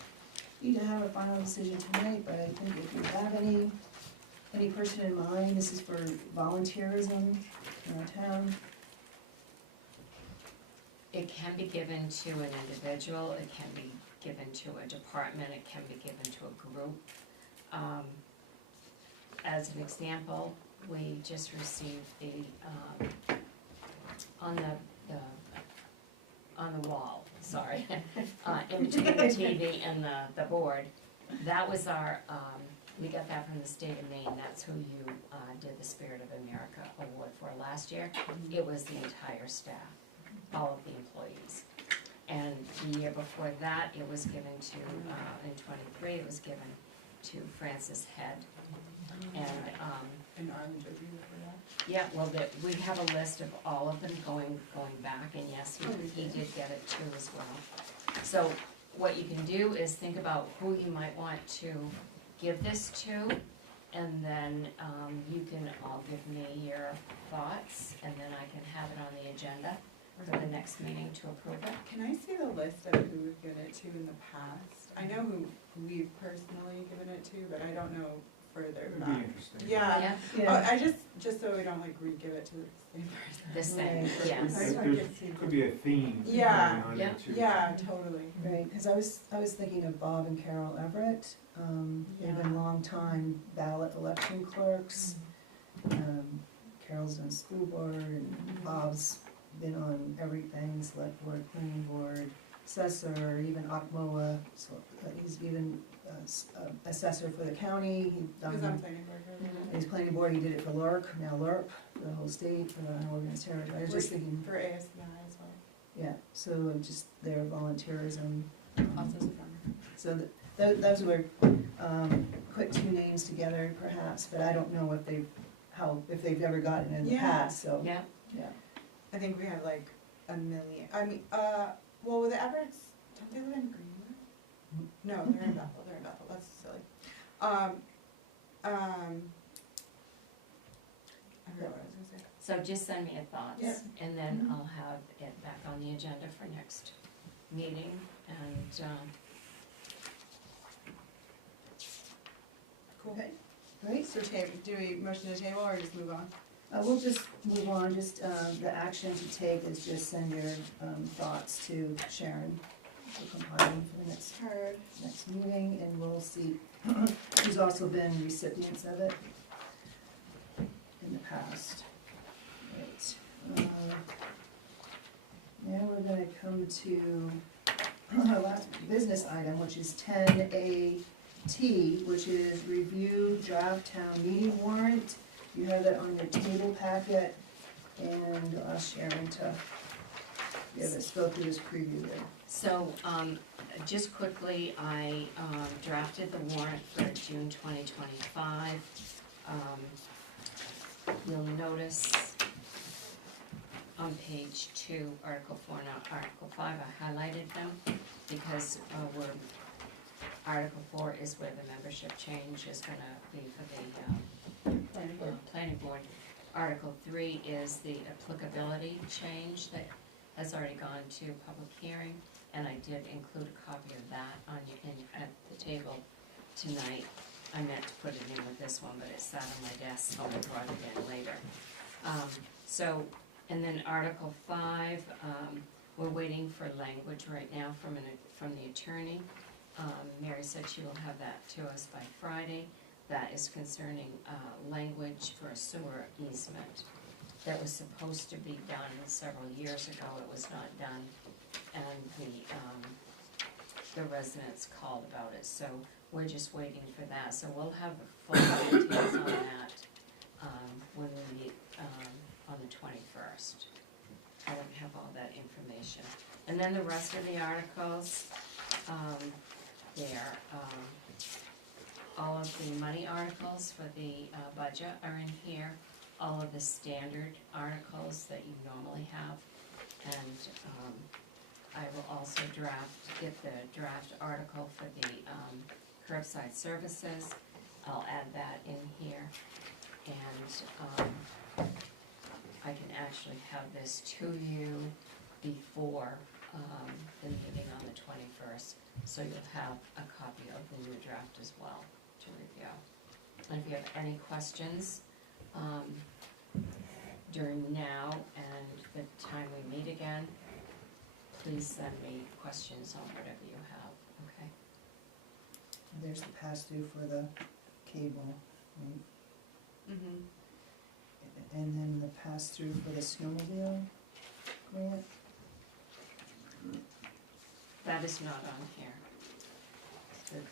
need to have a final decision tonight, but I think if you have any person in mind, this is for volunteerism in our town. It can be given to an individual, it can be given to a department, it can be given to a group. As an example, we just received the, on the wall, sorry, in between the TV and the board, that was our, we got that from the state of Maine, that's who you did the Spirit of America Award for last year. It was the entire staff, all of the employees. And the year before that, it was given to, in '23, it was given to Francis Head. And Arlen Joby for that. Yeah, well, we have a list of all of them going back, and yes, he did get it too as well. So what you can do is think about who you might want to give this to, and then you can all give me your thoughts, and then I can have it on the agenda for the next meeting to approve it. Can I see the list of who we've given it to in the past? I know who we've personally given it to, but I don't know further It'd back. be interesting. Yeah. Yeah. Oh, I just so we don't like re-give it to the same person. The same, Right. yes. Could be a theme. Yeah. going on Yeah. there, too. Yeah, totally. Right, because I was thinking of Bob and Carol Everett. They've been longtime ballot election clerks. Carol's done school board, and Bob's been on everything, select board, planning board. assessor, or even Akmoa, so he's even assessor for the county. He's done. Because I'm planning board. He's planning board, he did it for LURP, now LURP, for the whole state, for the unorganized territory. I was just thinking, For ASBI as well. yeah, so just their volunteerism. Also as a farmer. So those were, put two names together perhaps, but I don't know if they've ever gotten it in the Yeah. past, so. Yeah, Yeah. I think we have like a million, I mean, well, the Everett's, don't they live in Greenwood? No, they're in Bethel, that's silly. I forgot what I was gonna say. so just send me your thoughts, Yeah. and then I'll have it back on the agenda for next meeting, and, Cool. Okay, great. So do we motion to table or just move on? We'll just move on, just, the action to take is just send your, thoughts to Sharon for compiling for the next meeting, and we'll see who's also been recipients of it in the past. Right. Now we're gonna come to our last business item, which is 10A-T, which is review draft town meeting warrant. You have that on your table packet, and I'll ask Sharon to go through this preview there. so, just quickly, I, drafted the warrant for June 2025. You'll notice on page 2, Article 4, not Article 5, I highlighted them, because, Article 4 is where the membership change is gonna be for the, planning board. Article 3 is the applicability change that has already gone to public hearing, and I did include a copy of that on at the table tonight. I meant to put it in with this one, but it sat on my desk, so I brought it in later. So, and then Article 5, we're waiting for language right now from the attorney. Mary said she will have that to us by Friday. That is concerning language for a sewer easement that was supposed to be done several years ago. It was not done, and the residents called about it. So we're just waiting for that. So we'll have the full details on that when we meet on the 21st. I don't have all that information. And then the rest of the articles, all of the money articles for the budget are in here, all of the standard articles that you normally have, and I will also get the draft article for the curbside services. I'll add that in here, and I can actually have this to you before the meeting on the 21st, so you'll have a copy of the new draft as well to review. And if you have any questions during now and the time we meet again, please send me questions on whatever you have, okay? There's the pass-through for the cable, right? Mm-hmm. And then the pass-through for the snowmobile grant. That is not on here.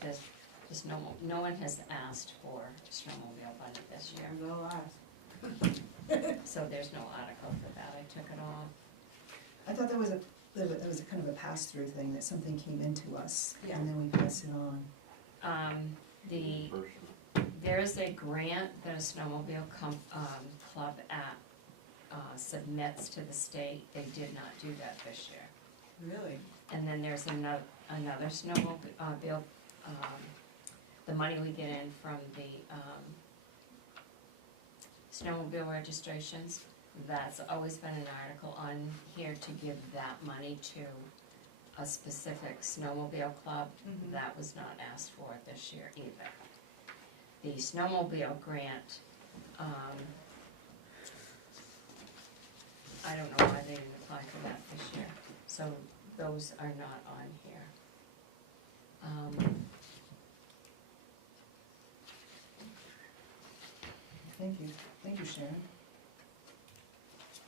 There's no one has asked for snowmobile budget this year. They'll ask. So there's no article for that, I took it off. I thought that was a kind of a pass-through thing, that something came into us, Yeah. and then we pass it on. There is a grant that a snowmobile club submits to the state. They did not do that this year. Really? And then there's another snowmobile, the money we get in from the snowmobile registrations, that's always been an article on here to give that money to a specific snowmobile club. Mhm. That was not asked for this year either. The snowmobile grant, I don't know why they didn't apply for that this year, so those are not on here. Thank you, Sharon.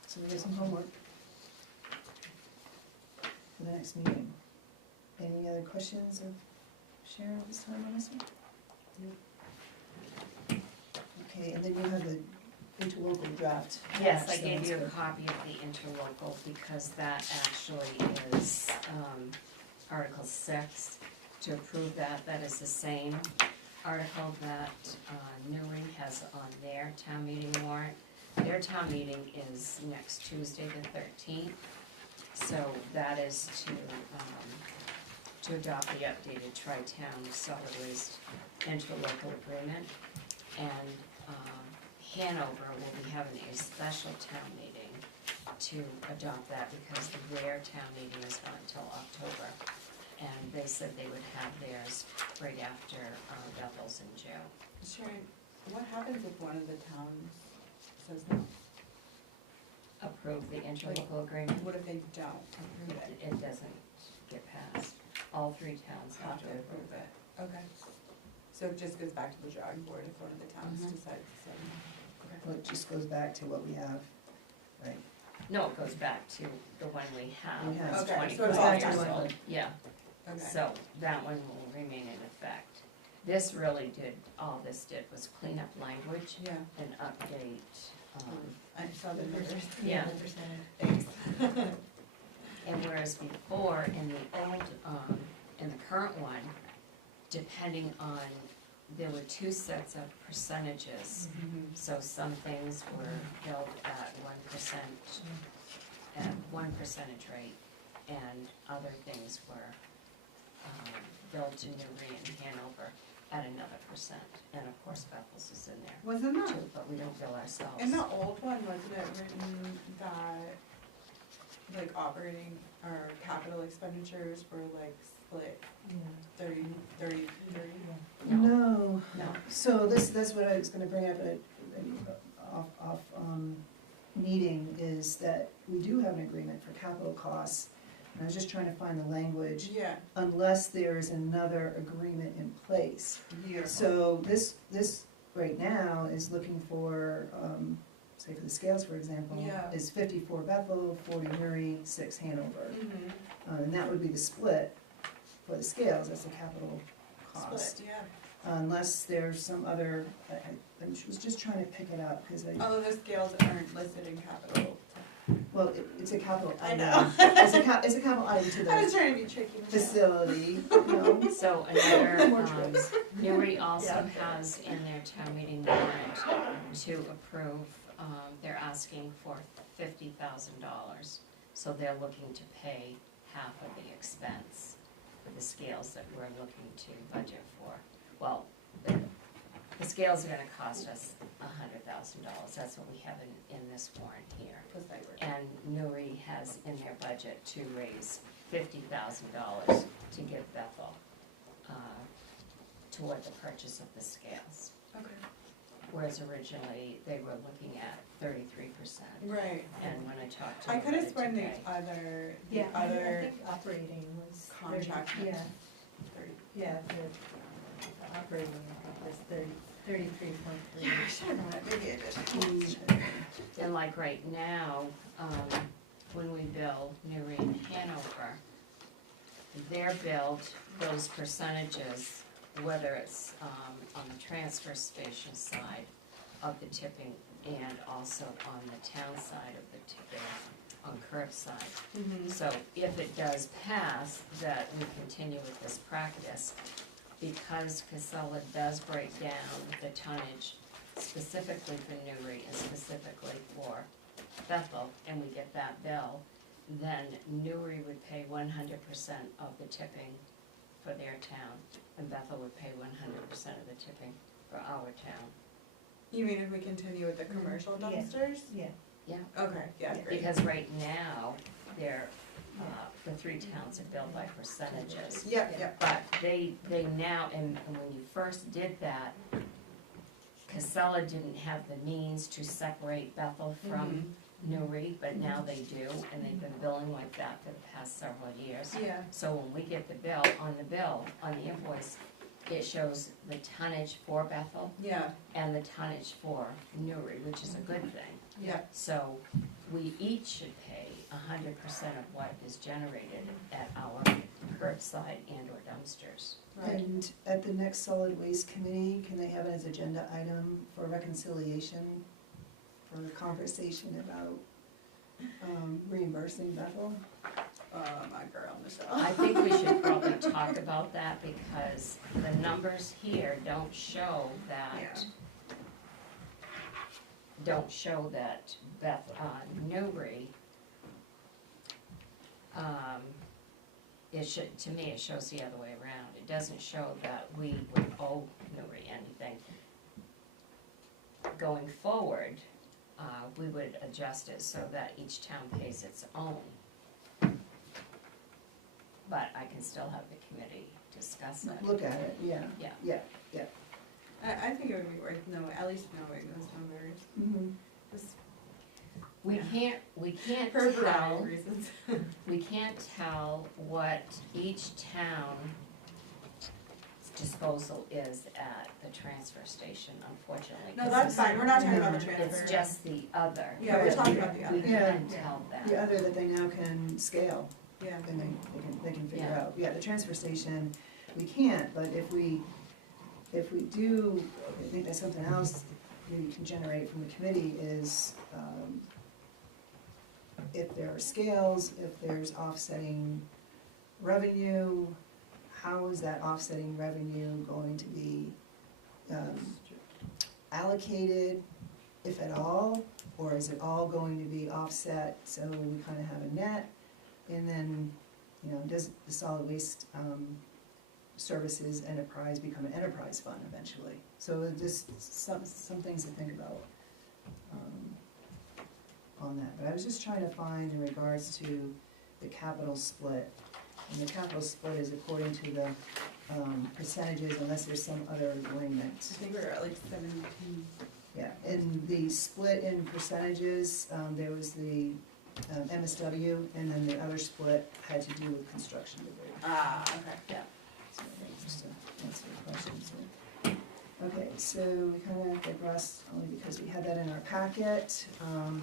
So we got some homework for the next meeting. Any other questions of Sharon this time on this one? Okay, and then you have the interlocal draft. Yes, I attached, gave you a so it's copy of the interlocal because that actually is, Article 6. To approve that, that is the same article that, Newry has on their town meeting warrant. Their town meeting is next Tuesday, the 13th. So that is to adopt the updated tri-town solid waste interlocal agreement. And Hanover will be having a special town meeting to adopt that because their town meeting is not until October. And they said they would have theirs right after Bethel's in June. Sharon, what happens if one of the towns says no? Approve the interlocal agreement. What if they don't approve it? It doesn't get passed. All three towns have to approve it. Okay. So it just goes back to the drawing board if one of the towns Mhm. decides to say no. Well, it just goes back to what we have, right? No, it goes back to the one we have. We have. It's Okay, so it's 25 back to years the one old. that- Yeah, Okay. so that one will remain in effect. This really did, all this did was clean up language Yeah, and update, I saw the numbers. Yeah. Thanks. and whereas before in the old, in the current one, depending on, there were two sets of percentages. So some things were billed at 1%, at 1% rate, and other things were billed to Newry and Hanover at another percent. And of course Bethel's is in there Wasn't that, too, but we don't bill ourselves. in the old one, wasn't it written that, like, operating or capital expenditures were like split 30, 30, 30? No. No. So that's what I was gonna bring up at, meeting, is that we do have an agreement for capital costs. And I was just trying to find the language, Yeah. unless there is another agreement in place. Beautiful. So this right now is looking for, say for the scales, for example, Yeah. is 54 Bethel, 40 Newry, 6 Hanover. Mhm. And that would be the split for the scales, that's the capital cost. Split, yeah. Unless there's some other, I was just trying to pick it up, because Although the scales aren't listed in capital. well, it's a capital I item. know. It's a capital item to I was the trying to be tricky. facility, you know. So another, More tricks. Newry also has in their town meeting warrant to approve, they're asking for $50,000. So they're looking to pay half of the expense for the scales that we're looking to budget for. Well, the scales are gonna cost us $100,000, that's what we have in this warrant here. And Newry has in their budget to raise $50,000 to give Bethel, toward the purchase of the scales. Okay. Whereas originally, they were looking at 33%. Right. And when I talked to I them could have about it sworn the today, other, Yeah, I other think operating was contract. 30, yeah, 30. yeah, the operating, I think, was 33.3. Yeah, I should have known it, maybe I did. and like right now, when we bill Newry and Hanover, they're billed those percentages, whether it's, on the transfer station side of the tipping and also on the town side of the tipping, on curbside. Mhm. So if it does pass, that we continue with this practice, because Casella does break down the tonnage specifically for Newry and specifically for Bethel, and we get that bill, then Newry would pay 100% of the tipping for their town, and Bethel would pay 100% of the tipping for our town. You mean if we continue with the commercial Yeah. dumpsters? Yeah. Yeah. Okay, yeah, great. Because right now, they're, the three towns are billed by percentages. Yep, yep. But they now, and when you first did that, Casella didn't have the means to separate Bethel from Newry, but now they do, and they've been billing like that for the past several years. Yeah. So when we get the bill, on the invoice, it shows the tonnage for Bethel Yeah, and the tonnage for Newry, which is a good thing. yeah. So we each should pay 100% of what is generated at our curbside and or dumpsters. And at the next solid waste committee, can they have it as agenda item for reconciliation, for a conversation about reimbursing Bethel? My girl, Michelle. I think we should probably talk about that because the numbers here don't show that, Newbury, it should, to me, it shows the other way around. It doesn't show that we would owe Newbury anything. Going forward, we would adjust it so that each town pays its own. But I can still have the committee discuss it. Look at it, yeah. Yeah. Yeah, yeah. I think it would be worth at least knowing those numbers. Mm-hmm. Just We can't for a variety tell, of reasons. we can't tell what each town's disposal is at the transfer station, unfortunately. No, 'cause that's it's- fine, we're not talking about the transfer. It's just the other. Yeah, we're talking about the We other. can tell that. The other that they now can scale, Yeah. and they can figure Yeah. out. Yeah, the transfer station, we can't, but if we do, I think that's something else we can generate from the committee is, if there are scales, if there's offsetting revenue, how is that offsetting revenue going to be allocated, if at all? Or is it all going to be offset, so we kind of have a net? And then, does the solid waste services enterprise become an enterprise fund eventually? So just some things to think about on that. But I was just trying to find in regards to the capital split. And the capital split is according to the percentages unless there's some other agreement. I think we're at like 17. Yeah, in the split in percentages, there was the MSW, and then the other split had to do with construction debris. Okay. Yeah. So I think just to answer your questions there. Okay, so we kind of digressed only because we had that in our packet,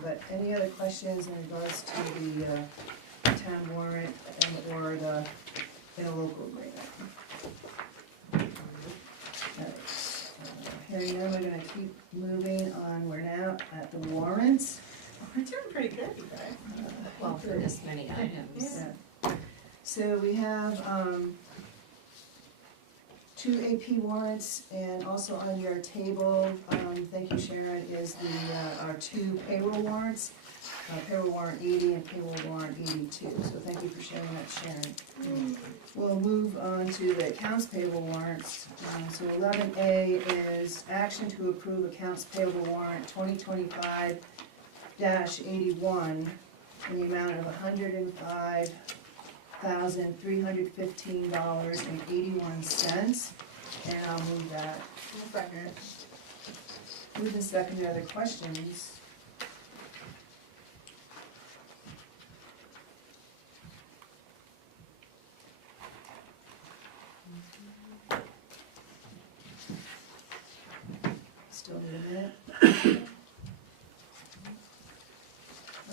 but any other questions in regards to the town warrant and or the interlocal agreement? Alright, hearing none, we're gonna keep moving on, we're now at the warrants. We're doing pretty good, you guys. Well, for this many items. Yeah. So we have, 2 AP warrants, and also on your table, thank you Sharon, is our 2 payroll warrants. Payroll warrant 80 and payroll warrant 82, so thank you for sharing that, Sharon. We'll move on to the accounts payable warrants. So 11A is action to approve accounts payable warrant 2025-81 in the amount of $105,315.81, and I'll move that. Second. Move and second, are there questions? Still need a minute.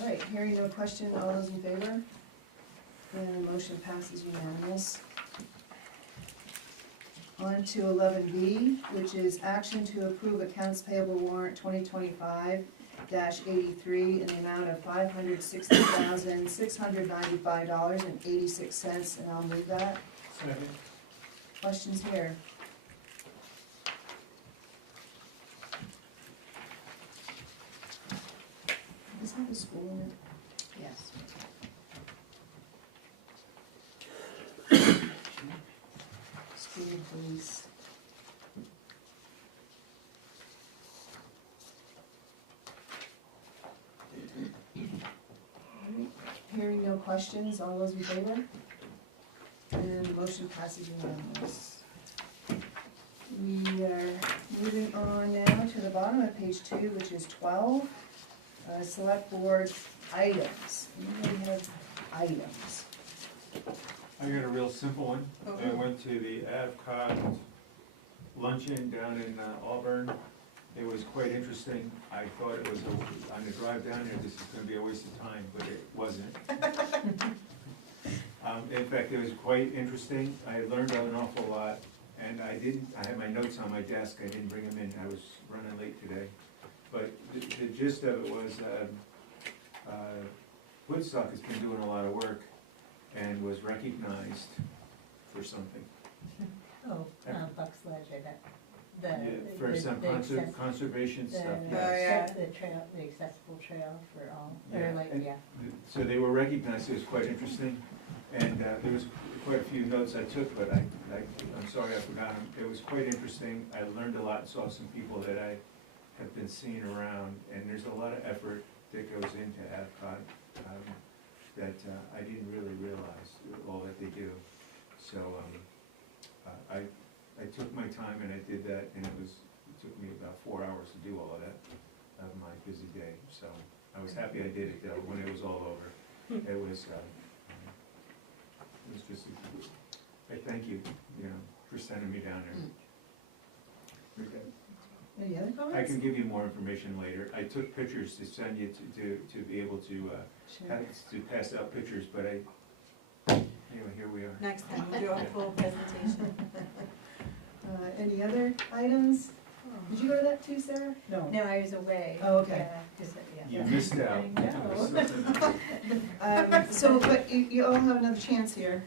All right, hearing no question, all those in favor? And the motion passes unanimous. On to 11B, which is action to approve accounts payable warrant 2025-83 in the amount of $560,695.86, and I'll move that. Second. Questions here? Does this have a school in it? Yes. School, police. Alright, hearing no questions, all those in favor? And the motion passes unanimous. We are moving on now to the bottom of page 2, which is 12, select board items. We have items. I got a real simple one. I went to the W.H.A.T luncheon down in Auburn It was quite interesting. I thought it was, on the drive down there, this is gonna be a waste of time, but it wasn't. In fact, it was quite interesting. I learned an awful lot, and I had my notes on my desk, I didn't bring them in, I was running late today. But the gist of it was, Woodstock has been doing a lot of work and was recognized for something. Oh, Buck's Ledge, Yeah, for some conservation stuff, yes. The trail, the accessible trail for all, or like, and yeah. So they were recognized, it was quite interesting, and there was quite a few notes I took, but I'm sorry I forgot them. It was quite interesting, I learned a lot, saw some people that I have been seeing around, and there's a lot of effort that goes into Epcot that I didn't really realize all that they do. So I took my time and I did that, and it took me about 4 hours to do all of that of my busy day. So I was happy I did it though, when it was all over. It was just, I thank you, for sending me down there. Okay. Any other comments? I can give you more information later. I took pictures to send you to be able to, to pass out pictures, but anyway, here we are. Next time, we'll do a full presentation. Any other items? Did you go to that too, Sarah? No. No, I was away. Oh, okay. Yeah, 'cause, You missed out. I know. So, but you all have another chance here.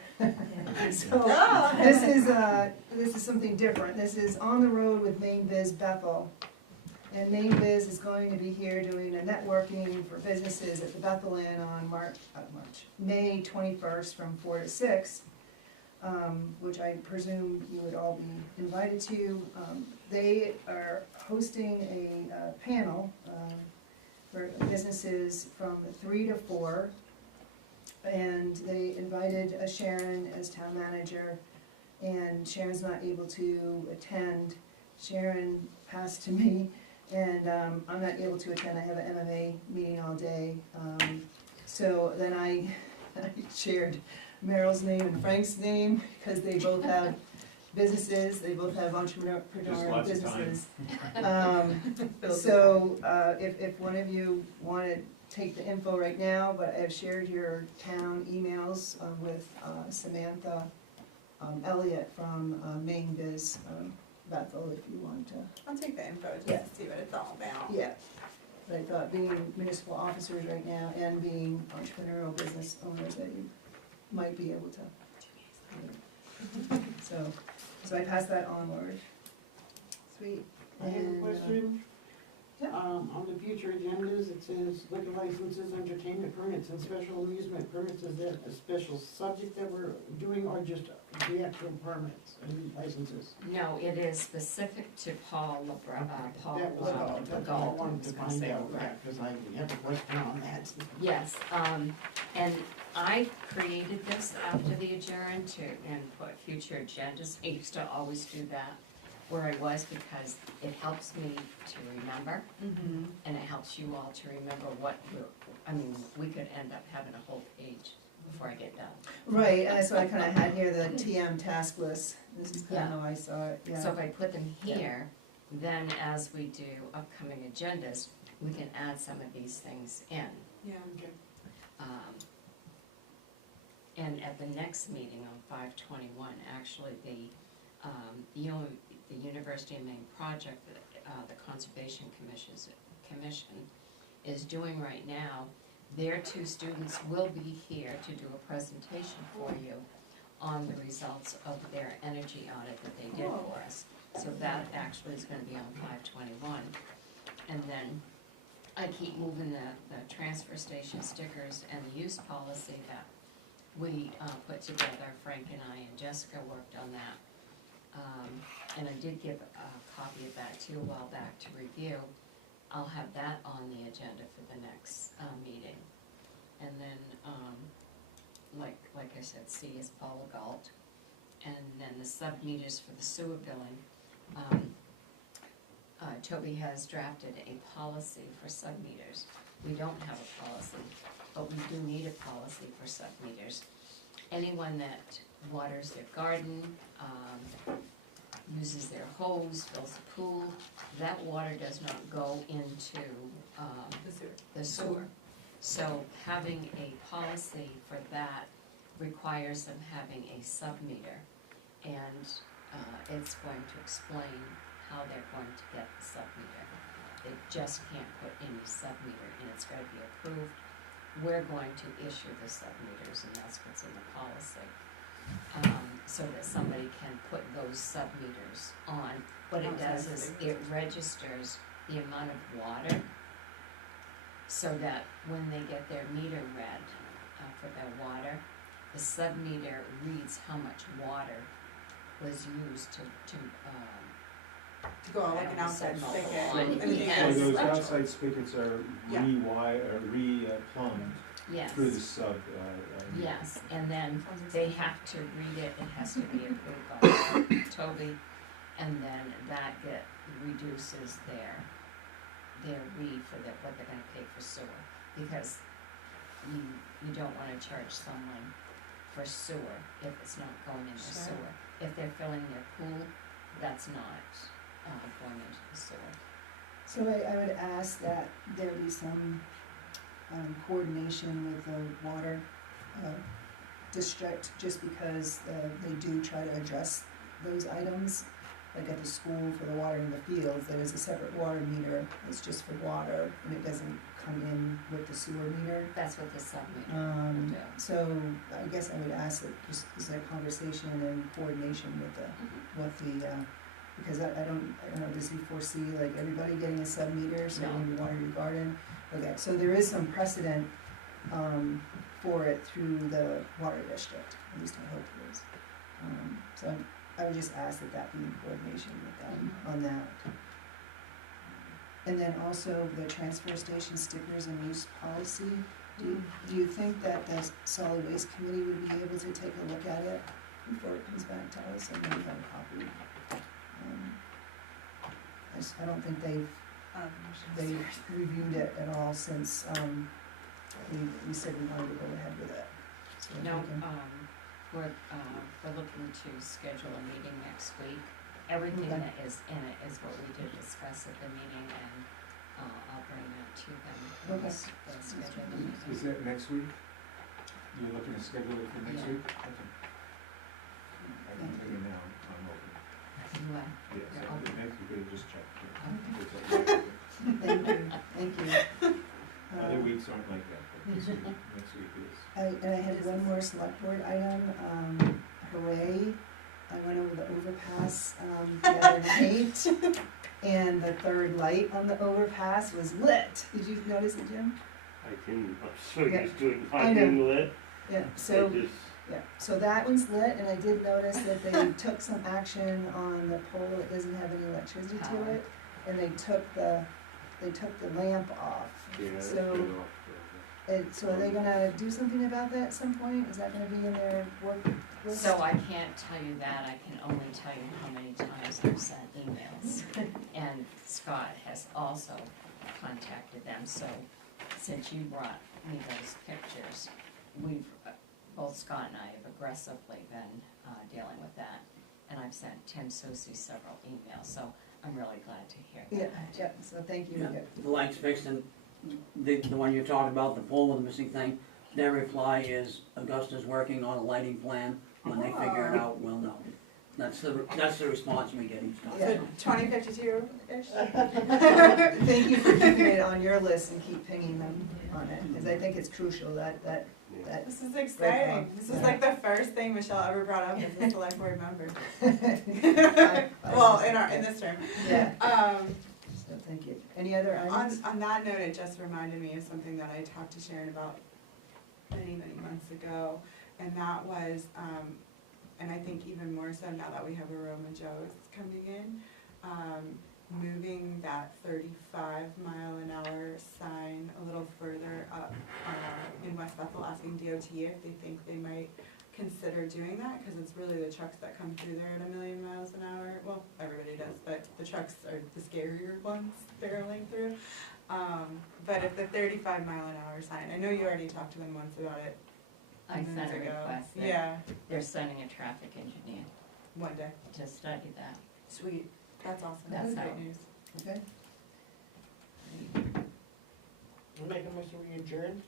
So, Ah. this is something different. This is on the road with Main Biz Bethel. And Main Biz is going to be here doing a networking for businesses at the Bethel Inn on May 21st from 4 to 6, which I presume you would all be invited to. They are hosting a panel for businesses from 3 to 4. And they invited Sharon as town manager, and Sharon's not able to attend. Sharon passed to me, and I'm not able to attend. I have an MMA meeting all day. So then I shared Meryl's name and Frank's name, because they both have businesses, they both have entrepreneurial businesses. So if one of you wanted take the info right now, but I've shared your town emails with Samantha Elliott from Main Biz Bethel, if you want to. I'll take the info just Yeah. to see what it's all about. Yeah, but I thought being municipal officers right now and being entrepreneurial business owners, that you might be able to. So I pass that onward. Sweet. I have a And, question. yeah. On the future agendas, it says liquor licenses, entertainment permits, and special amusement permits. Is that a special subject that we're doing, or just the actual permits and licenses? No, it is specific to Paul That was all, that's all I Galt. wanted to find out, because I have a question on that. Yes, and I created this after the adjourn and put future agendas. I used to always do that where I was, because it helps me to remember, Mm-hmm. and it helps you all to remember we could end up having a whole page before I get done. Right, and that's what I kind of had here, the TM task list. This is kind Yeah. of how I saw it, yeah. So if I put them here, then as we do upcoming agendas, we can add some of these things in. Yeah. And at the next meeting on 5/21, actually, the University of Maine project, the Conservation Commission is doing right now, their 2 students will be here to do a presentation for you on the results of their energy audit that they did for us. So that actually is gonna be on 5/21. And then I keep moving the transfer station stickers and the use policy that we put together. Frank and I and Jessica worked on that. And I did give a copy of that to you a while back to review. I'll have that on the agenda for the next meeting. And then, like I said, C is Paula Galt. And then the sub-meters for the sewer billing. Toby has drafted a policy for sub-meters. We don't have a policy, but we do need a policy for sub-meters. Anyone that waters their garden, uses their hose, fills the pool, that water does not go into, the sewer. So having a policy for that requires them having a sub-meter. And, it's going to explain how they're going to get the sub-meter. They just can't put any sub-meter in, it's gotta be approved. We're going to issue the sub-meters, and that's what's in the policy. So that somebody can put those sub-meters on. What it does is it registers the amount of water, so that when they get their meter read, for their water, the sub-meter reads how much water was used to go on like an outside spigot. So those outside spigots are Yeah. plumbed Yes. through the sub, Yes, and then they have to read it, it has to be approved by Toby, and then that reduces their read for what they're gonna pay for sewer. Because you don't wanna charge someone for sewer if it's not going into Sure. sewer. If they're filling their pool, that's not, going into the sewer. So I would ask that there be some coordination with the water district, just because they do try to address those items. Like at the school for the water in the fields, there is a separate water meter, it's just for water, and it doesn't come in with the sewer meter. That's what the sub-meter will do. So I guess I would ask that just, is there conversation and coordination with the, because I don't know, does he foresee like everybody getting a sub-meter, so No. when you water your garden? Okay, so there is some precedent, for it through the water district, at least I hope there is. So I would just ask that be in coordination with them on that. And then also the transfer station stickers and use policy, do you think that the solid waste committee would be able to take a look at it before it comes back to us, and then we have a copy? I don't think they've reviewed it at all since, we said we wanted to go ahead with it. So if we No, can- we're looking to schedule a meeting next week. Everything Okay. that is in it is what we did discuss at the meeting, and, I'll bring that to them. Okay. They'll schedule the meeting. Is that next week? You're looking to schedule it for next Yeah. week? Okay. I can tell you now, I'm open. You are? Yes, You're open. next week, just check. Okay. Thank you. Other weeks aren't like that, but this week, next week is. And I had one more select board item, hooray, I went over the overpass, the other night, and the third light on the overpass was lit. Did you notice it, Jim? I'm so Yeah. used to it I not know. being lit. Yeah, so, It just, yeah, so that one's lit, and I did notice that they took some action on the pole that doesn't have any electricity to Power. it, and they took the lamp off. yeah, it's So- been off. So are they gonna do something about that at some point? Is that gonna be in their work list? So I can't tell you that, I can only tell you how many times I've sent emails. And Scott has also contacted them, so since you brought me those pictures, we've, both Scott and I have aggressively been, dealing with that. And I've sent Tim Susi several emails, so I'm really glad to hear that. Yeah, so thank you. Yeah, the light's fixed, and the one you're talking about, the pole with the missing thing, their reply is Augusta's working on a lighting plan. When they figure it out, we'll know. That's the response we get each time. Yeah. 2052-ish? Thank you for keeping it on your list and keep pinging them on it, because I think it's crucial that. This is exciting. This is like the first thing Michelle ever brought up as a select board member. Well, in this term. Yeah. So thank you. Any other items? On that note, it just reminded me of something that I talked to Sharon about many months ago, and that was, and I think even more so now that we have Aroma Joe's coming in, moving that 35-mile-an-hour sign a little further up in West Bethel, asking DOT if they think they might consider doing that, because it's really the trucks that come through there at 1,000,000 miles an hour. Well, everybody does, but the trucks are the scarier ones barreling through. But if the 35-mile-an-hour sign, I know you already talked to them once about it. I sent a months ago. request that Yeah, they're sending a traffic engineer one day. to study that. Sweet, that's awesome, That's that's how- great news. Okay. I'm making a motion we adjourn.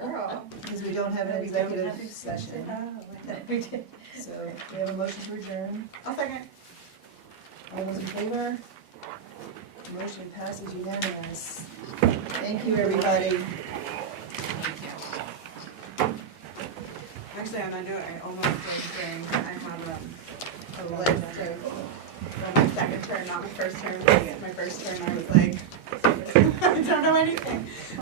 Girl. Because we don't have an We don't executive have ex- session, We did. so we have a motion to adjourn. I'll second. All those in favor? Motion passes unanimous. Thank you, everybody. Actually, on that note, I almost did bring, I have a A list list of, well, my second turn, not my first turn, because my first turn I was like, I don't know anything.